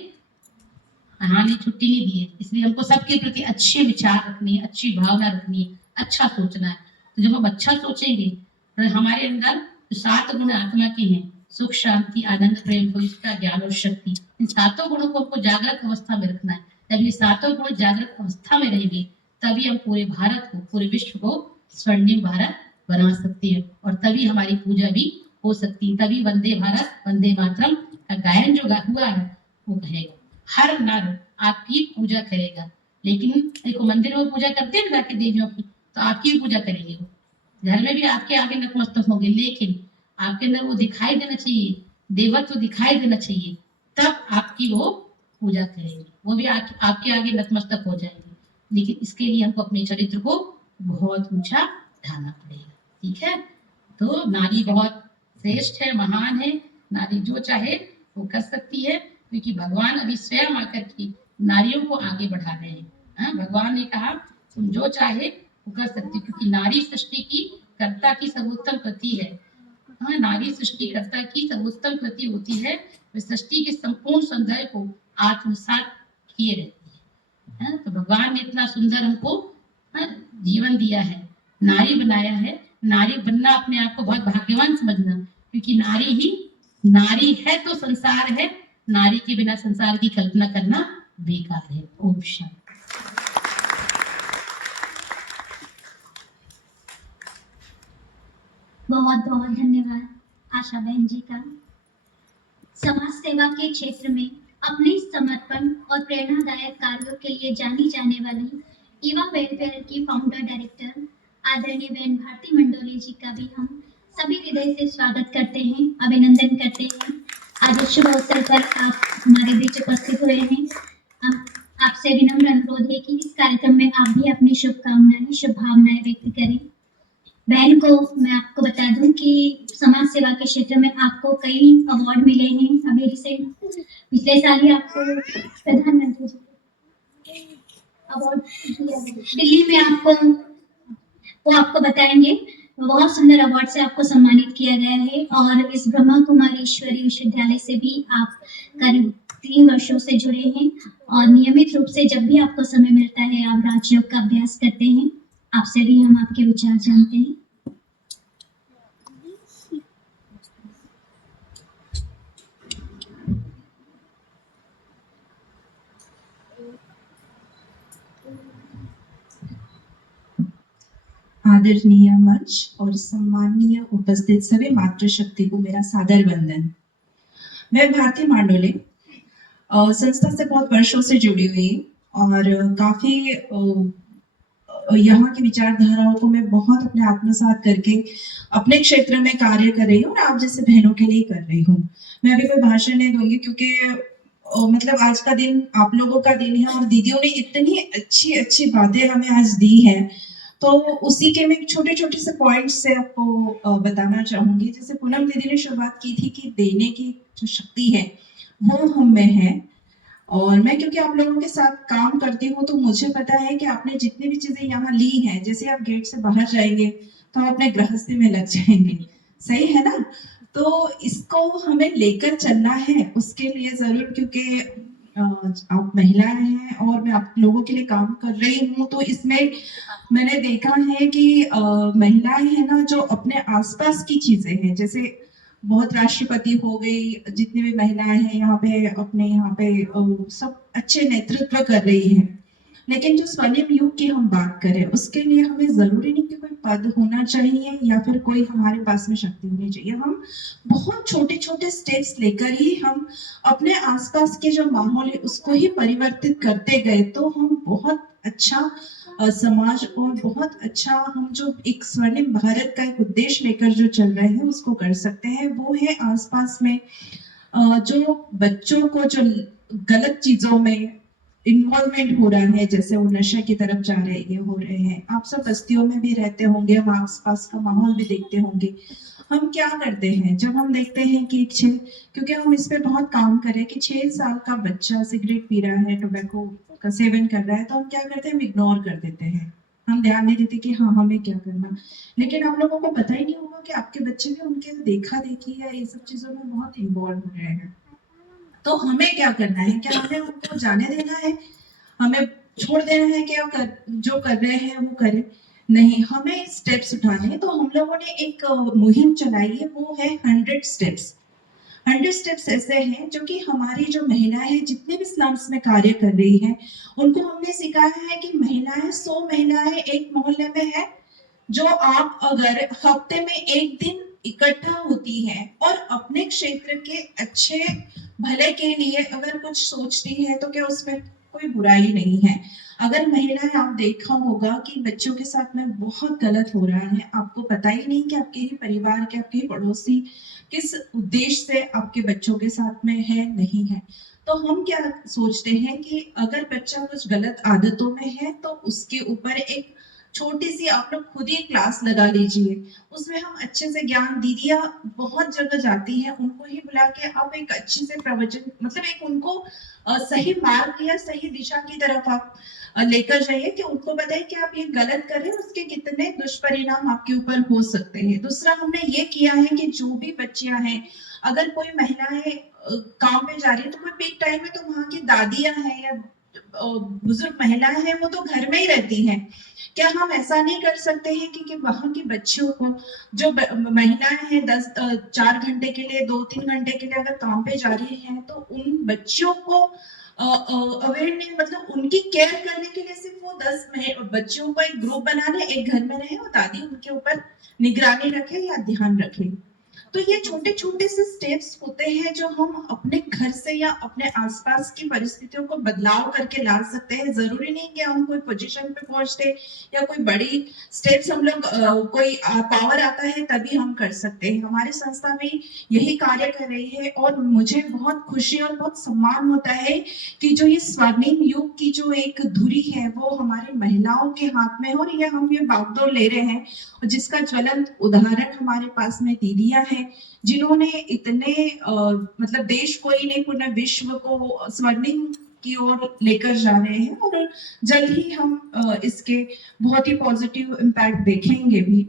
हाँ ने छुट्टी नहीं दी है, इसलिए हमको सबके प्रति अच्छे विचार रखने हैं, अच्छी भावना रखनी है, अच्छा सोचना है। तो जब हम अच्छा सोचेंगे तो हमारे अंदर जो 7 गुण आत्मा के हैं, सुख, शांति, आनंद, प्रेम, बलिष्ठता, ज्ञान और शक्ति, इन 7 गुणों को हमको जागृत अवस्था में रखना है। जब ये 7 गुण जागृत अवस्था में रहेंगे तभी हम पूरे भारत को, पूरे विश्व को स्वर्णिम भारत बना सकते हैं और तभी हमारी पूजा भी हो सकती है। तभी वंदे भारत वंदे मातरम का गायन जो हुआ है वो कहेगा, हर नर आपकी पूजा करेगा। लेकिन देखो मंदिर में पूजा करते हैं जाके देवियों की, तो आपकी भी पूजा करेंगे वो, घर में भी आपके आगे नतमस्तक होंगे, लेकिन आपके अंदर वो दिखाई देना चाहिए, देवत्व दिखाई देना चाहिए, तब आपकी वो पूजा करेंगे, वो भी आपके आगे नतमस्तक हो जाएंगे। लेकिन इसके लिए हमको अपने चरित्र को बहुत ऊंचा ढाना पड़ेगा। ठीक है, तो नारी बहुत श्रेष्ठ है, महान है, नारी जो चाहे वो कर सकती है, क्योंकि भगवान अभी स्वयं आकर के नारियों को आगे बढ़ा रहे हैं। हाँ, भगवान ने कहा तुम जो चाहे वो कर सकती, क्योंकि नारी सृष्टि की कर्ता की सर्वोत्तम कृति है। हाँ, नारी सृष्टिकर्ता की सर्वोत्तम कृति होती है, वे सृष्टि के संपूर्ण सौंदर्य को आत्मसात किए रहती है। हाँ, तो भगवान ने इतना सुंदर हमको जीवन दिया है, नारी बनाया है। नारी बनना अपने आप को बहुत भाग्यवान समझना, क्योंकि नारी है तो संसार है, नारी के बिना संसार की कल्पना करना बेकार है। ओम शांति। बहुत बहुत धन्यवाद आशा बहन जी का। समाज सेवा के क्षेत्र में अपने समर्पण और प्रेरणादायक कार्यों के लिए जानी जाने वाली युवा वेलफेयर की फाउंडर डायरेक्टर आदरणीय बहन भारती मंडोले जी का भी हम सभी हृदय से स्वागत करते हैं, अभिनंदन करते हैं। आज इस शुभ अवसर पर आप हमारे बीच उपस्थित हुए हैं। आपसे विनम्र अनुरोध है कि इस कार्यक्रम में आप भी अपनी शुभकामनाएं, शुभ भावनाएं व्यक्त करें। बहन को मैं आपको बता दूं कि समाज सेवा के क्षेत्र में आपको कई अवार्ड मिले हैं। अभी रिसेंट पिछले साल ही आपको प्रधानमंत्री जी अवार्ड दिल्ली में आपको बताएंगे। बहुत सुंदर अवार्ड से आपको सम्मानित किया गया है और इस ब्रह्मा कुमारी ईश्वरी विश्वविद्यालय से भी आप करीब 3 वर्षों से जुड़े हैं और नियमित रूप से जब भी आपको समय मिलता है आप राजयोग का अभ्यास करते हैं। आपसे भी हम आपके विचार जानते हैं। आदरणीय मंच और सम्मानीय उपस्थित सभी मातृशक्ति को मेरा सादर वंदन। मैं भारती मांडोले संस्था से बहुत वर्षों से जुड़ी हुई और काफी यहाँ की विचारधाराओं को मैं बहुत अपने आत्मसात करके अपने क्षेत्र में कार्य कर रही हूँ और आप जैसे बहनों के लिए कर रही हूँ। मैं अभी कोई भाषण नहीं दूंगी क्योंकि मतलब आज का दिन आप लोगों का दिन है और दीदियों ने इतनी अच्छी अच्छी बातें हमें आज दी है, तो उसी के मैं छोटे छोटे से पॉइंट्स से आपको बताना चाहूंगी। जैसे पूनम दीदी ने शुरुआत की थी कि देने की जो शक्ति है वो हम में है, और मैं क्योंकि आप लोगों के साथ काम करती हूँ तो मुझे पता है कि आपने जितनी भी चीजें यहाँ ली हैं, जैसे आप गेट से बाहर जाएंगे तो आप अपने गृहस्थी में लग जाएंगे, सही है ना? तो इसको हमें लेकर चलना है, उसके लिए जरूर, क्योंकि आप महिलाएं हैं और मैं आप लोगों के लिए काम कर रही हूँ, तो इसमें मैंने देखा है कि महिलाएं हैं ना जो अपने आसपास की चीजें हैं, जैसे बहुत राष्ट्रपति हो गई, जितनी भी महिलाएं हैं यहाँ पे अपने यहाँ पे सब अच्छे नेतृत्व कर रही हैं। लेकिन जो स्वर्णिम युग की हम बात करें उसके लिए हमें जरूरी नहीं कि कोई पद होना चाहिए या फिर कोई हमारे पास में शक्ति होनी चाहिए। हम बहुत छोटे छोटे स्टेप्स लेकर ही हम अपने आसपास के जो माहौल है उसको ही परिवर्तित करते गए तो हम बहुत अच्छा समाज और बहुत अच्छा हम जो एक स्वर्णिम भारत का एक उद्देश्य लेकर जो चल रहे हैं उसको कर सकते हैं। वो है आसपास में जो बच्चों को जो गलत चीजों में इन्वॉल्वमेंट हो रहा है, जैसे वो नशे की तरफ जा रहे हैं, ये हो रहे हैं। आप सब बस्तियों में भी रहते होंगे, हम आसपास का माहौल भी देखते होंगे। हम क्या करते हैं जब हम देखते हैं कि क्योंकि हम इस पे बहुत काम करें कि 6 साल का बच्चा सिगरेट पी रहा है, टोबैको का सेवन कर रहा है, तो हम क्या करते हैं, हम इग्नोर कर देते हैं, हम ध्यान नहीं देते कि हाँ हमें क्या करना। लेकिन आप लोगों को पता ही नहीं होगा कि आपके बच्चे भी उनके देखा देखी या ये सब चीजों में बहुत इन्वॉल्व हो रहे हैं। तो हमें क्या करना है? क्या हमें उनको जाने देना है? हमें छोड़ देना है कि जो कर रहे हैं वो करें? नहीं, हमें स्टेप्स उठाने हैं। तो हम लोगों ने एक मुहिम चलाई है, वो है 100 स्टेप्स। 100 स्टेप्स ऐसे हैं जो कि हमारी जो महिलाएं हैं, जितने भी स्लम्स में कार्य कर रही हैं, उनको हमने सिखाया है कि महिलाएं 100 महिलाएं एक मोहल्ले में है, जो आप अगर हफ्ते में एक दिन इकट्ठा होती हैं और अपने क्षेत्र के अच्छे भले के लिए अगर कुछ सोचती है, तो क्या उसमें कोई बुराई नहीं है। अगर महिलाएं, आप देखा होगा कि बच्चों के साथ में बहुत गलत हो रहा है, आपको पता ही नहीं कि आपके ही परिवार के, आपके ही पड़ोसी किस उद्देश्य से आपके बच्चों के साथ में है, नहीं है। तो हम क्या सोचते हैं कि अगर बच्चा कुछ गलत आदतों में है, तो उसके ऊपर एक छोटी सी आप लोग खुद ही क्लास लगा लीजिए। उसमें हम अच्छे से ज्ञान, दीदियां बहुत जगह जाती हैं, उनको ही बुला के आप एक अच्छे से प्रवचन, मतलब एक उनको सही मार्ग या सही दिशा की तरफ आप लेकर जाइए कि उनको बताइए कि आप ये गलत कर रहे हैं, उसके कितने दुष्परिणाम आपके ऊपर हो सकते हैं। दूसरा, हमने ये किया है कि जो भी बच्चियां हैं, अगर कोई महिलाएं काम पे जा रही है, तो कोई पीक टाइम में तो वहां की दादियां हैं या बुजुर्ग महिलाएं हैं, वो तो घर में ही रहती हैं। क्या हम ऐसा नहीं कर सकते हैं कि वहां की बच्चियों को, जो महिलाएं हैं 4 घंटे के लिए, 2-3 घंटे के लिए अगर काम पे जा रही हैं, तो उन बच्चियों को अवेयर नहीं, मतलब उनकी केयर करने के लिए सिर्फ वो 10 बच्चियों को एक ग्रुप बना ले, एक घर में रहे और दादी उनके ऊपर निगरानी रखे या ध्यान रखे। तो ये छोटे छोटे से स्टेप्स होते हैं जो हम अपने घर से या अपने आसपास की परिस्थितियों को बदलाव करके ला सकते हैं। जरूरी नहीं कि हम कोई पोजीशन पे पहुंचते या कोई बड़ी स्टेप्स हम लोग कोई पावर आता है तभी हम कर सकते हैं। हमारी संस्था भी यही कार्य कर रही है और मुझे बहुत खुशी और बहुत सम्मान होता है कि जो ये स्वर्णिम युग की जो एक धुरी है वो हमारी महिलाओं के हाथ में है और ये हम ये बागडोर ले रहे हैं, जिसका ज्वलंत उदाहरण हमारे पास में दीदियां हैं, जिन्होंने इतने मतलब देश को ही नहीं, पूर्ण विश्व को स्वर्णिम की ओर लेकर जा रहे हैं और जल्द ही हम इसके बहुत ही पॉजिटिव इम्पैक्ट देखेंगे भी।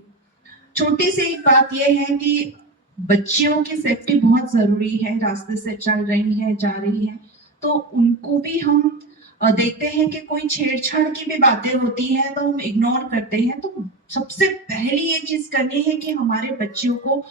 छोटी सी एक बात यह है कि बच्चियों की सेफ्टी बहुत जरूरी है। रास्ते से चल रही है, जा रही है, तो उनको भी हम देखते हैं कि कोई छेड़छाड़ की भी बातें होती हैं तो हम इग्नोर करते हैं। तो सबसे पहली ये चीज करनी है कि हमारे बच्चियों को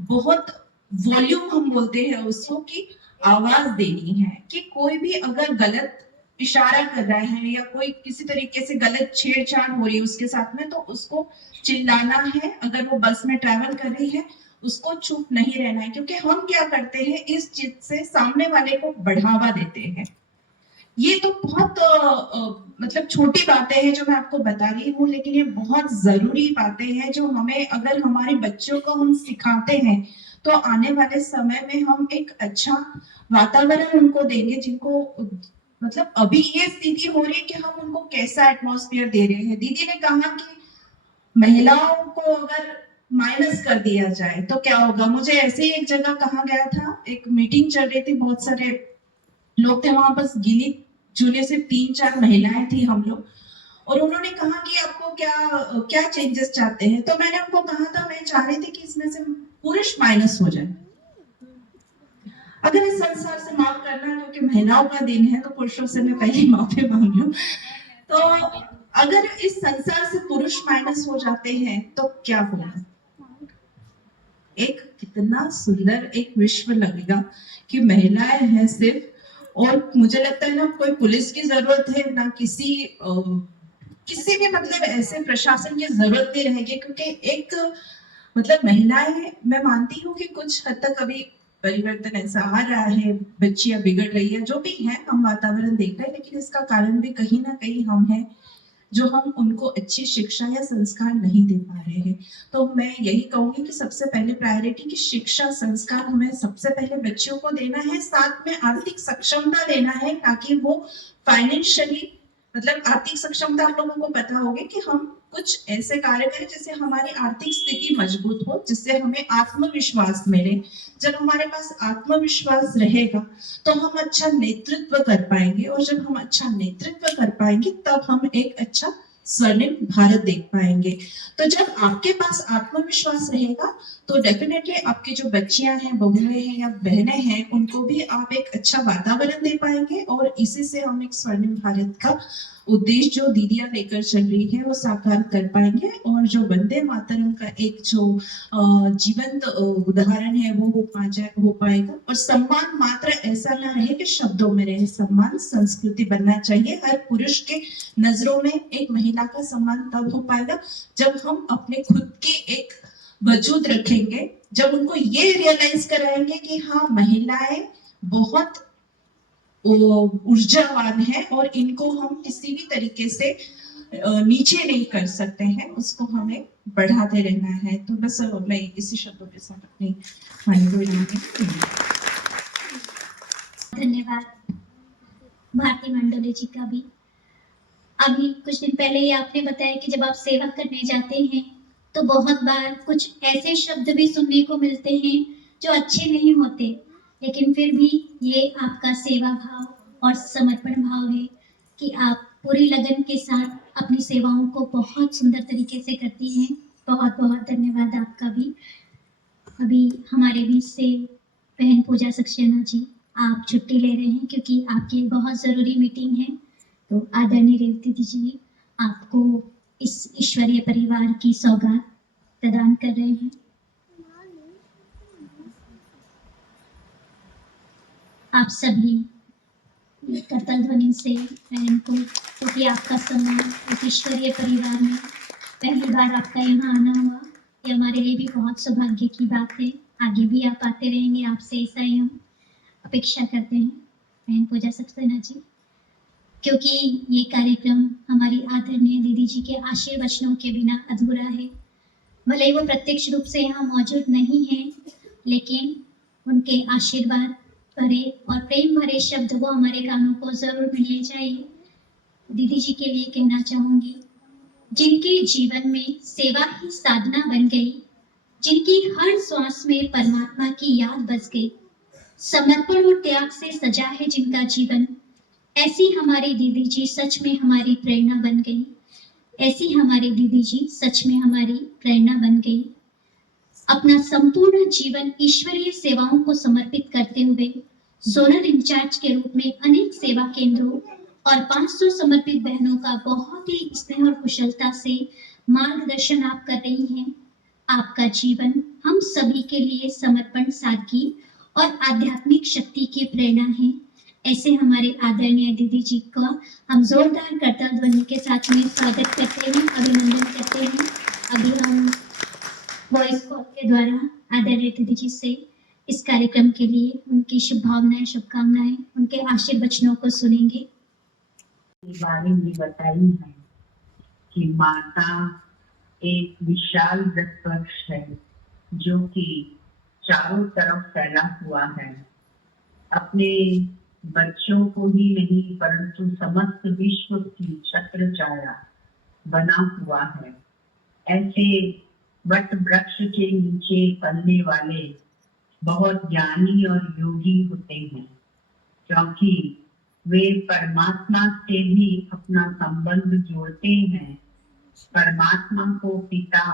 बहुत वॉल्यूम, हम बोलते हैं उसको, की आवाज देनी है कि कोई भी अगर गलत इशारा कर रहा है या कोई किसी तरीके से गलत छेड़छाड़ हो रही है उसके साथ में, तो उसको चिल्लाना है। अगर वो बस में ट्रैवल कर रही है, उसको चुप नहीं रहना है, क्योंकि हम क्या करते हैं, इस चीज से सामने वाले को बढ़ावा देते हैं। ये तो बहुत मतलब छोटी बातें हैं जो मैं आपको बता रही हूँ, लेकिन ये बहुत जरूरी बातें हैं जो हमें, अगर हमारे बच्चों को हम सिखाते हैं तो आने वाले समय में हम एक अच्छा वातावरण उनको देंगे, जिनको मतलब अभी ये स्थिति हो रही है कि हम उनको कैसा एटमॉस्फेयर दे रहे हैं। दीदी ने कहा कि महिलाओं को अगर माइनस कर दिया जाए तो क्या होगा। मुझे ऐसे ही एक जगह कहा गया था, एक मीटिंग चल रही थी, बहुत सारे लोग थे वहां, बस गिनी चुने से 3-4 महिलाएं थी हम लोग, और उन्होंने कहा कि आपको क्या चेंजेस चाहते हैं। तो मैंने उनको कहा था, मैं चाह रही थी कि इसमें से पुरुष माइनस हो जाए। अगर इस संसार से माफ करना, क्योंकि महिलाओं का दिन है, तो पुरुषों से मैं पहले माफी मांग लूं। तो अगर इस संसार से पुरुष माइनस हो जाते हैं तो क्या होगा। एक कितना सुंदर एक विश्व लगेगा कि महिलाएं हैं सिर्फ, और मुझे लगता है ना कोई पुलिस की जरूरत है, ना किसी भी मतलब ऐसे प्रशासन की जरूरत नहीं रहेगी, क्योंकि एक मतलब महिलाएं, मैं मानती हूँ कि कुछ हद तक अभी परिवर्तन ऐसा आ रहा है, बच्चियां बिगड़ रही है, जो भी है, हम वातावरण देख रहे हैं, लेकिन इसका कारण भी कहीं ना कहीं हम हैं, जो हम उनको अच्छी शिक्षा या संस्कार नहीं दे पा रहे हैं। तो मैं यही कहूंगी कि सबसे पहले प्रायोरिटी की शिक्षा संस्कार हमें सबसे पहले बच्चों को देना है, साथ में आर्थिक सक्षमता देना है, ताकि वो फाइनेंशियली, मतलब आर्थिक सक्षमता आप लोगों को पता होगी कि हम कुछ ऐसे कार्य करें जिससे हमारी आर्थिक स्थिति मजबूत हो, जिससे हमें आत्मविश्वास मिले। जब हमारे पास आत्मविश्वास रहेगा तो हम अच्छा नेतृत्व कर पाएंगे, और जब हम अच्छा नेतृत्व कर पाएंगे तब हम एक अच्छा स्वर्णिम भारत देख पाएंगे। तो जब आपके पास आत्मविश्वास रहेगा तो डेफिनेटली आपके जो बच्चियां हैं, बहुएं हैं या बहनें हैं, उनको भी आप एक अच्छा वातावरण दे पाएंगे और इसी से हम एक स्वर्णिम भारत का उद्देश्य जो दीदियां लेकर चल रही है वो साकार कर पाएंगे और जो वंदे मातरम का एक जो जीवंत उदाहरण है वो हो पाएगा। और सम्मान मात्र ऐसा ना रहे कि शब्दों में रहे, सम्मान संस्कृति बनना चाहिए। हर पुरुष के नजरों में एक महिला का सम्मान तब हो पाएगा जब हम अपने खुद के एक वजूद रखेंगे, जब उनको ये रियलाइज कराएंगे कि हाँ, महिलाएं बहुत ऊर्जावान है और इनको हम किसी भी तरीके से नीचे नहीं कर सकते हैं, उसको हमें बढ़ाते रहना है। तो बस मैं इसी शब्दों के साथ अपनी वाणी को विराम देती हूँ। धन्यवाद भारती मंडोले जी का भी। अभी कुछ दिन पहले ही आपने बताया कि जब आप सेवा करने जाते हैं तो बहुत बार कुछ ऐसे शब्द भी सुनने को मिलते हैं जो अच्छे नहीं होते, लेकिन फिर भी ये आपका सेवा भाव और समर्पण भाव है कि आप पूरी लगन के साथ अपनी सेवाओं को बहुत सुंदर तरीके से करती हैं। बहुत बहुत धन्यवाद आपका भी। अभी हमारे बीच से बहन पूजा सक्सेना जी आप छुट्टी ले रहे हैं क्योंकि आपकी बहुत ज़रूरी मीटिंग है, तो आदरणीय रेवती जी आपको इस ईश्वरीय परिवार की सौगात प्रदान कर रहे हैं। आप सभी करतल ध्वनि से बहन को, क्योंकि आपका सम्मान इस ईश्वरीय परिवार में पहली बार आपका यहाँ आना हुआ, ये हमारे लिए भी बहुत सौभाग्य की बात है। आगे भी आप आते रहेंगे, आपसे ऐसा ही हम अपेक्षा करते हैं बहन पूजा सक्सेना जी, क्योंकि ये कार्यक्रम हमारी आदरणीय दीदी जी के आशीर्वचनों के बिना अधूरा है। भले ही वो प्रत्यक्ष रूप से यहाँ मौजूद नहीं हैं, लेकिन उनके आशीर्वाद भरे और प्रेम भरे शब्द वो हमारे कानों को जरूर मिलने चाहिए। दीदी जी के लिए कहना चाहूंगी, जिनके जीवन में सेवा ही साधना बन गई, जिनकी हर सांस में परमात्मा की याद बस गई, समर्पण और त्याग से सजा है जिनका जीवन, ऐसी हमारी दीदी जी सच में हमारी प्रेरणा बन गई। ऐसी हमारी दीदी जी सच में हमारी प्रेरणा बन गई। अपना संपूर्ण जीवन ईश्वरीय सेवाओं को समर्पित करते हुए जोनल इंचार्ज के रूप में अनेक सेवा केंद्रों और 500 समर्पित बहनों का बहुत ही स्नेह और कुशलता से मार्गदर्शन आप कर रही हैं। आपका जीवन हम सभी के लिए समर्पण, सादगी और आध्यात्मिक शक्ति की प्रेरणा है। ऐसे हमारे आदरणीय दीदी जी का हम जोरदार करतल ध्वनि के साथ में स्वागत करते हैं, अभिनंदन करते हैं। अभी हम वॉइस कॉल के द्वारा आदरणीय दीदी जी से इस कार्यक्रम के लिए उनकी शुभभावनाएं, शुभकामनाएं, उनके आशीर्वचनों को सुनेंगे। बारे में बताई है कि माता एक विशाल वृक्ष है जो कि चारों तरफ फैला हुआ है। अपने बच्चों को ही नहीं परंतु समस्त विश्व की छत्र छाया बना हुआ है। ऐसे वट वृक्ष के नीचे पलने वाले बहुत ज्ञानी और योगी होते हैं, क्योंकि वे परमात्मा से भी अपना संबंध जोड़ते हैं। परमात्मा को पिता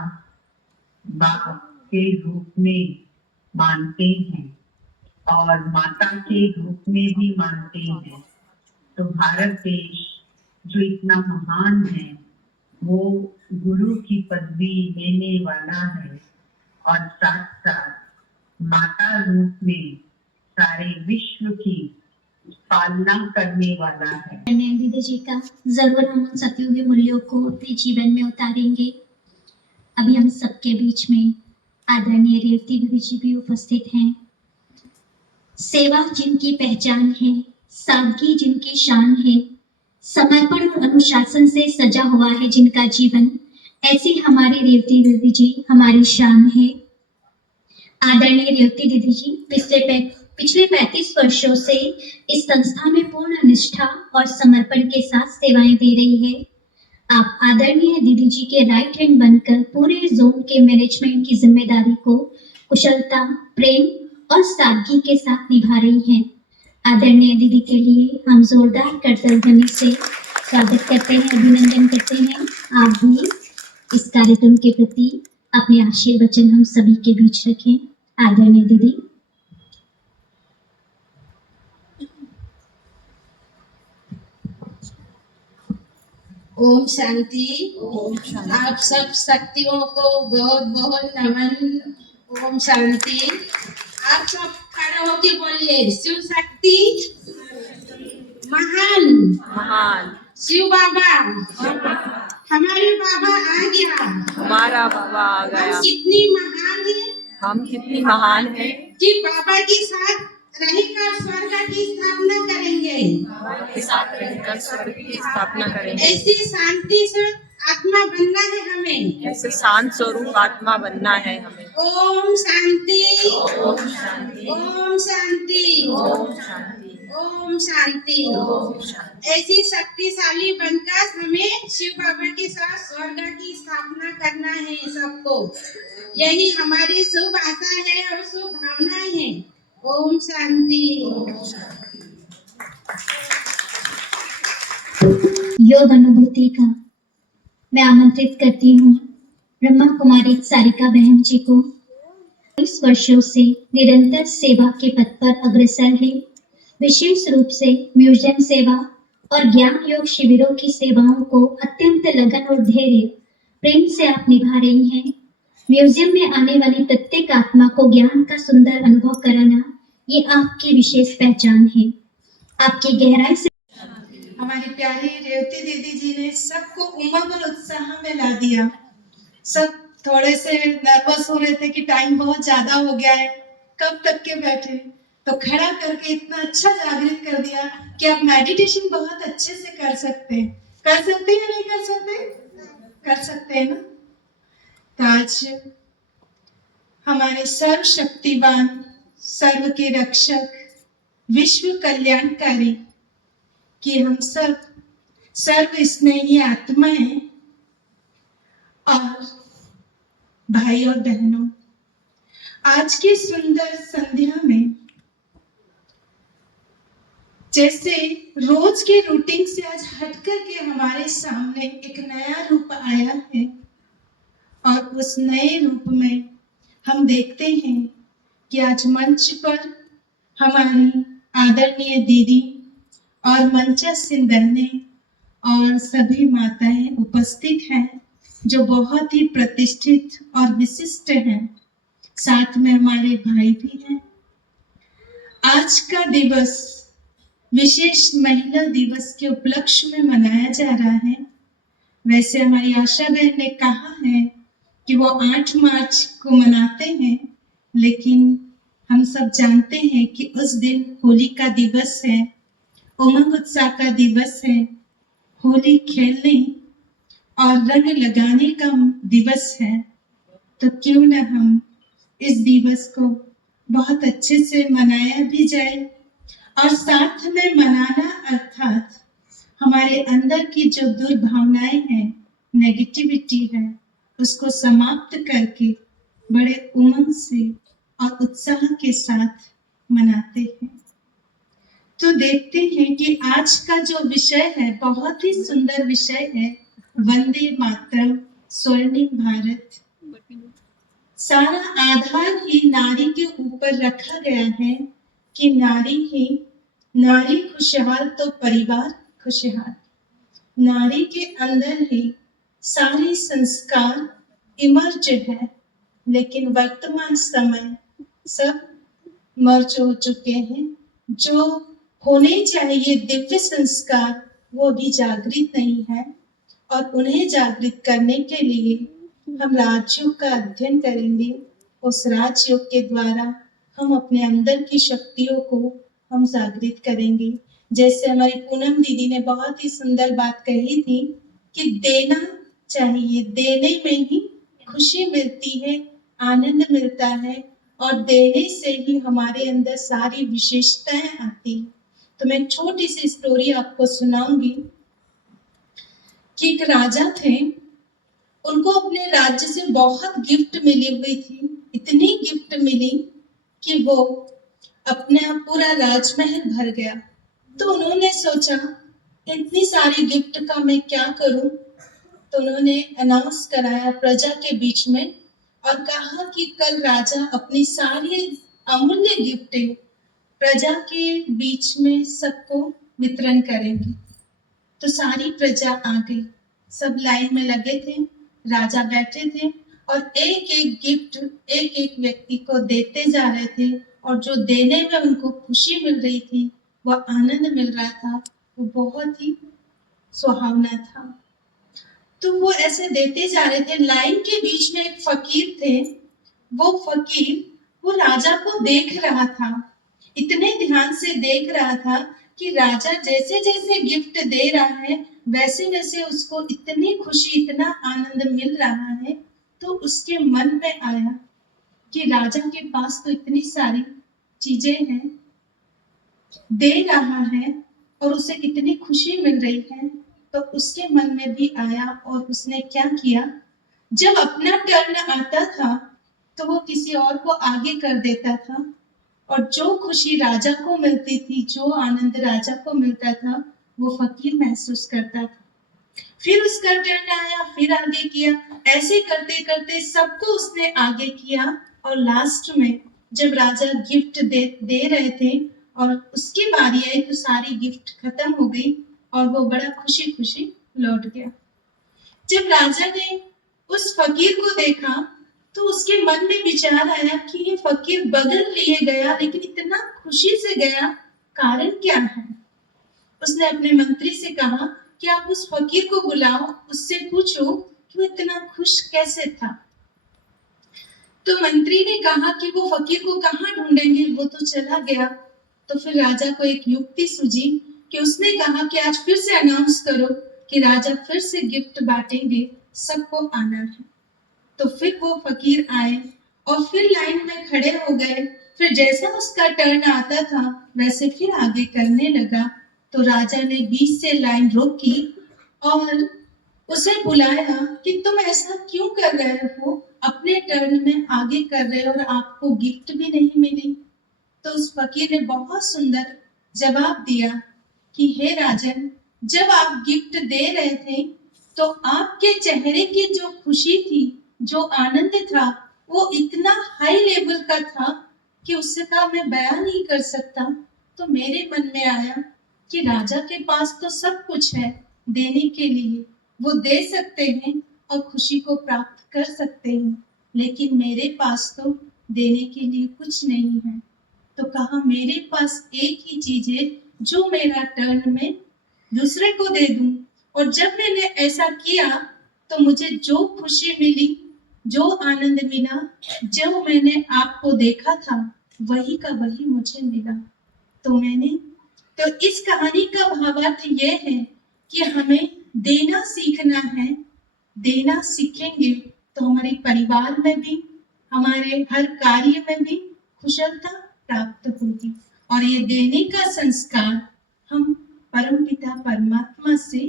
बाप के रूप में मानते हैं और माता के रूप में भी मानते हैं। तो भारत देश जो इतना महान है वो गुरु की पदवी लेने वाला है और साथ साथ माता रूप में सारे विश्व की पालना करने वाला है। दीदी जी का जरूर हम उन सतयुगी मूल्यों को अपने जीवन में उतारेंगे। अभी हम सबके बीच में आदरणीय रेवती दीदी जी भी उपस्थित हैं। सेवा जिनकी पहचान है, सादगी जिनकी शान है, समर्पण और अनुशासन से सजा हुआ है जिनका जीवन, ऐसी हमारी रेवती दीदी जी हमारी शान है। आदरणीय रेवती दीदी जी पिछले 35 वर्षों से इस संस्था में पूर्ण निष्ठा और समर्पण के साथ सेवाएं दे रही है। आप आदरणीय दीदी जी के राइट हैंड बनकर पूरे जोन के मैनेजमेंट की जिम्मेदारी को कुशलता, प्रेम और सादगी के साथ निभा रही हैं। आदरणीय दीदी के लिए हम जोरदार करतल ध्वनि से स्वागत करते हैं, अभिनंदन करते हैं। आप भी इस कार्यक्रम के प्रति अपने आशीर्वचन हम सभी के बीच रखें। आदरणीय दीदी। ओम शांति। ओम शांति। आप सब शक्तियों को बहुत बहुत नमन। ओम शांति। आप सब खड़े होके बोलिए, शिव शक्ति महान महान। शिव बाबा हमारे बाबा आ गया। हमारा बाबा आ गया। कितनी महान है, हम कितनी महान हैं कि बाबा के साथ रहकर स्वर्ग की स्थापना करेंगे। के साथ रहकर स्वर्ग की स्थापना करेंगे। ऐसी शांति से आत्मा बनना है हमें। ऐसे शांत स्वरूप आत्मा बनना है हमें। ओम शांति। ओम शांति। ओम शांति। ओम शांति। ओम शांति। ओम शांति। ऐसी शक्तिशाली बनकर हमें शिव बाबा के साथ स्वर्ग की स्थापना करना है सबको। यही हमारी शुभ आशा है और शुभ भावना है। ओम शांति। योग अनुभूति का मैं आमंत्रित करती हूँ ब्रह्मा कुमारी सारिका बहन जी को। 20 वर्षों से निरंतर सेवा के पथ पर अग्रसर है। विशेष रूप से म्यूजियम सेवा और ज्ञान योग शिविरों की सेवाओं को अत्यंत लगन और धैर्य प्रेम से आप निभा रही हैं। म्यूजियम में आने वाली प्रत्येक आत्मा को ज्ञान का सुंदर अनुभव कराना, ये आपकी विशेष पहचान है। आपकी गहराई से हमारी प्यारी रेवती दीदी जी ने सबको उमंग और उत्साह में ला दिया। सब थोड़े से नर्वस हो रहे थे कि टाइम बहुत ज्यादा हो गया है, कब तक के बैठे, तो खड़ा करके इतना अच्छा जागृत कर दिया कि आप मेडिटेशन बहुत अच्छे से कर सकते हैं। कर सकते हैं या नहीं कर सकते? कर सकते हैं ना। तो आज हमारे सर्वशक्तिवान, सर्व के रक्षक, विश्व कल्याणकारी कि हम सब सर्व स्नेही आत्माएं और भाई और बहनों, आज की सुंदर संध्या में जैसे रोज के रूटीन से आज हटकर के हमारे सामने एक नया रूप आया है और उस नए रूप में हम देखते हैं कि आज मंच पर हमारी आदरणीय दीदी और मंचासीन बहनें और सभी माताएं उपस्थित हैं जो बहुत ही प्रतिष्ठित और विशिष्ट हैं। साथ में हमारे भाई भी हैं। आज का दिवस विशेष महिला दिवस के उपलक्ष्य में मनाया जा रहा है। वैसे हमारी आशा बहन ने कहा है कि वो 8 मार्च को मनाते हैं, लेकिन हम सब जानते हैं कि उस दिन होली का दिवस है, उमंग उत्साह का दिवस है, होली खेलने और रंग लगाने का दिवस है। तो क्यों न हम इस दिवस को बहुत अच्छे से मनाया भी जाए और साथ में मनाना अर्थात हमारे अंदर की जो दुर्भावनाएं हैं, नेगेटिविटी है, उसको समाप्त करके बड़े उमंग से और उत्साह के साथ मनाते हैं। तो देखते हैं कि आज का जो विषय है बहुत ही सुंदर विषय है, वंदे मातरम, स्वर्णिम भारत। सारा आधार ही नारी के ऊपर रखा गया है कि नारी खुशहाल तो परिवार खुशहाल। नारी के अंदर ही सारे संस्कार इमर्ज है, लेकिन वर्तमान समय सब मर्ज हो चुके हैं। जो होने चाहिए दिव्य संस्कार वो भी जागृत नहीं है, और उन्हें जागृत करने के लिए हम राजयोग का अध्ययन करेंगे। उस राजयोग के द्वारा हम अपने अंदर की शक्तियों को हम जागृत करेंगे। जैसे हमारी पूनम दीदी ने बहुत ही सुंदर बात कही थी कि देना चाहिए, देने में ही खुशी मिलती है, आनंद मिलता है, और देने से ही हमारे अंदर सारी विशेषताएं आती। तो मैं छोटी सी स्टोरी आपको सुनाऊंगी कि एक राजा थे, उनको अपने राज्य से बहुत गिफ्ट मिली हुई थी। इतनी गिफ्ट मिली कि वो अपना पूरा राजमहल भर गया। तो उन्होंने सोचा इतनी सारी गिफ्ट का मैं क्या करूं। तो उन्होंने अनाउंस कराया प्रजा के बीच में और कहा कि कल राजा अपनी सारी अमूल्य गिफ्टें प्रजा के बीच में सबको वितरण करेंगे। तो सारी प्रजा आ गई, सब लाइन में लगे थे, राजा बैठे थे और एक एक गिफ्ट एक एक व्यक्ति को देते जा रहे थे और जो देने में उनको खुशी मिल रही थी, वह आनंद मिल रहा था, वो बहुत ही सुहावना था। तो वो ऐसे देते जा रहे थे। लाइन के बीच में एक फकीर थे। वो फकीर वो राजा को देख रहा था, इतने ध्यान से देख रहा था कि राजा जैसे जैसे गिफ्ट दे रहा है वैसे वैसे उसको इतनी खुशी, इतना आनंद मिल रहा है। तो उसके मन में आया कि राजा के पास तो इतनी सारी चीजें हैं, दे रहा है और उसे कितनी खुशी मिल रही है। तो उसके मन में भी आया और उसने क्या किया, जब अपना टर्न आता था तो वो किसी और को आगे कर देता था और जो खुशी राजा को मिलती थी, जो आनंद राजा को मिलता था, वो फकीर महसूस करता था। फिर उसका टर्न आया, फिर आगे किया, ऐसे करते करते सबको उसने आगे किया और लास्ट में जब राजा गिफ्ट दे रहे थे और उसकी बारी आई तो सारी गिफ्ट खत्म हो गई और वो बड़ा खुशी खुशी लौट गया। जब राजा ने उस फकीर को देखा तो उसके मन में विचार आया कि ये फकीर बदल लिए गया लेकिन इतना खुशी से गया, कारण क्या है। उसने अपने मंत्री से कहा कि आप उस फकीर को बुलाओ, उससे पूछो कि वो इतना खुश कैसे था। तो मंत्री ने कहा कि वो फकीर को कहाँ ढूंढेंगे, वो तो चला गया। तो फिर राजा को एक युक्ति सूझी कि उसने कहा कि आज फिर से अनाउंस करो कि राजा फिर से गिफ्ट बांटेंगे, सबको आना है। तो फिर वो फकीर आए और फिर लाइन में खड़े हो गए। फिर जैसा उसका टर्न आता था वैसे फिर आगे करने लगा। तो राजा ने बीच से लाइन रोकी और उसे बुलाया कि तुम ऐसा क्यों कर रहे हो, अपने टर्न में आगे कर रहे हो और आपको गिफ्ट भी नहीं मिली। तो उस फकीर ने बहुत सुंदर जवाब दिया कि हे राजन, जब आप गिफ्ट दे रहे थे तो आपके चेहरे की जो खुशी थी, जो आनंद था, वो इतना हाई लेवल का था कि उसका मैं बयान नहीं कर सकता। तो मेरे मन में आया कि राजा के पास तो सब कुछ है देने के लिए, वो दे सकते हैं और खुशी को प्राप्त कर सकते हैं, लेकिन मेरे पास तो देने के लिए कुछ नहीं है। तो कहा मेरे पास एक ही चीज है जो मेरा टर्न में दूसरे को दे दूं, और जब मैंने ऐसा किया तो मुझे जो खुशी मिली, जो आनंद मिला, जो मैंने आपको देखा था वही का वही मुझे मिला। तो इस कहानी का भावार्थ ये है कि हमें देना सीखना है। देना सीखेंगे तो हमारे परिवार में भी, हमारे हर कार्य में भी कुशलता प्राप्त होगी और ये देने का संस्कार हम परमपिता परमात्मा से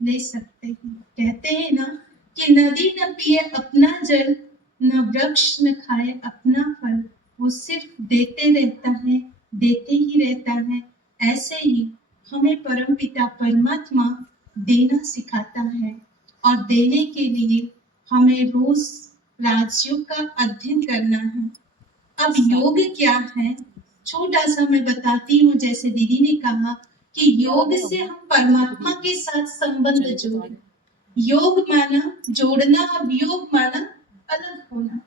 ले सकते हैं। कहते हैं ना कि नदी न पिए अपना जल, न वृक्ष न खाए अपना फल, वो सिर्फ देते रहता है, देते ही रहता है। ऐसे ही हमें परमपिता परमात्मा देना सिखाता है और देने के लिए हमें रोज राजयोग का अध्ययन करना है। अब योग क्या है, छोटा सा मैं बताती हूँ। जैसे दीदी ने कहा कि योग से हम परमात्मा के साथ संबंध जोड़े। योग माना जोड़ना और योग माना अलग होना।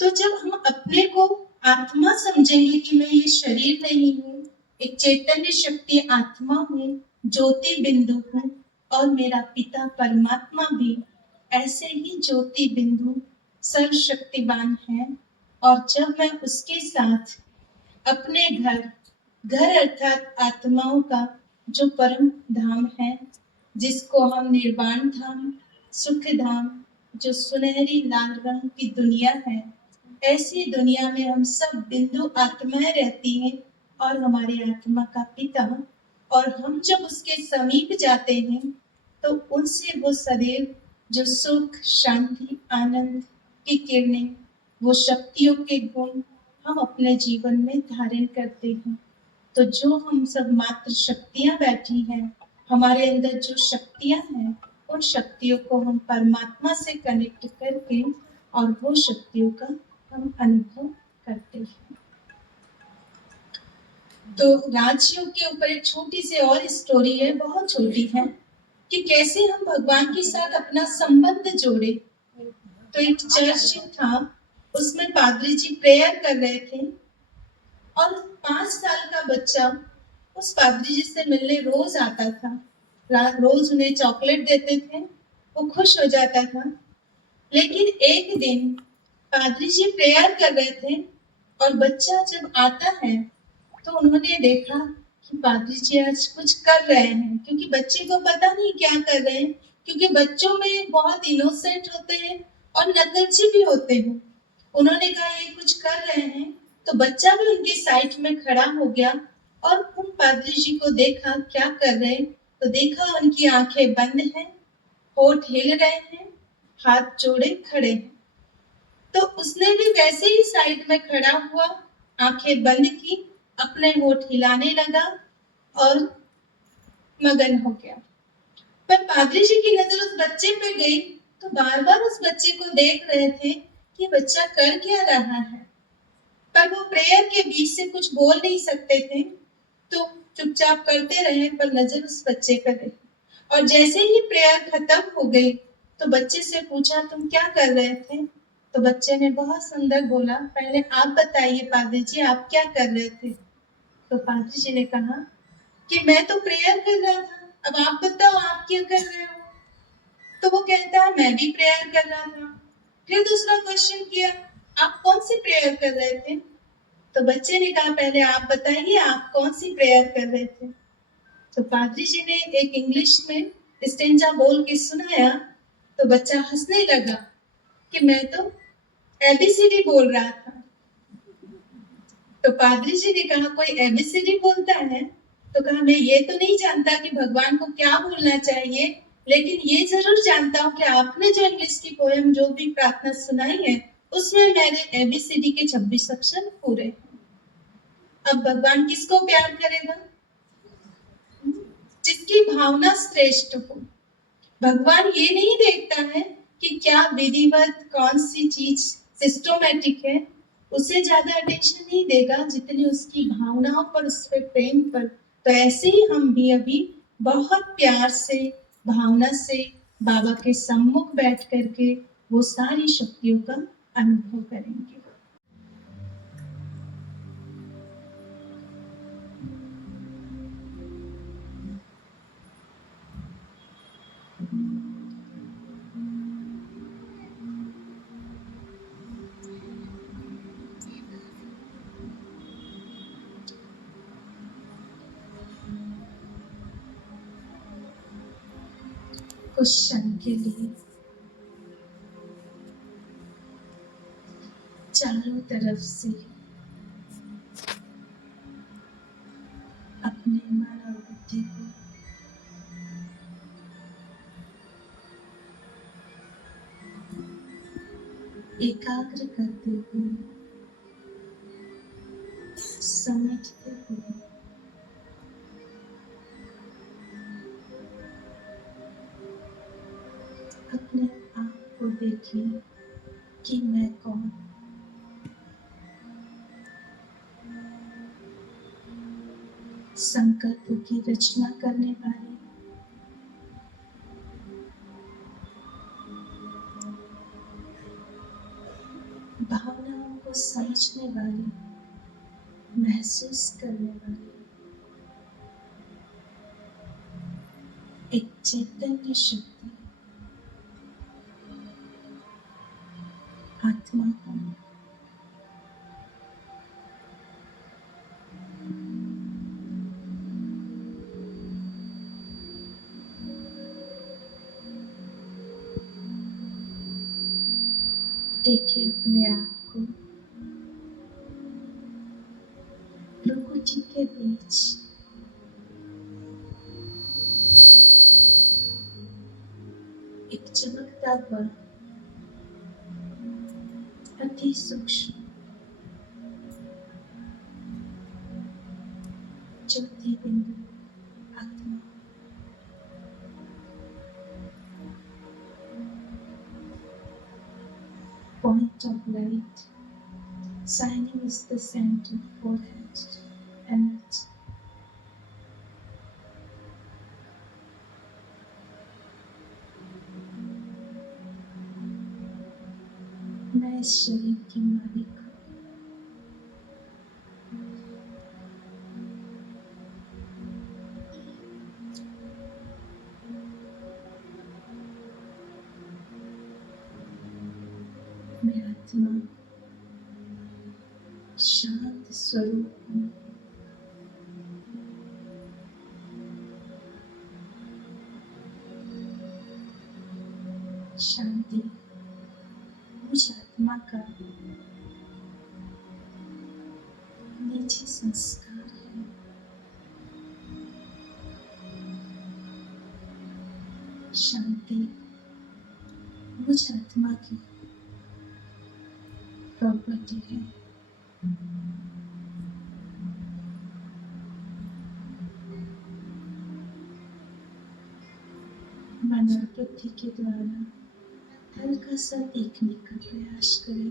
तो जब हम अपने को आत्मा समझेंगे कि मैं ये शरीर नहीं हूँ, एक चैतन्य शक्ति आत्मा हूँ, ज्योति बिंदु हूँ और मेरा पिता परमात्मा भी ऐसे ही ज्योति बिंदु सर्वशक्तिवान है। और जब मैं उसके साथ अपने घर अर्थात आत्माओं का जो परम धाम है, जिसको हम निर्वाण धाम, सुख धाम, जो सुनहरी लाल रंग की दुनिया है, ऐसी दुनिया में हम सब बिंदु आत्माएं रहती हैं और हमारी आत्मा का पिता, और हम जब उसके समीप जाते हैं तो उनसे वो सदैव जो सुख, शांति, आनंद की किरणें, वो शक्तियों के गुण हम अपने जीवन में धारण करते हैं। तो जो हम सब मात्र शक्तियां बैठी हैं, हमारे अंदर जो शक्तियां हैं, उन शक्तियों को हम परमात्मा से कनेक्ट करके और वो शक्तियों का हम अनुभव करते हैं। तो राजयोग के ऊपर एक छोटी सी और स्टोरी है, बहुत छोटी है, कि कैसे हम भगवान के साथ अपना संबंध जोड़े। तो एक चर्च था, उसमें पादरी जी प्रेयर कर रहे थे और 5 साल का बच्चा उस पादरी जी से मिलने रोज आता था। रोज उन्हें चॉकलेट देते थे, वो खुश हो जाता था। लेकिन एक दिन पादरी जी प्रेयर कर रहे थे और बच्चा जब आता है तो उन्होंने देखा कि पादरी जी आज कुछ कर रहे हैं, क्योंकि बच्चे को पता नहीं क्या कर रहे हैं, क्योंकि बच्चों में बहुत इनोसेंट होते हैं और नकलची भी होते हैं। उन्होंने कहा ये कुछ कर रहे हैं, तो बच्चा भी उनके साइड में खड़ा हो गया और उन पादरी जी को देखा क्या कर रहे हैं, तो देखा उनकी आंखें बंद हैं, होठ हिल रहे हैं, हाथ जोड़े खड़े हैं। तो उसने भी वैसे ही साइड में खड़ा हुआ, आंखें बंद की, अपने होठ हिलाने लगा और मगन हो गया। पर पादरी जी की नजर उस बच्चे पे गई, तो बार बार उस बच्चे को देख रहे थे कि बच्चा कर क्या रहा है, पर वो प्रेयर के बीच से कुछ बोल नहीं सकते थे, तो चुपचाप करते रहे, पर नजर उस बच्चे पर रही। और जैसे ही प्रेयर खत्म हो गई तो बच्चे से पूछा तुम क्या कर रहे थे, तो बच्चे ने बहुत सुंदर बोला, पहले आप बताइए पादरी जी आप क्या कर रहे थे। तो पादरी जी ने कहा कि मैं तो प्रेयर कर रहा था, अब आप बताओ आप क्या कर रहे हो। तो वो कहता है मैं भी प्रेयर कर रहा था। फिर दूसरा क्वेश्चन किया, आप कौन सी प्रेयर कर रहे थे। तो बच्चे ने कहा पहले आप बताइए आप कौन सी प्रेयर कर रहे थे। तो पादरी जी ने एक इंग्लिश में स्टेंजा बोल के सुनाया, तो बच्चा हंसने लगा कि मैं तो एबीसीडी बोल रहा था। तो पादरी जी ने कहा कोई एबीसीडी बोलता है, तो कहा मैं ये तो नहीं जानता कि भगवान को क्या बोलना चाहिए, लेकिन ये जरूर जानता हूँ कि आपने जो इंग्लिश की पोएम जो भी प्रार्थना सुनाई है उसमें मेरे एबीसीडी के 26 अक्षर पूरे। अब भगवान किसको प्यार करेगा, जिसकी भावना श्रेष्ठ हो। भगवान ये नहीं देखता है कि क्या विधिवत कौन सी चीज सिस्टोमेटिक है, उसे ज्यादा अटेंशन नहीं देगा जितनी उसकी भावनाओं पर, उस पर प्रेम पर। तो ऐसे ही हम भी अभी बहुत प्यार से, भावना से बाबा के सम्मुख बैठ करके वो सारी शक्तियों का अनुभव करेंगे। कुछ क्षण के लिए चारों तरफ से अपने मन और बुद्धि को एकाग्र करते हुए, समेटते हुए अपने आप को देखिए कि मैं कौन। संकल्प की रचना करने वाली, भावनाओं को समझने वाली, महसूस करने वाली एक चैतन्य शक्ति आत्मा हूँ। देखिए अपने आप को प्रकृति के बीच एक चमकता हुआ अति सूक्ष्म ज्योति बिंदु आत्मा। heart of light. Shining is the center, forehead, energy. मैं इस शरीर की मालिक हूँ। मैं आत्मा शांत स्वरूप हूँ। शांति मुझ आत्मा का निजी संस्कार है। शांति मुझ आत्मा की प्रॉपर्टी है। मन और बुद्धि के द्वारा हल्का सा देखने का प्रयास करें।